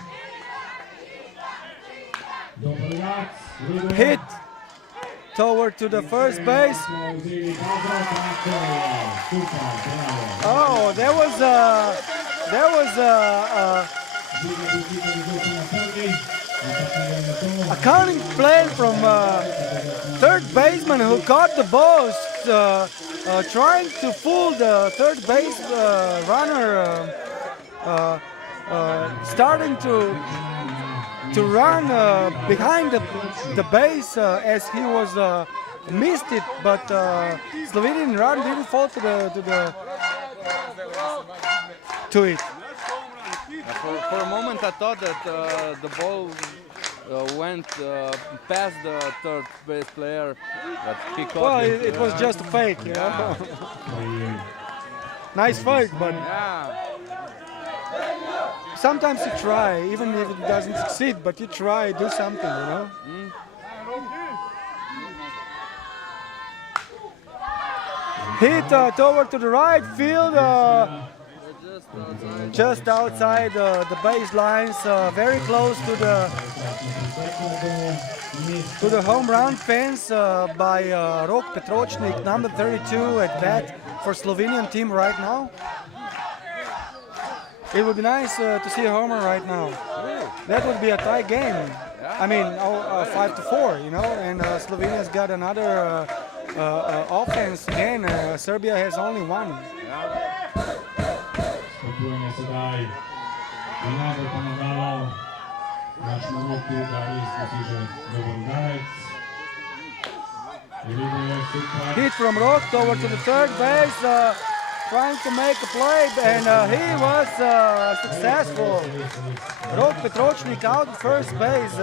Dober Lac, drugo. Hit toward to the first base. Smo vzeli dobro, tako, super, bravo. Oh, there was a cunning play from third baseman who caught the ball, trying to fool the third base runner, starting to run behind the base as he was missed it, but Slovenian run didn't fall to it. For a moment I thought that the ball went past the third base player, but he caught Well, it. it was just a fake, you know. Nice fake, but Yeah. sometimes you try, even if it doesn't succeed, but you try, do something, you know. Hit toward to the right field, just outside the baselines, very close to the home run fence by Rok Petročnik, number 32 at bat for Slovenian team right now. It would be nice to see a homer right now. That would be a tie game. I mean, 5-4, you know, and Slovenia's got another offense again. Serbia has only one. Spodbujanje sedaj je najbolj pomagalo našemu Roku, da res doseže dober udarec. Veliko je super. Hit from Rok toward to the third base, trying to make a play, and he was successful. Rok Petročnik out at first base.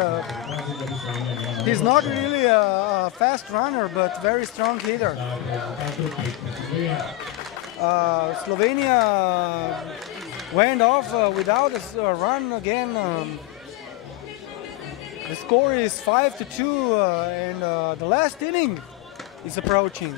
He's not really a fast runner, but very strong hitter. Slovenia went off without a run again. The score is 5-2, and the last inning is approaching.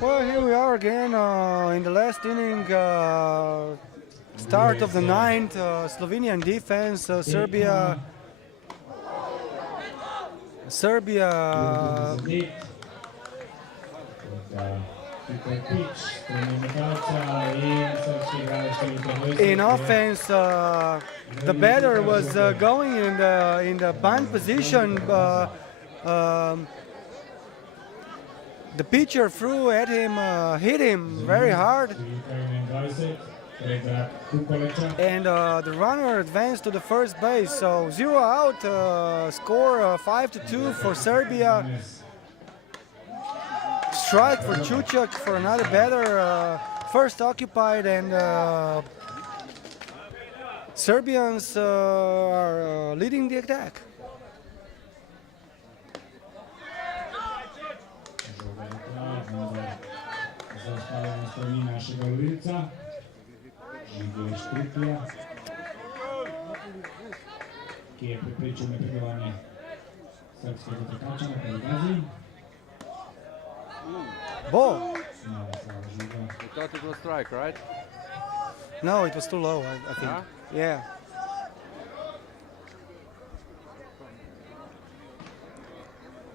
Well, here we are again in the last inning, start of the ninth. Slovenian defense, Serbia in offense. The batter was going in the bunt position. The pitcher threw at him, hit him very hard. And the runner advanced to the first base. So 0 out, score 5-2 for Serbia. Strike for Čučak for another batter. First occupied, and Serbians are leading the attack. Ki je preprečil napredovanje srpskega tekača na Kaligazi. Ball. You thought it was strike, right? No, it was too low, I think. Huh? Yeah.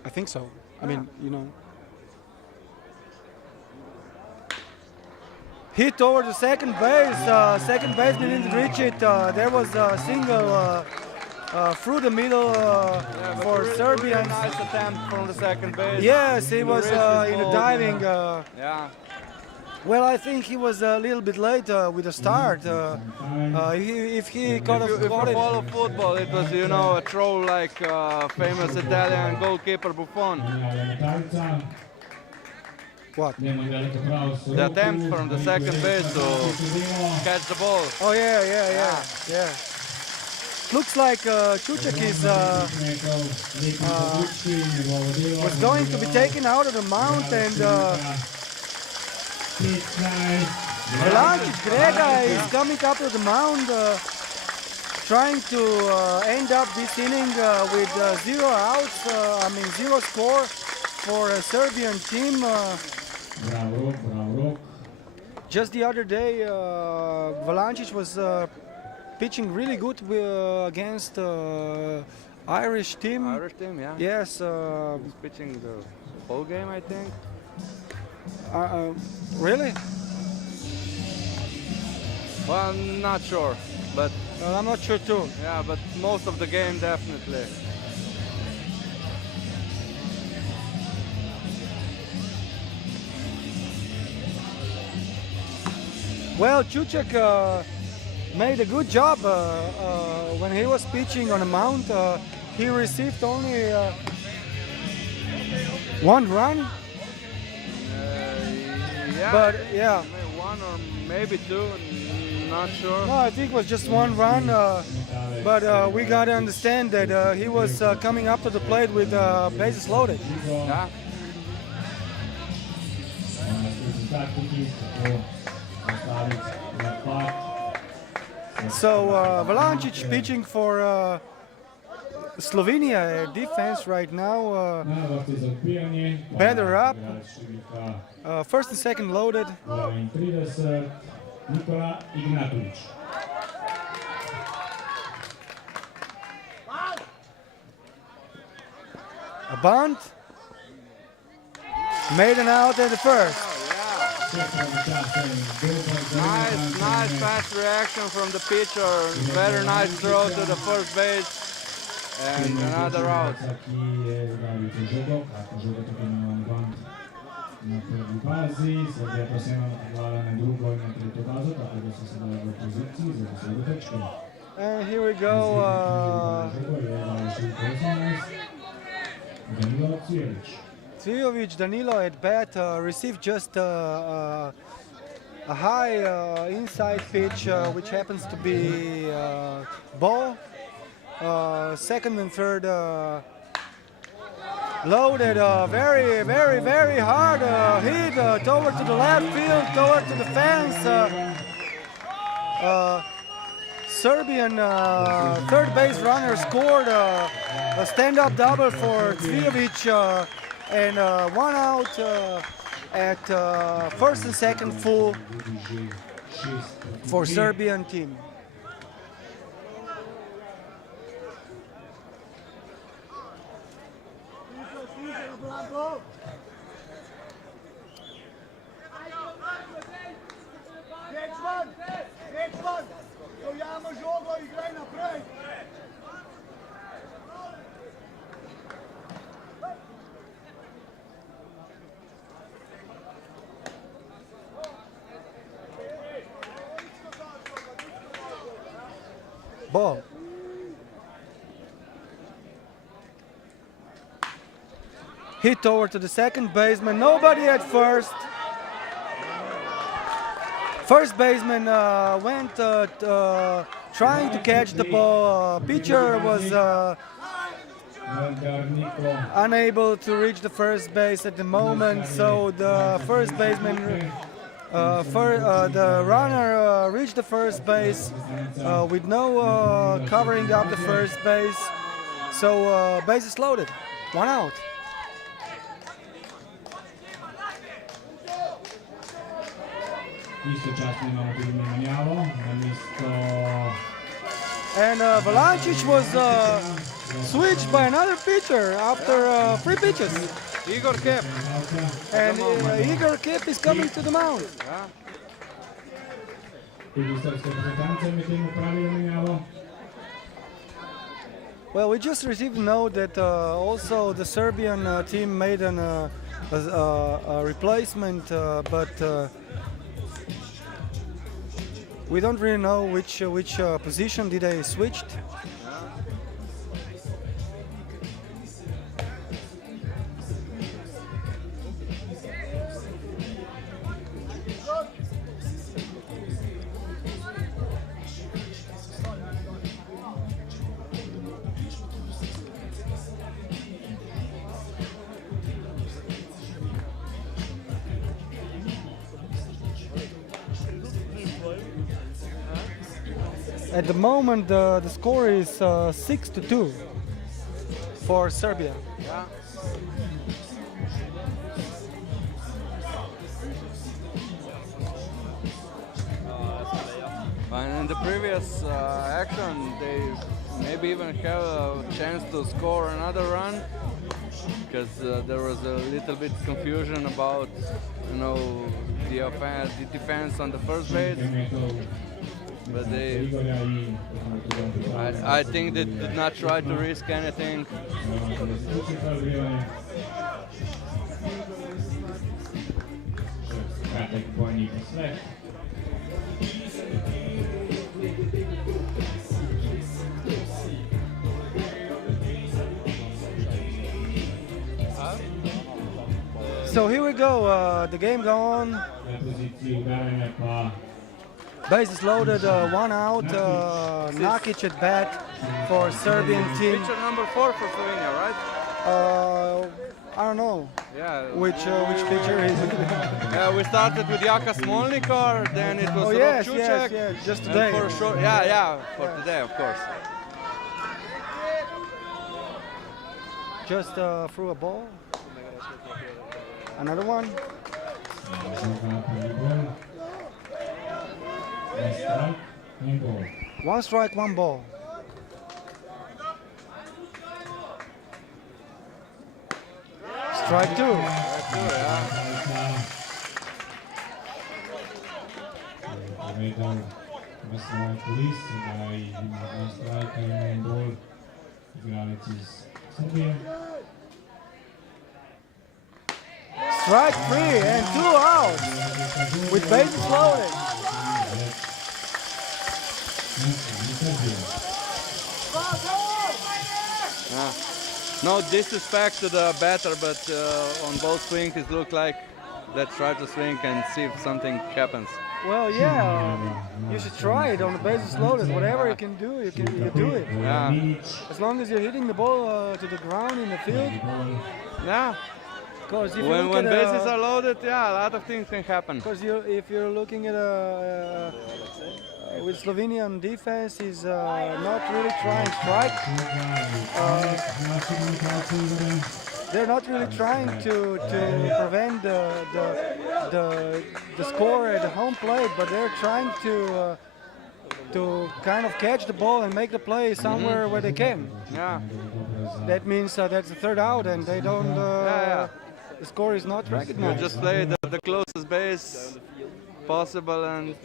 I think so. I mean, you know. Hit over the second base. Second baseman didn't reach it. There was a single through the middle for Serbia. Really nice attempt from the second base. Yes, he was in the diving. Yeah. Well, I think he was a little bit late with the start. If he could have If you caught it. follow football, it was, you know, a throw like famous Italian goalkeeper Buffon. What? The attempt from the second base to catch the ball. Oh yeah. Looks like Čučak is was going to be taken out of the mount, and Vlasic Grega is coming up to the mound, trying to end up this inning with 0 outs. I mean 0 score for a Serbian team. Just the other day, Vlasic was pitching really good against Irish team. Irish team, yeah. Yes. He's pitching the whole game, I think. Really? Well, I'm not sure, but I'm not sure too. yeah, but most of the game definitely. Well, Čučak made a good job when he was pitching on the mound. He received only 1 run, Yeah, but yeah. maybe 1 or maybe 2, not sure. No, I think it was just 1 run, but we got to understand that he was coming up to the plate with bases loaded. Yeah. So Vlasic pitching for Slovenia defense right now. Batter up. First and second loaded. A bunt. Made an out at the first. Nice fast reaction from the pitcher. Very nice throw to the first base. And another out. And here we go. Cvijovic Danilo at bat received just a high inside pitch, which happens to be ball. Second and third loaded, very hard hit toward to the left field, toward to the fence. Serbian third base runner scored a stand-up double for Cvijovic, and 1 out at first and second full for Serbian team. ball. Hit over to the second baseman. Nobody at first. First baseman went trying to catch the ball. Pitcher was unable to reach the first base at the moment, so the first baseman, the runner reached the first base with no covering up the first base. So bases loaded, 1 out. And Valancic was switched by another pitcher after 3 pitches. Igor Kep. And Igor Kep is coming to the mound. Well, we just received a note that also the Serbian team made a replacement, but we don't really know which position did they switched. At the moment, the score is 6-2 for Serbia. Yeah. And in the previous action, they maybe even have a chance to score another run, because there was a little bit confusion about, you know, the defense on the first base. But I think they did not try to risk anything. So here we go, the game go on. Bases loaded, 1 out. Nakic at bat for Serbian team. Pitcher number 4 for Slovenia, right? I don't know. Yeah. Which pitcher is it? Yeah, we started with Jaka Smolnikar, then it was Rob yes, Čučak. yes, just today. For sure, yeah, for today, of course. Just threw a ball. Another one. One strike, 1 ball. Strike 2. Strike 3 and 2 out with bases loaded. No disrespect to the batter, but on both swings it looked like let's try to swing and see if something happens. Well, yeah, you should try it on the bases loaded. Whatever you can do, you do it. Yeah. As long as you're hitting the ball to the ground in the field. Yeah. Because if When bases are loaded, yeah, a lot of things can happen. Because if you're looking at with Slovenian defense, is not really trying strike. They're not really trying to prevent the score at the home plate, but they're trying to kind of catch the ball and make the play somewhere where they can. Yeah. That means that's the 3rd out, and they don't. The score is not recognized. You just play the closest base possible and.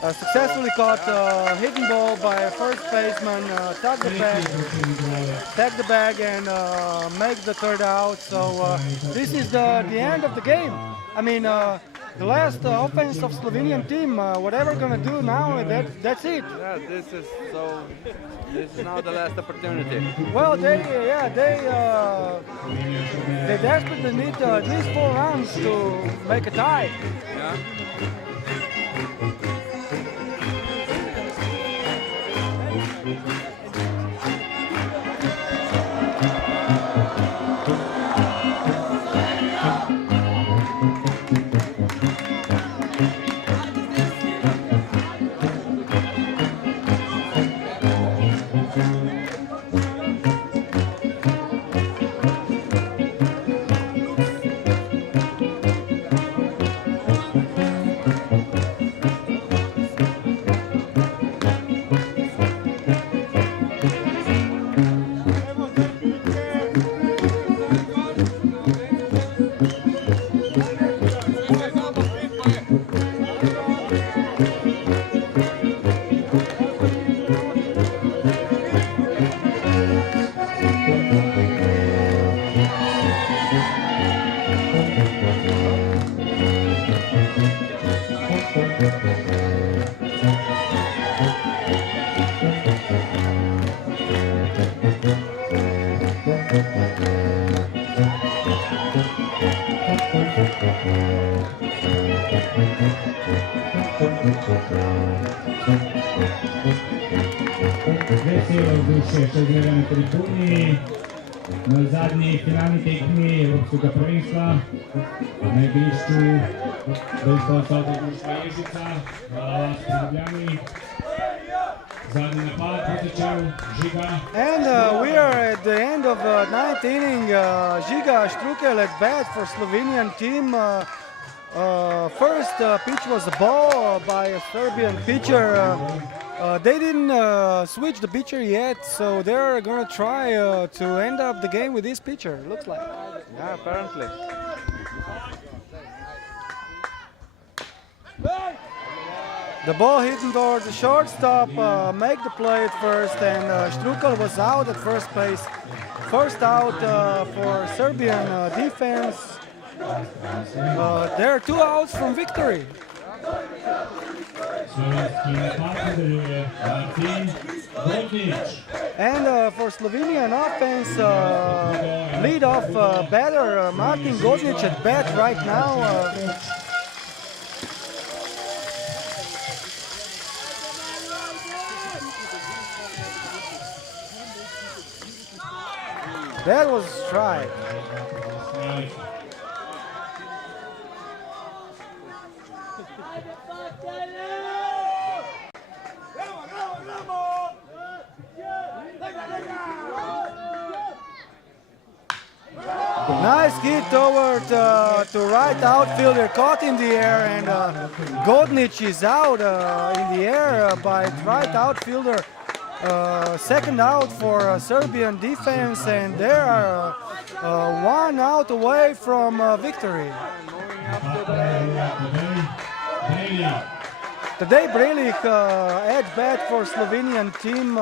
Successfully caught hidden ball by a first baseman, tag the bag and make the 3rd out. So this is the end of the game. I mean, the last offense of Slovenian team. Whatever gonna do now, that's it. Yeah, this is now the last opportunity. Well, they desperately need at least 4 rounds to make a tie. Yeah. Veselo vzdušje še zmeraj na tribuni. Na zadnji finalni tekmi Evropskega prvenstva na igrišču Brezpol Sobo društva Ježica v Ljubljani. Zadnji napad bo začel Žiga. And we are at the end of the 9th inning. Žiga Štrukelj at bat for Slovenian team. First pitch was a ball by a Serbian pitcher. They didn't switch the pitcher yet, so they're gonna try to end up the game with this pitcher, looks like. Yeah, apparently. The ball hitting towards the shortstop, make the play at first, and Štrukelj was out at first base. First out for Serbian defense. There are 2 outs from victory. And for Slovenian offense, lead-off batter Martin Godnič at bat right now. That was a strike. Nice hit toward to right outfielder, caught in the air, and Godnič is out in the air by right outfielder. Second out for Serbian defense, and they are 1 out away from victory. Today Brelic at bat for Slovenian team.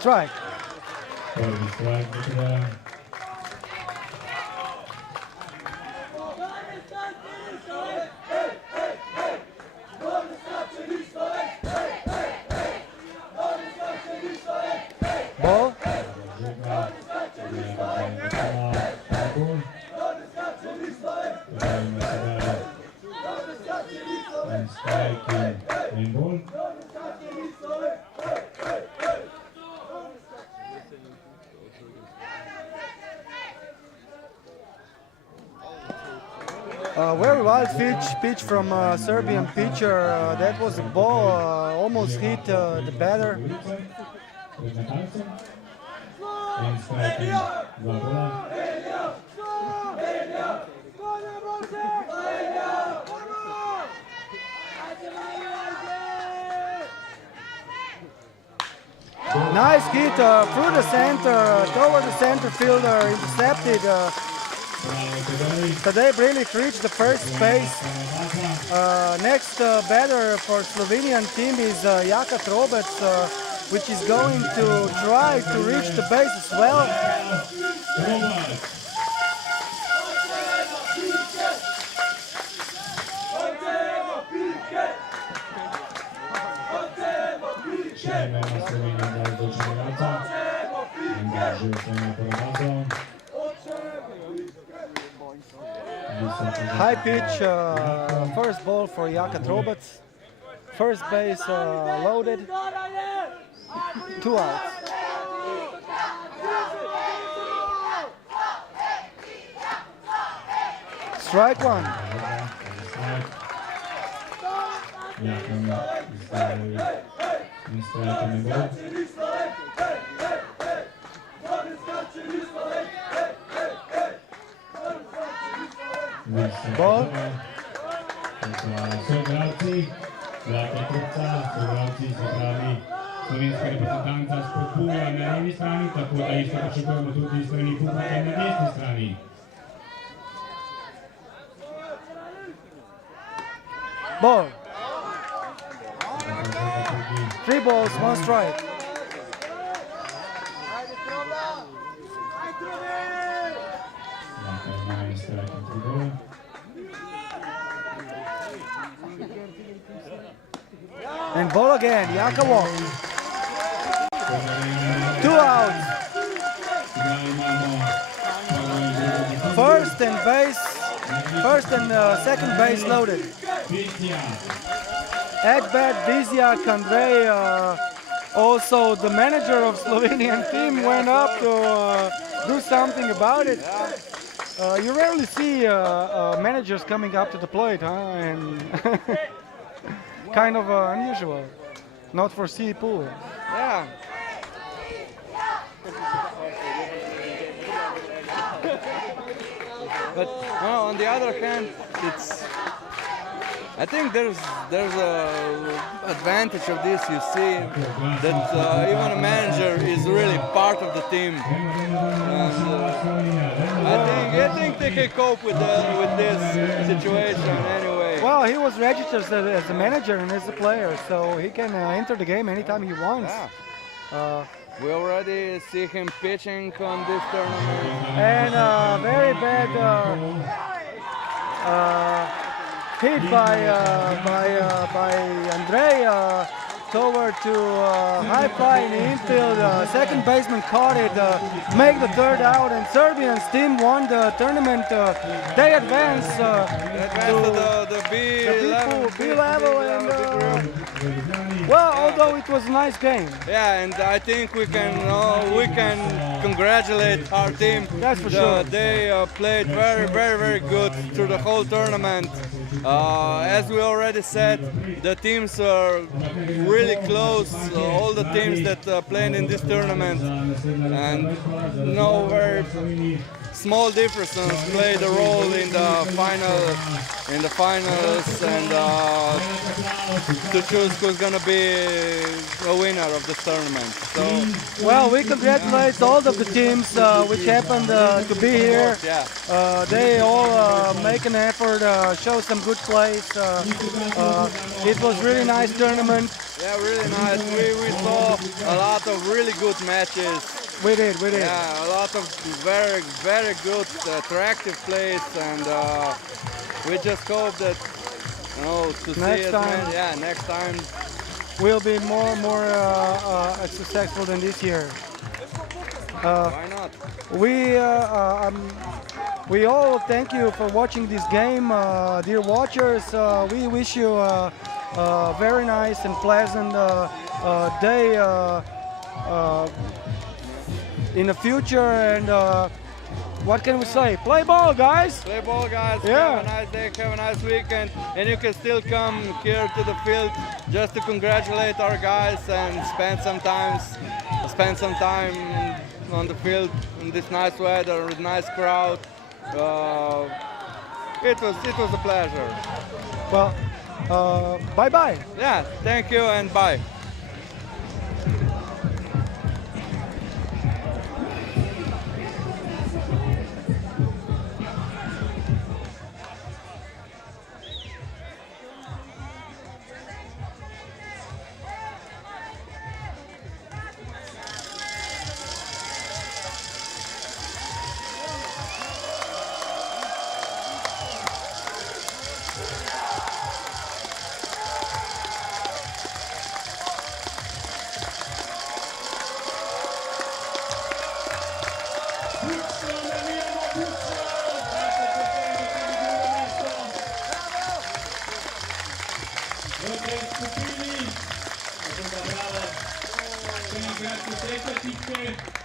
Strike. Ball. Very wild pitch from Serbian pitcher. That was a ball, almost hit the batter. Nice hit through the center, toward the center fielder, intercepted. So they've really reached the first base. Next batter for Slovenian team is Jaka Trobec, which is going to try to reach the base as well. High pitch, first ball for Jaka Trobec. First base loaded. 2 outs. Strike one. Ball. Slovenska reprezentanca spodbuja na levi strani, tako da isto pričakujemo tudi strani publike na desni strani. Ball. 3 balls, 1 strike. And ball again, Jaka walks. 2 outs. First and second base loaded. At bat, Bizjak Andrej, also the manager of Slovenian team, went up to do something about it. You rarely see managers coming up to the plate, huh? And kind of unusual, not for C pool. Yeah. But on the other hand, I think there's a advantage of this. You see that even a manager is really part of the team. And I think they can cope with this situation anyway. Well, he was registered as a manager and as a player, so he can enter the game anytime he wants. Yeah. We already see him pitching on this tournament. And very bad hit by Andrej toward to high fly in the infield. Second baseman caught it, make the 3rd out, and Serbian team won the tournament. They advance to the B level, and well, although it was a nice game. Yeah, and I think we can congratulate our team. That's for sure. They played very good through the whole tournament. As we already said, the teams are really close. All the teams that played in this tournament, and no very small differences played a role in the finals, and to choose who's gonna be a winner of this tournament. So, well, we congratulate all of the teams which happened to be here. yeah. They all make an effort, show some good plays. It was really nice tournament. Yeah, really nice. We saw a lot of really good matches. We did. Yeah, a lot of very good, attractive plays, and we just hope that to next see time, next time we'll be more successful than this year. Why not? We all thank you for watching this game, dear watchers. We wish you a very nice and pleasant day in the future, and what can we say? Play ball, guys! Play ball, guys. Yeah. Have a nice day, have a nice weekend, and you can still come here to the field just to congratulate our guys and spend some time on the field in this nice weather with nice crowd. It was a pleasure. Well, bye-bye. Yeah, thank you and bye. kratke čestitke.